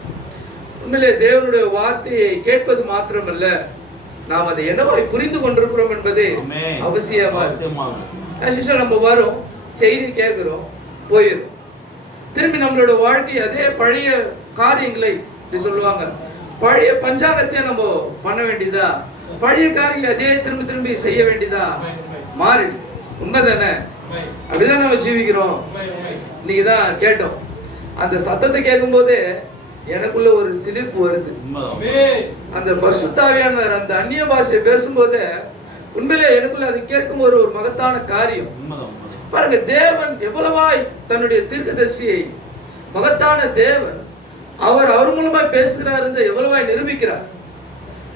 உண்மையிலே தேவனுடைய வார்த்தையை கேட்பது மாத்திரமல்ல, நாம் அதை என்னவாய் புரிந்து கொண்டிருக்கிறோம் என்பது அவசியமா. நம்ம வரோம், செய்தி கேட்கிறோம், போயிடும். திரும்பி நம்மளோட வாழ்க்கை அதே பழைய காரியங்களை சொல்லுவாங்க, பழைய பஞ்சாங்கத்தை நம்ம பண்ண வேண்டியதா, பழைய காரியங்களை அதே திரும்பி திரும்பி செய்ய வேண்டியதா மாறிடு. உண்மைதானே? அப்படிதான் நம்ம ஜீவிக்கிறோம். இன்னைக்கு தான் கேட்டோம், அந்த சத்தத்தை கேட்கும் போதே எனக்குள்ள ஒரு சிலிர்ப்பு வருது. அந்த பரிசுத்த ஆவியானவர் அந்த அந்நிய பாஷை பேசும்போது உண்மையிலே எனக்குள்ள அது கேட்கும் ஒரு மகத்தான காரியம். பாருங்க, தேவன் எவ்வளவாய் தன்னுடைய தீர்க்கதரிசியை, மகத்தான தேவன், அவர் மூலமாய் பேசுகிறார் என்று எவ்வளவாய் நிரூபிக்கிறார்.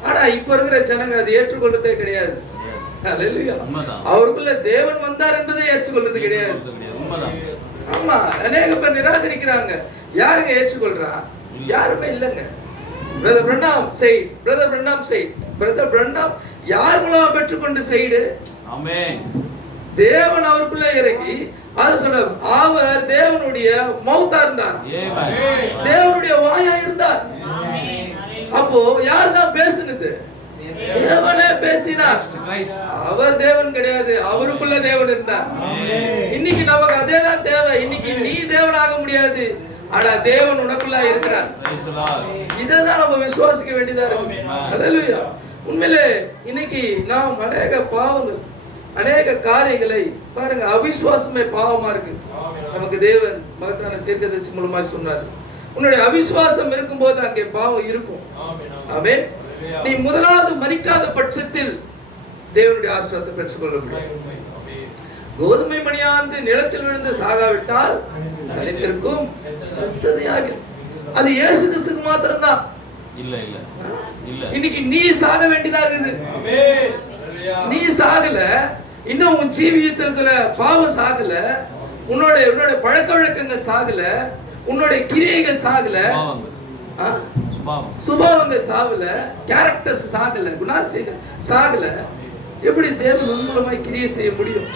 ஆனா இப்ப இருக்கிற ஜனங்க அதை ஏற்றுக்கொள்றதே கிடையாது. அவருக்குள்ள தேவன் வந்தார் என்பதை ஏற்றுக்கொள்றது கிடையாது. ஆமா, அநேக பேர் நிராகரிக்கிறாங்க. யாருங்க ஏற்றுக்கொள்றா? யாருமே இல்லைங்க. பிரதர் பிரண்ணாம் செய், பிரதர் பிரண்ணாம் செய், பிரதர் பிரண்ணாம் யார் மூலமா பெற்றுக்கொண்டு செய்து? தேவன் அவருக்குள்ள இறங்கி அது சொல்ல, அவர் தேவனுடைய மௌத்தா இருந்தார், தேவனுடைய வாயா இருந்தார். அப்போ யார் தான் பேசுனது? தேவனே பேசினார். அவர் தேவன் கிடையாது, அவருக்குள்ள தேவன் இருந்தார். இன்னைக்கு நமக்கு அதேதான் தேவை. இன்னைக்கு நீ தேவனாக முடியாது, ஆனா தேவன் உனக்குள்ள இருக்கிறார். இதான் நம்ம விசுவாசிக்க வேண்டியதா இருக்கு. அல்லேலூயா. உண்மையிலே இன்னைக்கு நாம் அநேக பாவங்கள், அநேக காரியங்களை பாருங்க, அவிசுவாசமே பாவமா இருக்கு. நமக்கு தேவன் மகத்தான தீர்க்கதரிசி மூலமா சொன்னார், உன்னுடைய அவிசுவாசம் இருக்கும்போது அங்கே பாவம் இருக்கும். ஆமென். நீ முதலாவது மரிக்காத பட்சத்தில் தேவனுடைய ஆசீர்வாதத்தை பெற்றுக்கொள்ள முடியும். கோதுமை மணியாந்து நிலத்தில் விழுந்து சாகாவிட்டால் நிலைத்திருக்கும், சுத்ததையாக. அது இயேசு கிறிஸ்துக்கு மாத்திரம்தான். இன்னைக்கு நீ சாக வேண்டியதா இருக்குது. நீ சாகல, இன்னும் உன் ஜீவியத்தில் இருக்கிற பாவம் சாகல, உன்னோட பழக்க வழக்கங்கள் சாகல, உன்னோட கிரியைகள் சாகல, சுபாவங்கள் சாகல, கேரக்டர்ஸ் சாகல, குணாசிகள் சாகல. எப்படி தேவன் உன் மூலமாய் கிரியை செய்ய முடியும்?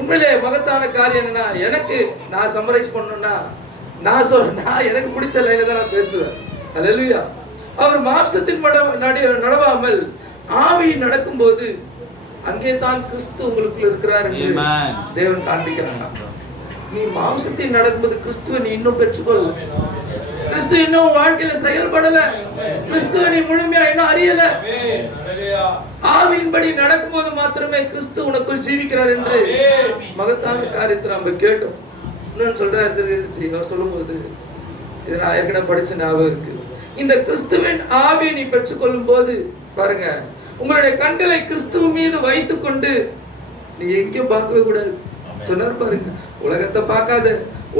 உண்மையிலே மகத்தான காரியம் என்னன்னா, எனக்கு நான் சம்மரைஸ் பண்ணணும்னா நான் எனக்கு பிடிச்ச லைனை தான் நான் பேசுவேன். அல்லேலூயா. அவர் மாம்சத்தின் நடவாமல் ஆவியில் நடக்கும்போது அங்கே தான் கிறிஸ்து உங்களுக்குள்ள இருக்கிறார் என்று தேவன் காண்பிக்கிறாங்க. நீ மாம்சத்தில் நடக்கும்போது கிறிஸ்துவை நீ இன்னும் பெற்றுக்கொள்ள, கிறிஸ்து இன்னும் வாழ்க்கையில செயல்படல, கிறிஸ்துவை நீ முழுமையா இன்னும் அறியல. ஆவியின்படி நடக்கும்போது மாத்திரமே கிறிஸ்து உனக்குள் ஜீவிக்கிறார் என்று மகத்தான காரியத்தை நம்ம கேட்டோம். இன்னொன்னு சொல்றாரு சொல்லும்போது, இது நான் ஏற்கனவே படிச்ச ஞாபகம் இருக்கு. இந்த கிறிஸ்துவின் ஆவியை நீ பெற்றுக்கொள்ளும் போது பாருங்க, உங்களுடைய கண்களை கிறிஸ்துவ மீது வைத்துக் கொண்டு நீ எங்கேயும் பார்க்கவே கூடாது. சொன்னார் பாருங்க, உலகத்தை பார்க்காத,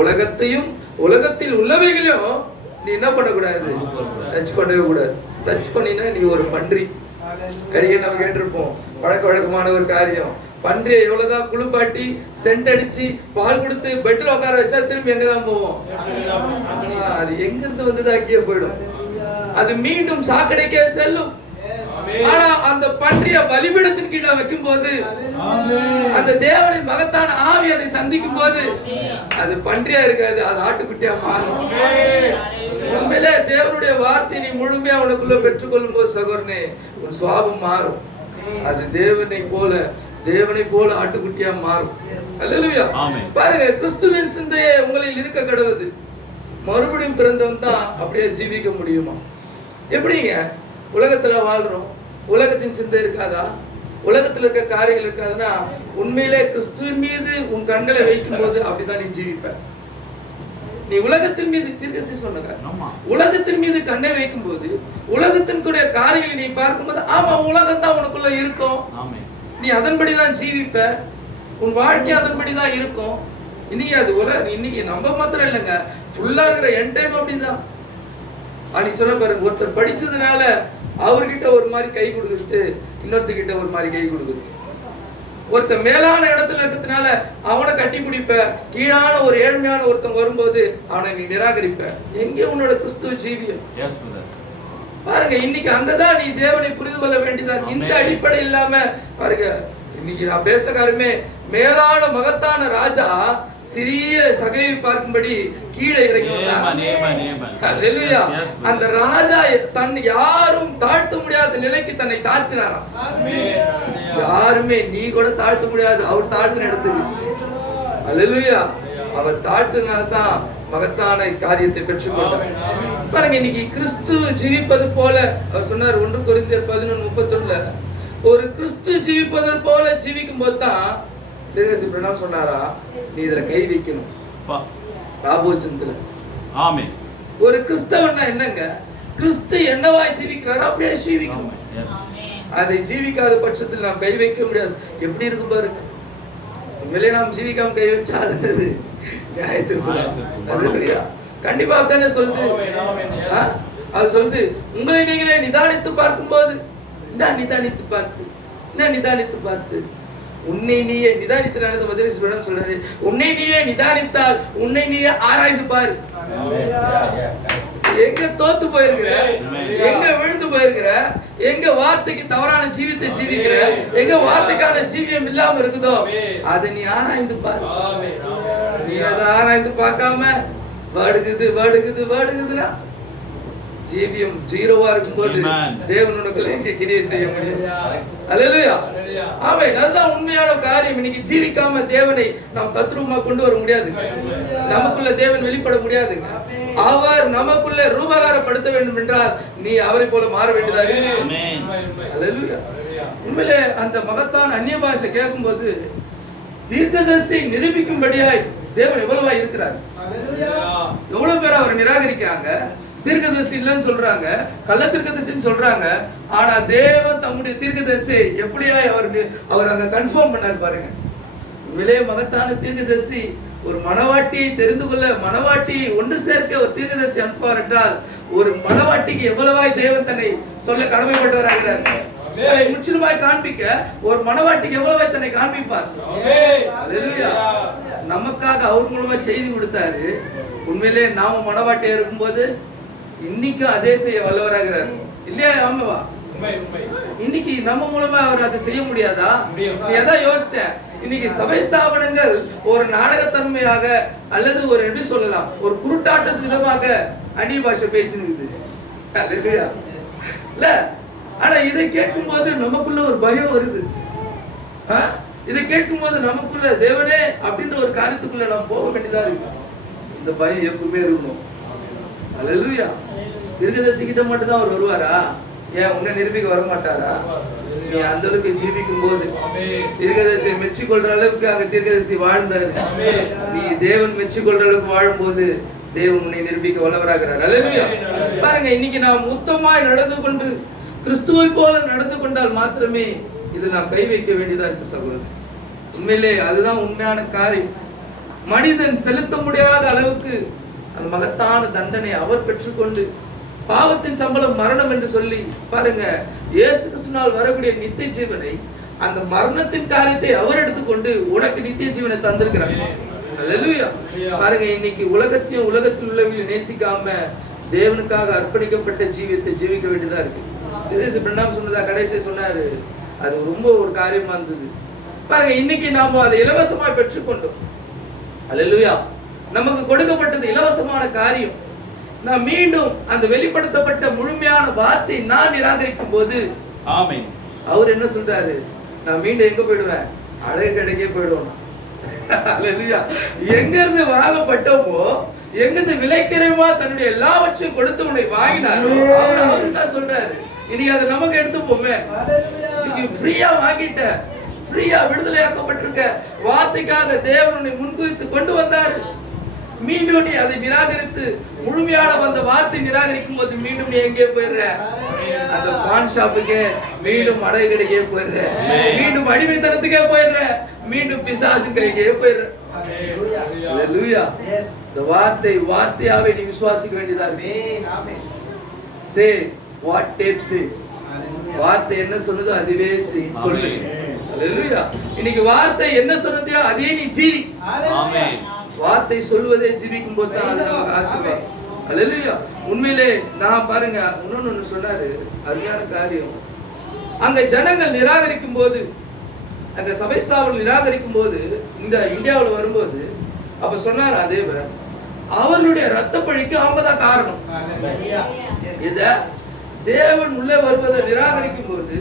உலகத்தையும் உலகத்தில் உள்ளவைகளையும் நீ என்ன பண்ணக்கூடாது, டச் பண்ணவே கூடாது. டச் பண்ணினா நீ ஒரு பன்றி. கடிகை நம்ம கேட்டிருப்போம், வழக்க வழக்கமான ஒரு காரியம். பன்றியை எவ்வளவுதான் குளிப்பாட்டி சென்ட் அடிச்சு பால் கொடுத்து பெட்ல உட்கார வச்சா திரும்பி எங்கதான் போவோம்? அது எங்க இருந்து வந்தது அங்கேயே போயிடும். அது மீண்டும் சாக்கடைக்கே செல்லும். ஆனா அந்த பன்றிய பலிபீடத்தின் கீழே வைக்கும் போது, அந்த தேவனின் மகத்தான ஆவி அதை சந்திக்கும் போது அது பன்றியா இருக்காது, அது ஆட்டுக்குட்டியா மாறும். உண்மையிலே தேவனுடைய வார்த்தை நீ முழுமையா உனக்குள்ள பெற்றுக்கொள்ளும் போது சகோதரனே, உன் சுவாபம் மாறும். அது தேவனை போல ஆட்டுக்குட்டியா மாறும். அல்லேலூயா. பாருங்க, கிறிஸ்துவின் சிந்தையே உங்களில் இருக்க கடவுது. மறுபடியும் பிறந்தவன் தான் அப்படியே ஜீவிக்க முடியுமா? எப்படிங்க? உலகத்துல வாழ்றோம், உலகத்தின் சிந்தை இருக்காதா, உலகத்துல இருக்க காரியங்கள் இருக்காதுன்னா உண்மையிலே கிறிஸ்துவின் மீது உன் கண்களை வைக்கும் போது அப்படிதான் நீ ஜீவிப்ப. நீ உலகத்தின் மீது தீர்க்கதரிசி சொன்னாங்க, உலகத்தின் மீது கண்ணை வைக்கும் போது உலகத்தினுடைய காரியங்களை நீ பார்க்கும்போது ஆமா உலகம் தான் உனக்குள்ள இருக்கும், நீ அதன்படிதான் ஜீவிப்ப, உன் வாழ்க்கை அதன்படிதான் இருக்கும். இன்னைக்கு அது இன்னைக்கு நம்ம மாத்திரம் இல்லைங்க, ஃபுல்லா இருக்கிற என் டைம் அப்படிதான். அன்னைக்கு சொல்ல பாருங்க, ஒருத்தர் படிச்சதுனால அவர்கிட்ட ஒரு மாதிரி கை கொடுக்குறது, இன்னொருத்தர்கிட்ட ஒரு மாதிரி கை கொடுக்குறது. ஒருத்தர் மேலான இடத்துல இருக்கிறதுனால அவனை கட்டி பிடிப்ப, கீழான ஒரு ஏழ்மையான ஒருத்தன் வரும்போது அவனை நீ நிராகரிப்ப. எங்கே உன்னோட கிறிஸ்துவ ஜீவியம்? பாருங்க, இன்னைக்கு அங்கதான் நீ தேவனை புரிந்து கொள்ள வேண்டியதா. இந்த அடிப்படை இல்லாம பாருங்க, இன்னைக்கு நான் பேசக்காருமே மேலான மகத்தான ராஜா சிறிய சகையை பார்க்கும்படி கீழே இறங்கி வந்தார். அந்த ராஜா தன் யாரும் தாழ்த்த முடியாத நிலைக்கு தன்னை தாழ்த்தினாராம். யாருமே நீ கூட தாழ்த்த முடியாது, அவர் தாழ்த்தின இடத்துக்கு. அல்லேலூயா. அவர் தாழ்த்தினால்தான் மகத்தான காரியத்தை பெற்றுக்கொண்டார். பாருங்க, இன்னைக்கு கிறிஸ்து ஜீவிப்பது போல அவர் சொன்னார் 1 கொரிந்தியர் 11:31, ஒரு கிறிஸ்து ஜீவிப்பது போல ஜீவிக்கும் போது தான் தீர்க்கதரிசி பிரணாம் சொன்னாரா, நீ இதுல கை வைக்கணும். ராபோஜனத்துல ஆமென். ஒரு கிறிஸ்தவன்னா என்னங்க, கிறிஸ்து என்னவாய் ஜீவிக்கிறாரோ அப்படியே ஜீவிக்கணும். அதை ஜீவிக்காத பட்சத்தில் நாம் கை வைக்க முடியாது. எப்படி இருக்கு பாருங்க, உண்மையிலே நாம் ஜீவிக்காம கை வச்சா அது நியாயத்திற்கு கண்டிப்பா தானே சொல்லுது. அது சொல்லுது, உங்களை நீங்களே நிதானித்து பார்க்கும் போது, நிதானித்து பார்த்து உன்னை நீயே நிதானித்து நடந்த மதரேஸ் மேடம் சொல்றாரு, உன்னை நீயே நிதானித்தால் உன்னை நீயே ஆராய்ந்து பாரு. எங்க தோத்து போயிருக்கிற, எங்க விழுந்து போயிருக்கிற, எங்க வார்த்தைக்கு தவறான ஜீவித்தை ஜீவிக்கிற, எங்க வார்த்தைக்கான ஜீவியம் இல்லாம இருக்குதோ அதை நீ ஆராய்ந்து பாரு. நீ அதை ஆராய்ந்து பார்க்காம வாடுகுதுன்னா ஜீவியம் ஜீரோவா இருக்கும்போது தேவனோட கிரியை செய்ய முடியும். அல்லேலூயா. ஆமென். அதுதான் உண்மையான காரியம். இன்னைக்கு ஜீவிக்காம தேவனை நாம் தத்ரூபமா கொண்டு வர முடியாது. நமக்குள்ள தேவன் வெளிப்பட முடியாதுங்க. அவர் நமக்குள்ள ரூபகாரப்படுத்த வேண்டும் என்றால் நீ அவரை போல மாற வேண்டியதாக இருக்கு. அல்லேலூயா. உண்மையிலே அந்த மகத்தான அந்நிய பாஷை கேட்கும்போது தீர்க்கதரிசி நிரூபிக்கும்படியாய் தேவன் எவ்வளவா இருக்கிறார். எவ்வளவு பேர் அவரை நிராகரிக்கிறாங்க, தீர்க்கதரிசி இல்லைன்னு சொல்றாங்க, கள்ள தீர்க்கதரிசின்னு சொல்றாங்க. ஆனா தேவன் தம்முடைய தீர்க்கதரிசி எப்படியாய் அவர் அங்க கன்ஃபார்ம் பண்ணாரு பாருங்க. விலை மகத்தான தீர்க்கதரிசி ஒரு மணவாட்டியை தெரிந்து கொள்ள, மணவாட்டியை ஒன்று சேர்க்க ஒரு தீர்க்கதரிசி அனுப்புவார் என்றால் ஒரு மணவாட்டிக்கு எவ்வளவாய் தேவன் தன்னை சொல்ல கடமைப்பட்டவராகிறார். அதை முற்றிலுமாய் காண்பிக்க ஒரு மணவாட்டிக்கு எவ்வளவாய் தன்னை காண்பிப்பார். அல்லேலூயா. நமக்காக அவர் மூலமா செய்தி கொடுத்தாரு. உண்மையிலே நாம மணவாட்டியா இருக்கும்போது இன்னைக்கு அதே செய்ய வல்லவராகிறார் இல்லையா? ஆமாவா? இன்னைக்கு நம்ம மூலமா அவர் அதை செய்ய முடியாதா? நீ எதான் யோசிச்ச? இன்னைக்கு சபை ஸ்தாபனங்கள் ஒரு நாடகத்தன்மையாக அல்லது ஒரு எப்படி சொல்லலாம், ஒரு குருட்டாட்ட விதமாக அந்நிய பாஷை பேசினுக்குது இல்ல? ஆனா இதை கேட்கும் போது நமக்குள்ள ஒரு பயம் வருது. இதை கேட்கும் போது நமக்குள்ள தேவனே அப்படின்ற ஒரு காரியத்துக்குள்ள நாம் போக வேண்டியதா இருக்கு. இந்த பயம் எப்பவுமே இருக்கணும். அல்லேலூயா. தீர்க்கதரிசி கிட்ட மட்டும் தான் அவர் வருவாரா? ஏன் உன்னை நிரூபிக்க வர மாட்டாரா? நீ அந்த அளவுக்கு ஜீவிக்கும் போது தீர்க்கதரிசியை மெச்சிக்கொள்ற அளவுக்கு அங்க தீர்க்கதரிசி வாழ்ந்தாரு. நீ தேவன் மெச்சிக்கொள்ற அளவுக்கு வாழும் போது தேவன் உன்னை நிரூபிக்க வல்லவராகிறார். அல்லேலூயா. பாருங்க, இன்னைக்கு நாம் உத்தமாய் நடந்து கொண்டு கிறிஸ்துவை போல நடந்து கொண்டால் மாத்திரமே இது நாம் கை வைக்க வேண்டியதா இருக்கு சகோதரர். உண்மையிலே அதுதான் உண்மையான காரியம். மனிதன் செலுத்த முடியாத அளவுக்கு அந்த மகத்தான தண்டனை அவர் பெற்றுக்கொண்டு பாவத்தின் சம்பளம் மரணம் என்று சொல்லி பாருங்க, இயேசு கிறிஸ்துவினால் வரக்கூடிய நித்திய ஜீவனை, அந்த மரணத்தின் காரியத்தை அவர் எடுத்துக்கொண்டு உனக்கு நித்திய ஜீவனை தந்திருக்கிறார். அல்லேலூயா. பாருங்க, இன்னைக்கு உலகத்தையும் உலகத்தில் உள்ளவர்களை நேசிக்காம தேவனுக்காக அர்ப்பணிக்கப்பட்ட ஜீவியத்தை ஜீவிக்க வேண்டியதா இருக்கு. பிரணாம் சொன்னதா கடைசி சொன்னாரு, அது ரொம்ப ஒரு காரியமா இருந்தது. பாருங்க, இன்னைக்கு நாம அதை இலவசமாய் பெற்றுக்கொண்டோம். அல்லேலூயா. நமக்கு கொடுக்கப்பட்டது இலவசமான காரியம். நான் மீண்டும் அந்த வெளிப்படுத்தப்பட்ட முழுமையான வார்த்தை நான் நிராகரிக்கும் போது ஆமென், அவர் என்ன சொல்றாரு? நான் மீண்டும் எங்க போயிடுவேன்? அழகு கடைக்கே போயிடுவோம். அல்லேலூயா. எங்க இருந்து வாங்கப்பட்டோமோ, எங்க இருந்து விலைக்கிரயமா தன்னுடைய எல்லாவற்றையும் கொடுத்து உன்னை வாங்கினாரோ அவர் தான் சொல்றாரு, இன்னைக்கு அதை நமக்கு எடுத்துப்போமே. இன்னைக்கு ஃப்ரீயா வாங்கிட்ட, ஃப்ரீயா விடுதலையாக்கப்பட்டிருக்க. வார்த்தைக்காக தேவன் உன்னை முன்குறித்து கொண்டு வந்தார். மீண்டும் நீ அதை நிராகரித்து முழுமையான வந்த வார்த்தை நிராகரிக்கும் போது மீண்டும் நீ எங்கே போயிடுற? அந்த பான் ஷாப்புக்கே, மீண்டும் அடகு கடைக்கே போயிடுற, மீண்டும் அடிமைத்தனத்துக்கே போயிடுற, மீண்டும் பிசாசு கைக்கே போயிடுற. ஹல்லேலூயா. இந்த வார்த்தையாவே நீ விசுவாசிக்க வேண்டியதா இருக்கு. Say what tape says. வார்த்தை என்ன சொல்லுதோ அதுவே சொல்லு. ஹல்லேலூயா. இன்னைக்கு வார்த்தை என்ன சொல்லுதோ அதே நீ ஜீவி. ஆமென். வார்த்தை சொல்வதே ஜீவிக்கும் போது தான் அது நமக்கு ஆசீர்வாதம். ஹல்லேலூயா. உண்மையிலே நான் பாருங்க, இன்னொன்னு சொன்னாரு, அருமையான காரியம். அங்க ஜனங்கள் நிராகரிக்கும் போது, அங்க சபை ஸ்தாபனம் நிராகரிக்கும் போது, இந்த இந்தியாவில் வரும்போது அப்ப சொன்னார் தேவன், அவர்களுடைய ரத்த பழிக்கு அவங்க தான் காரணம். இத தேவன் உள்ளே வருவதை நிராகரிக்கும் போது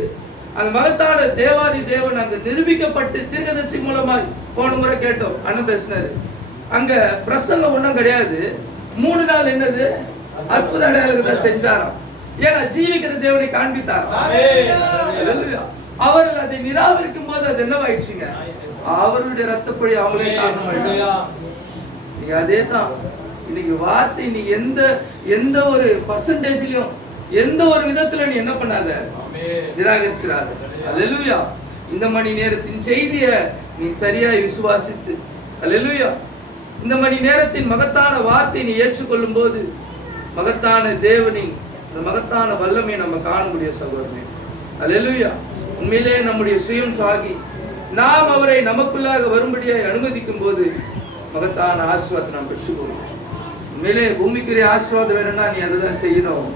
அந்த மகத்தான தேவாதி தேவன் அங்க நிரூபிக்கப்பட்டு தீர்க்கதரிசி மூலமாய் போன முறை கேட்டோம், அண்ணன் பேசினாரு. அங்க பிரசங்கம் ஒண்ணும் கிடையாது, 3 நாள் என்னது அற்புத அடையாளத்தை செஞ்சாராம். ஏன்னா ஜீவிக்கிற தேவனை காண்பித்தார். அவர்கள் அதை நிராகரிக்கும் போது அது என்னவாயிடுச்சுங்க? அவர்களுடைய ரத்தப்பழி அவங்களே காரணம். நீங்க அதே தான் இன்னைக்கு வார்த்தை நீ எந்த ஒரு பர்சன்டேஜ்லயும் எந்த ஒரு விதத்துல நீ என்ன பண்ணாத, நிராகரிச்சிராத. அல்லேலூயா. இந்த மணி நேரத்தின் செய்திய நீ சரியாய் விசுவாசித்து, அல்லேலூயா, இந்த மணி நேரத்தின் மகத்தான வார்த்தை நீ ஏற்றுக்கொள்ளும் போது மகத்தான தேவனின் இந்த மகத்தான வல்லமை நம்ம காண முடியும் சகோதரனே. அல்லேலூயா. உண்மையிலே நம்முடைய சுயம் சாகி நாம் அவரை நமக்குள்ளாக வரும்படியாய் அனுமதிக்கும் போது மகத்தான ஆசீர்வாதத்தை நாம் பெற்றுக்கொள்வோம். உண்மையிலே பூமிக்குரிய ஆசீர்வாதம் வேணும்னா நீ அதை தான் செய்யணும்.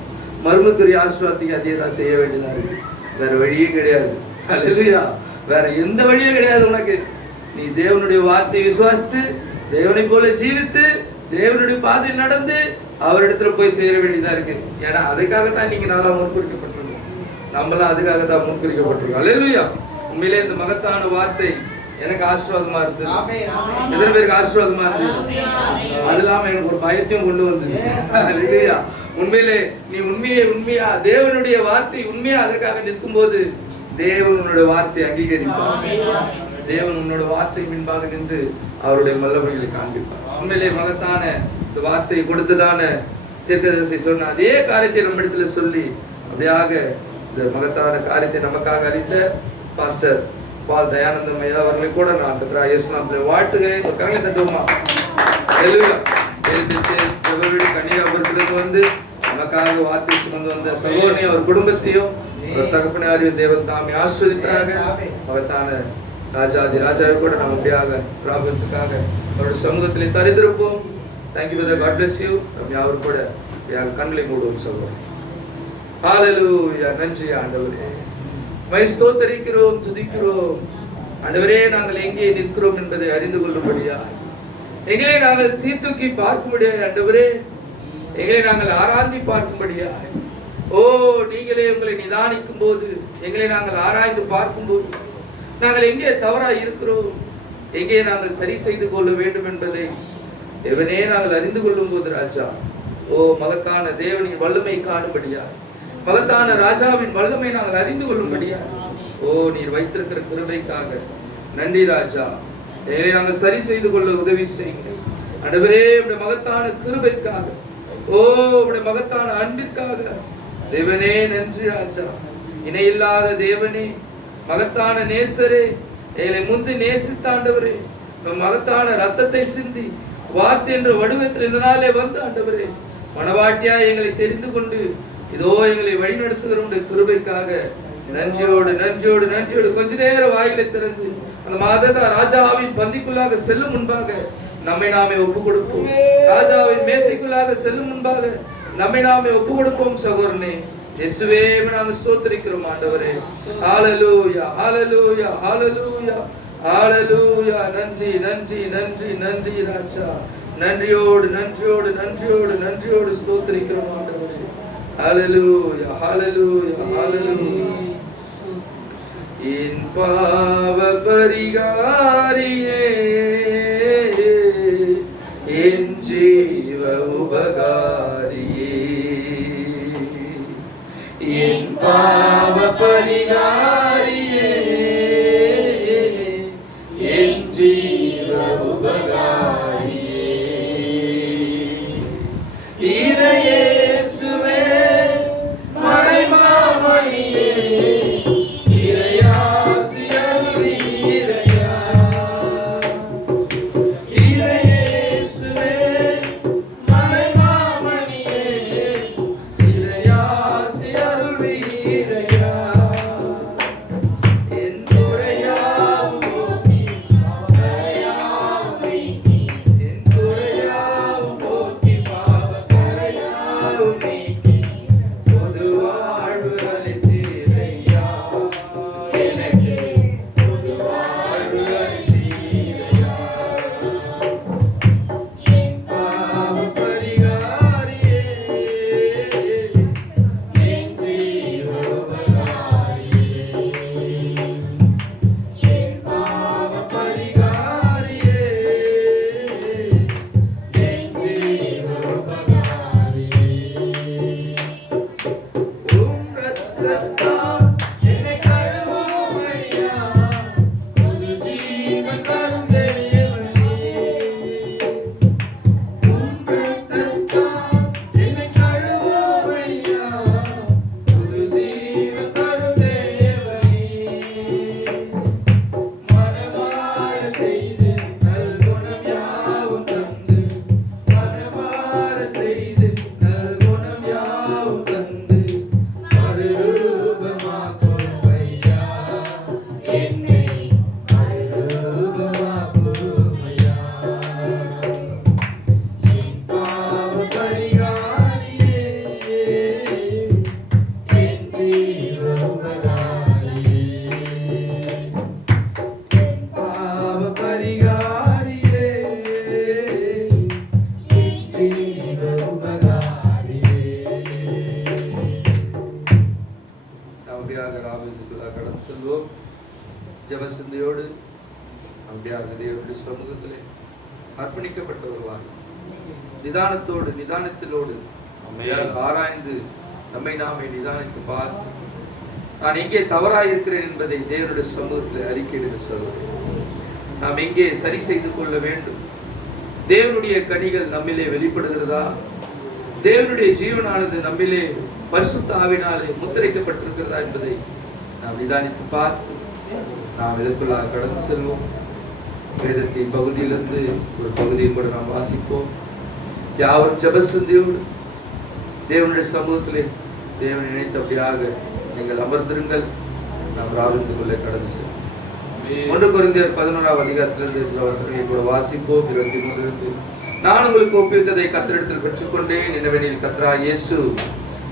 மர்மத்துரிய ஆசீர்வாதத்துக்கு அதே தான் செய்ய வேண்டியதா இருக்கு. வேற வழியே கிடையாது. அல்லேலூயா. வேற எந்த வழியும் கிடையாது உனக்கு. நீ தேவனுடைய வார்த்தையை விசுவாசித்து தேவனை போல ஜீவித்து தேவனுடைய பாதையில் நடந்து அவரிடத்துல போய் சேர வேண்டியதா இருக்கு. ஏன்னா அதுக்காகத்தான் நீங்க நல்லா முன்குறிக்கப்பட்டிருக்கோம். நம்மளாம் அதுக்காக தான் முன்குறிக்கப்பட்டிருக்கோம். அல்லேலூயா. உண்மையிலே இந்த மகத்தான வார்த்தை எனக்கு ஆசீர்வாதமா இருந்தது. எத்தனை பேருக்கு ஆசீர்வாதமா இருந்தது? அது இல்லாம எனக்கு ஒரு பயத்தையும் கொண்டு வந்தது. அல்லேலூயா. உண்மையிலே நீ உண்மையா தேவனுடைய வார்த்தை உண்மையா அதற்காக நிற்கும் போது தேவன் உன்னுடைய வார்த்தை அங்கீகரிப்பார். தேவன் உன்னோட வார்த்தை முன்பாக நின்று அவருடைய வல்லமைகளை காண்பிப்பார். உண்மையிலே மகத்தான இந்த வார்த்தை கொடுத்ததான தீர்க்கதரிசி சொன்ன அதே காரியத்தை நம்ம இடத்துல சொல்லி அப்படியாக இந்த மகத்தான காரியத்தை நமக்காக அளித்த பாஸ்டர் பால் தயானந்தம் ஐயா அவர்களை கூட நான் வாழ்த்துகிறேன். ஒரு கவலை தட்டுவோமா? கன்னியாகுமரியிலிருந்து வந்து நமக்காக வார்த்தை சுமந்து வந்த சகோதரனையும் அவர் குடும்பத்தையும் தகப்பனாரியும் தேவன் தாமே ஆஸ்வதிப்பாக. மகத்தான ராஜாதி ராஜாவை கூட நாம் அப்படியாக பிராபத்துக்காக அவருடைய சமூகத்திலே தரித்திருப்போம். Thank you brother, God bless you. அவர் கூட கண்களை மூடுவோம் சகோதரர். ஹல்லேலூயா. நன்றி ஆண்டவரே, மை ஸ்தோத்திரிக்கிறோம், துதிக்கிறோம். ஆண்டவரே, நாங்கள் எங்கே நிற்கிறோம் என்பதை அறிந்து கொள்ளும்படியா, எங்களை நாங்கள் சீர்தூக்கி பார்க்கும்படியா, ஆண்டவரே எங்களை நாங்கள் ஆராய்ந்து பார்க்கும்படியா, ஓ நீங்களே உங்களை நிதானிக்கும் போது எங்களை நாங்கள் ஆராய்ந்து பார்க்கும் போது நாங்கள் எங்கே தவறாய் இருக்கிறோம், எங்கே நாங்கள் சரி செய்து கொள்ள வேண்டும் என்பதை தேவனே நாங்கள் அறிந்து கொள்ளும் போது ராஜா, ஓ மகத்தான தேவனின் வல்லமை காணும்படியா, மகத்தான ராஜாவின் வல்லமை நாங்கள் அறிந்து கொள்ளும்படியா, ஓ நீர் வைத்திருக்கிற கிருபைக்காக நன்றி ராஜா. எங்களை நாங்கள் சரி செய்து கொள்ள உதவி செய்யுங்கள் ஆண்டவரே. உடைய மகத்தான கிருபைக்காக, ஓ உடைய மகத்தான அன்பிற்காக தேவனே நன்றி ராஜா. இணையில்லாத தேவனே, மகத்தான நேசரே, எங்களை முந்தி நேசித்த ஆண்டவரே, மகத்தான ரத்தத்தை சிந்தி வார்த்தை என்ற வடிவத்தில் இந்த நாளே வந்து ஆண்டவரே மனவாட்டியா எங்களை தெரிந்து கொண்டு இதோ எங்களை வழிநடத்துகிற உடைய கிருபைக்காக நன்றியோடு நன்றியோடு நன்றியோடு கொஞ்ச நேரம் வாயிலை திறந்து அந்த மாதா ராஜாவின் பந்திக்குள்ளாக செல்லும் முன்பாக நம்மை நாமே ஒப்பு கொடுப்போம். ராஜாவின் மேசைக்குள்ளாக செல்லும் முன்பாக நம்மை நாமே ஒப்பு கொடுப்போம் சகோதரனே. இயேசுவே நாங்கள் ஸ்தோத்திரிக்கிறோம் ஆண்டவரே. ஹல்லேலூயா, ஹல்லேலூயா, ஹல்லேலூயா, ஹல்லேலூயா. நன்றி நன்றி நன்றி நன்றி ராஜா. நன்றியோடு நன்றியோடு நன்றியோடு நன்றியோடு ஸ்தோத்திரிக்கிறோம் ஆண்டவரே. ஹல்லேலூயா, ஹல்லேலூயா, ஹல்லேலூயா. என் பாவ பரிகாரியே, என் ஜீவ உபகாரியே, என் உபகாரியே இறையேசுவே மறைமாமணியே இறையாசி அருளீரையா இறையேசுவே மறைமாமணியே இறையாசி அருளீரையா என் துறையாவும் போக்கி பாவக்கரையாவும் நீக்கி என் துறையாவும் போக்கி பாவக்கரையாவும் நீக்கி பொது வாழ்வு அளித்தீரையா எனக்கு பொது வாழ்வு அளித்தீரையா என் பாவ பரிகாரியே என் ஜீவபகாரியே என் பாவ பரிகாரியே என் ஜீவபகாரியே உம் இரத்தத்தால் என்னை கழுவும் ஐயா புது ஜீவன் தரும் தேவனே உம் இரத்தத்தால் என்னை கழுவும் ஐயா புது ஜீவன் தரும் தேவனே மனமார செய்து நல்குணம் யாவும் தந்து மனமார செய்து நல்குணம் யாவும் தந்து மறுரூபமாக்கும் ஐயா என்னை மறுரூபமாக்கும் ஐயா என் பாவ பரிகாரியே என் ஜீவபகாரியே என் பாவ பரிகாரியே என் ஜீவபகாரியே அப்படியாக ராமேஸ்வரத்துக்குள்ளாக கடந்து செல்வோம். ஜெப சிந்தையோடு அப்படியாக தேவனுடைய சமூகத்திலே அர்ப்பணிக்கப்பட்ட ஒரு வாழ்வு நிதானத்தோடு நிதானத்திலோடு அப்படியாக ஆராய்ந்து நம்மை நாமே நிதானித்து பார்த்து நான் எங்கே தவறாயிருக்கிறேன் என்பதை தேவனுடைய சமூகத்தில் அறிக்கையிடுகிற சொல்கிறேன். நாம் எங்கே சரி செய்து கொள்ள வேண்டும்? தேவனுடைய கனிகள் நம்மிலே வெளிப்படுகிறதா? தேவனுடைய ஜீவனானது நம்மிலே பரிசுத்த ஆவினாலே முத்திரைக்கப்பட்டிருக்கிறதா என்பதை நாம் நிதானித்து பார்த்து நாம் இதற்குள்ளாக கடந்து செல்வோம். வேதத்தின் பகுதியிலிருந்து ஒரு பகுதியை கூட நாம் வாசிப்போம். யாவரும் ஜெபசிந்தியோடு தேவனுடைய சமூகத்திலே தேவனை நினைத்தபடியாக நீங்கள் அமர்ந்திருங்கள். நாம் ராவித்துக்குள்ளே கடந்து செல்வோம். 1 கொரிந்தியர் 11ஆம் அதிகாரத்திலிருந்து சில வசனங்களை கூட வாசிப்போம். 23 நான் உங்களுக்கு ஒப்புவித்ததை கர்த்தரிடத்தில் பெற்றுக்கொண்டேன். என்னவெனில் கர்த்தராகிய இயேசு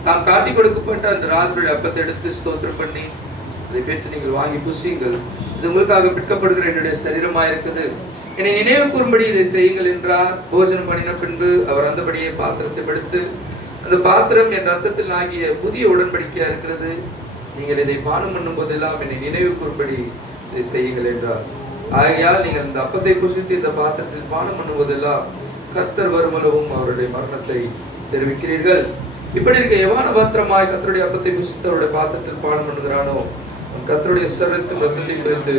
நாம் காட்டிக் கொடுக்கப்பட்ட அந்த ராத்திரி அப்பத்தை எடுத்து ஸ்தோத்திரம் பண்ணி அதை பெற்று நீங்கள் வாங்கி புசியுங்கள். இது உங்களுக்காக பிற்கப்படுகிற என்னுடைய சரீரமாயிருக்குது. என்னை நினைவு கூறும்படி இதை செய்யுங்கள் என்றார். போஜனம் பண்ணின பின்பு அவர் அந்தபடியே பாத்திரத்தை எடுத்து அந்த பாத்திரம் என் ரத்தத்தில் ஆகிய புதிய உடன்படிக்கையா இருக்கிறது. நீங்கள் இதை பானம் பண்ணும் போதெல்லாம் என்னை நினைவு கூறும்படி இதை செய்யுங்கள் என்றார். ஆகையால் நீங்கள் இந்த அப்பத்தை புசித்து இந்த பாத்திரத்தில் பானம் பண்ணுவதெல்லாம் கர்த்தர் வருமளவும் அவருடைய மரணத்தை தெரிவிக்கிறீர்கள். இப்படி இருக்க எவான பாத்திரமாய் கர்த்தருடைய அப்பத்தை புசித்து அவருடைய பாத்திரத்தில் பானம் பண்ணுகிறானோ கர்த்தருடைய சரீரத்தில் ரத்தத்தில் இருந்து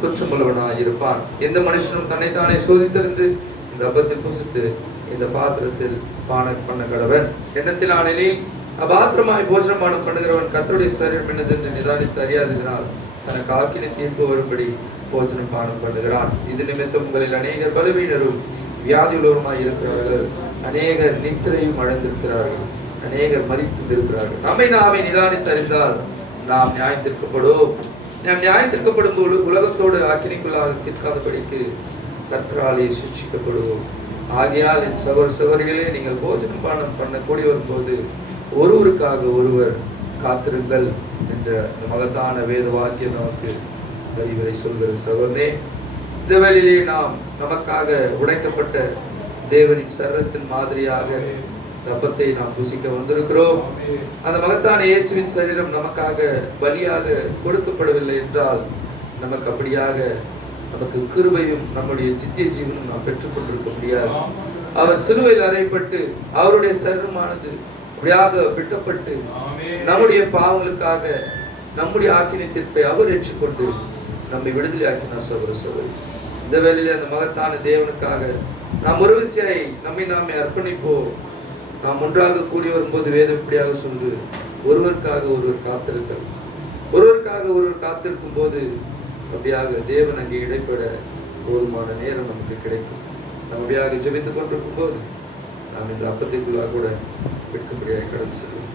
குற்றமுள்ளவனாய் இருப்பான். எந்த மனுஷனும் தன்னைத்தானே சோதித்திருந்து இந்த அப்பத்தை புசித்து இந்த பாத்திரத்தில் பானம் பண்ண கடவன். எண்ணத்தில் ஆனெனில் அபாத்திரமாய் போஜனமானம் பண்ணுகிறவன் கர்த்தருடைய சரீரம் என்னது என்று நிதானித்து அறியாததினால் தனக்கு ஆக்கினை தீர்ப்பு வரும்படி போஜனம் பானம் பண்ணுகிறான். இது நிமித்தம் உங்களில் அநேகர் பலவீனரும் வியாதியுள்ளவருமாய் இருக்கிறார்கள். அநேகர் நித்திரையும் அடைந்திருக்கிறார்கள். அநேகர் மரித்திருக்கிறார்கள். நம்மை நாமே நிதானித்து அறிந்தால் நாம் நியாயத்திற்கப்படும். நாம் நியாயத்திற்கப்படும் உலகத்தோடு ஆக்கினைக்குள்ளாக தீர்க்காதபடிக்கு கர்த்தராலே சிக்ஷிக்கப்படுவோம். ஆகையால் என் சகோதரிகளே நீங்கள் போஜனம் பானம் பண்ண கூடி வரும்போது ஒருவருக்காக ஒருவர் காத்திருங்கள் என்ற மகத்தான வேத வாக்கியம் நமக்கு வழிவரை சொல்கிற சகோதரனே, இந்த வேளையிலே நாம் நமக்காக உடைக்கப்பட்ட தேவனின் சரீரத்தின் மாதிரியாக அப்பத்தை நாம் புசிக்க வந்திருக்கிறோம். அந்த மகத்தான இயேசுவின் சரீரம் நமக்காக பலியாக கொடுக்கப்படவில்லை என்றால் நமக்கு அப்படியாக நமக்கு கிருபையும் நம்முடைய நித்திய ஜீவனும் நாம் பெற்றுக்கொண்டிருக்க முடியாது. அவர் சிலுவையில் அறையப்பட்டு அவருடைய சரீரமானது அப்படியாக வெட்டப்பட்டு நம்முடைய பாவங்களுக்காக நம்முடைய ஆக்கினை தீர்ப்பை அவர் ஏற்றுக்கொண்டு நம்மை விடுதலை ஆக்கினார். சகோதர சகோதரி, இந்த வேளையிலே அந்த மகத்தான தேவனுக்காக நாம் ஒரு விசையை நம்மை நாமே அர்ப்பணிப்போம். நாம் ஒன்றாக கூடி வரும்போது வேதம் இப்படியாக சொல்லுது, ஒருவருக்காக ஒருவர் காத்திருக்க, ஒருவருக்காக ஒருவர் காத்திருக்கும் போது அப்படியாக தேவன் அங்கே இடைப்பட போதுமான நேரம் நமக்கு கிடைக்கும். நாம் அப்படியாக ஜெபித்துக் கொண்டிருக்கும் போது நாம் இந்த அப்பத்திற்குள்ளாக கூட விற்கும்படியாக கடந்து செல்வோம்.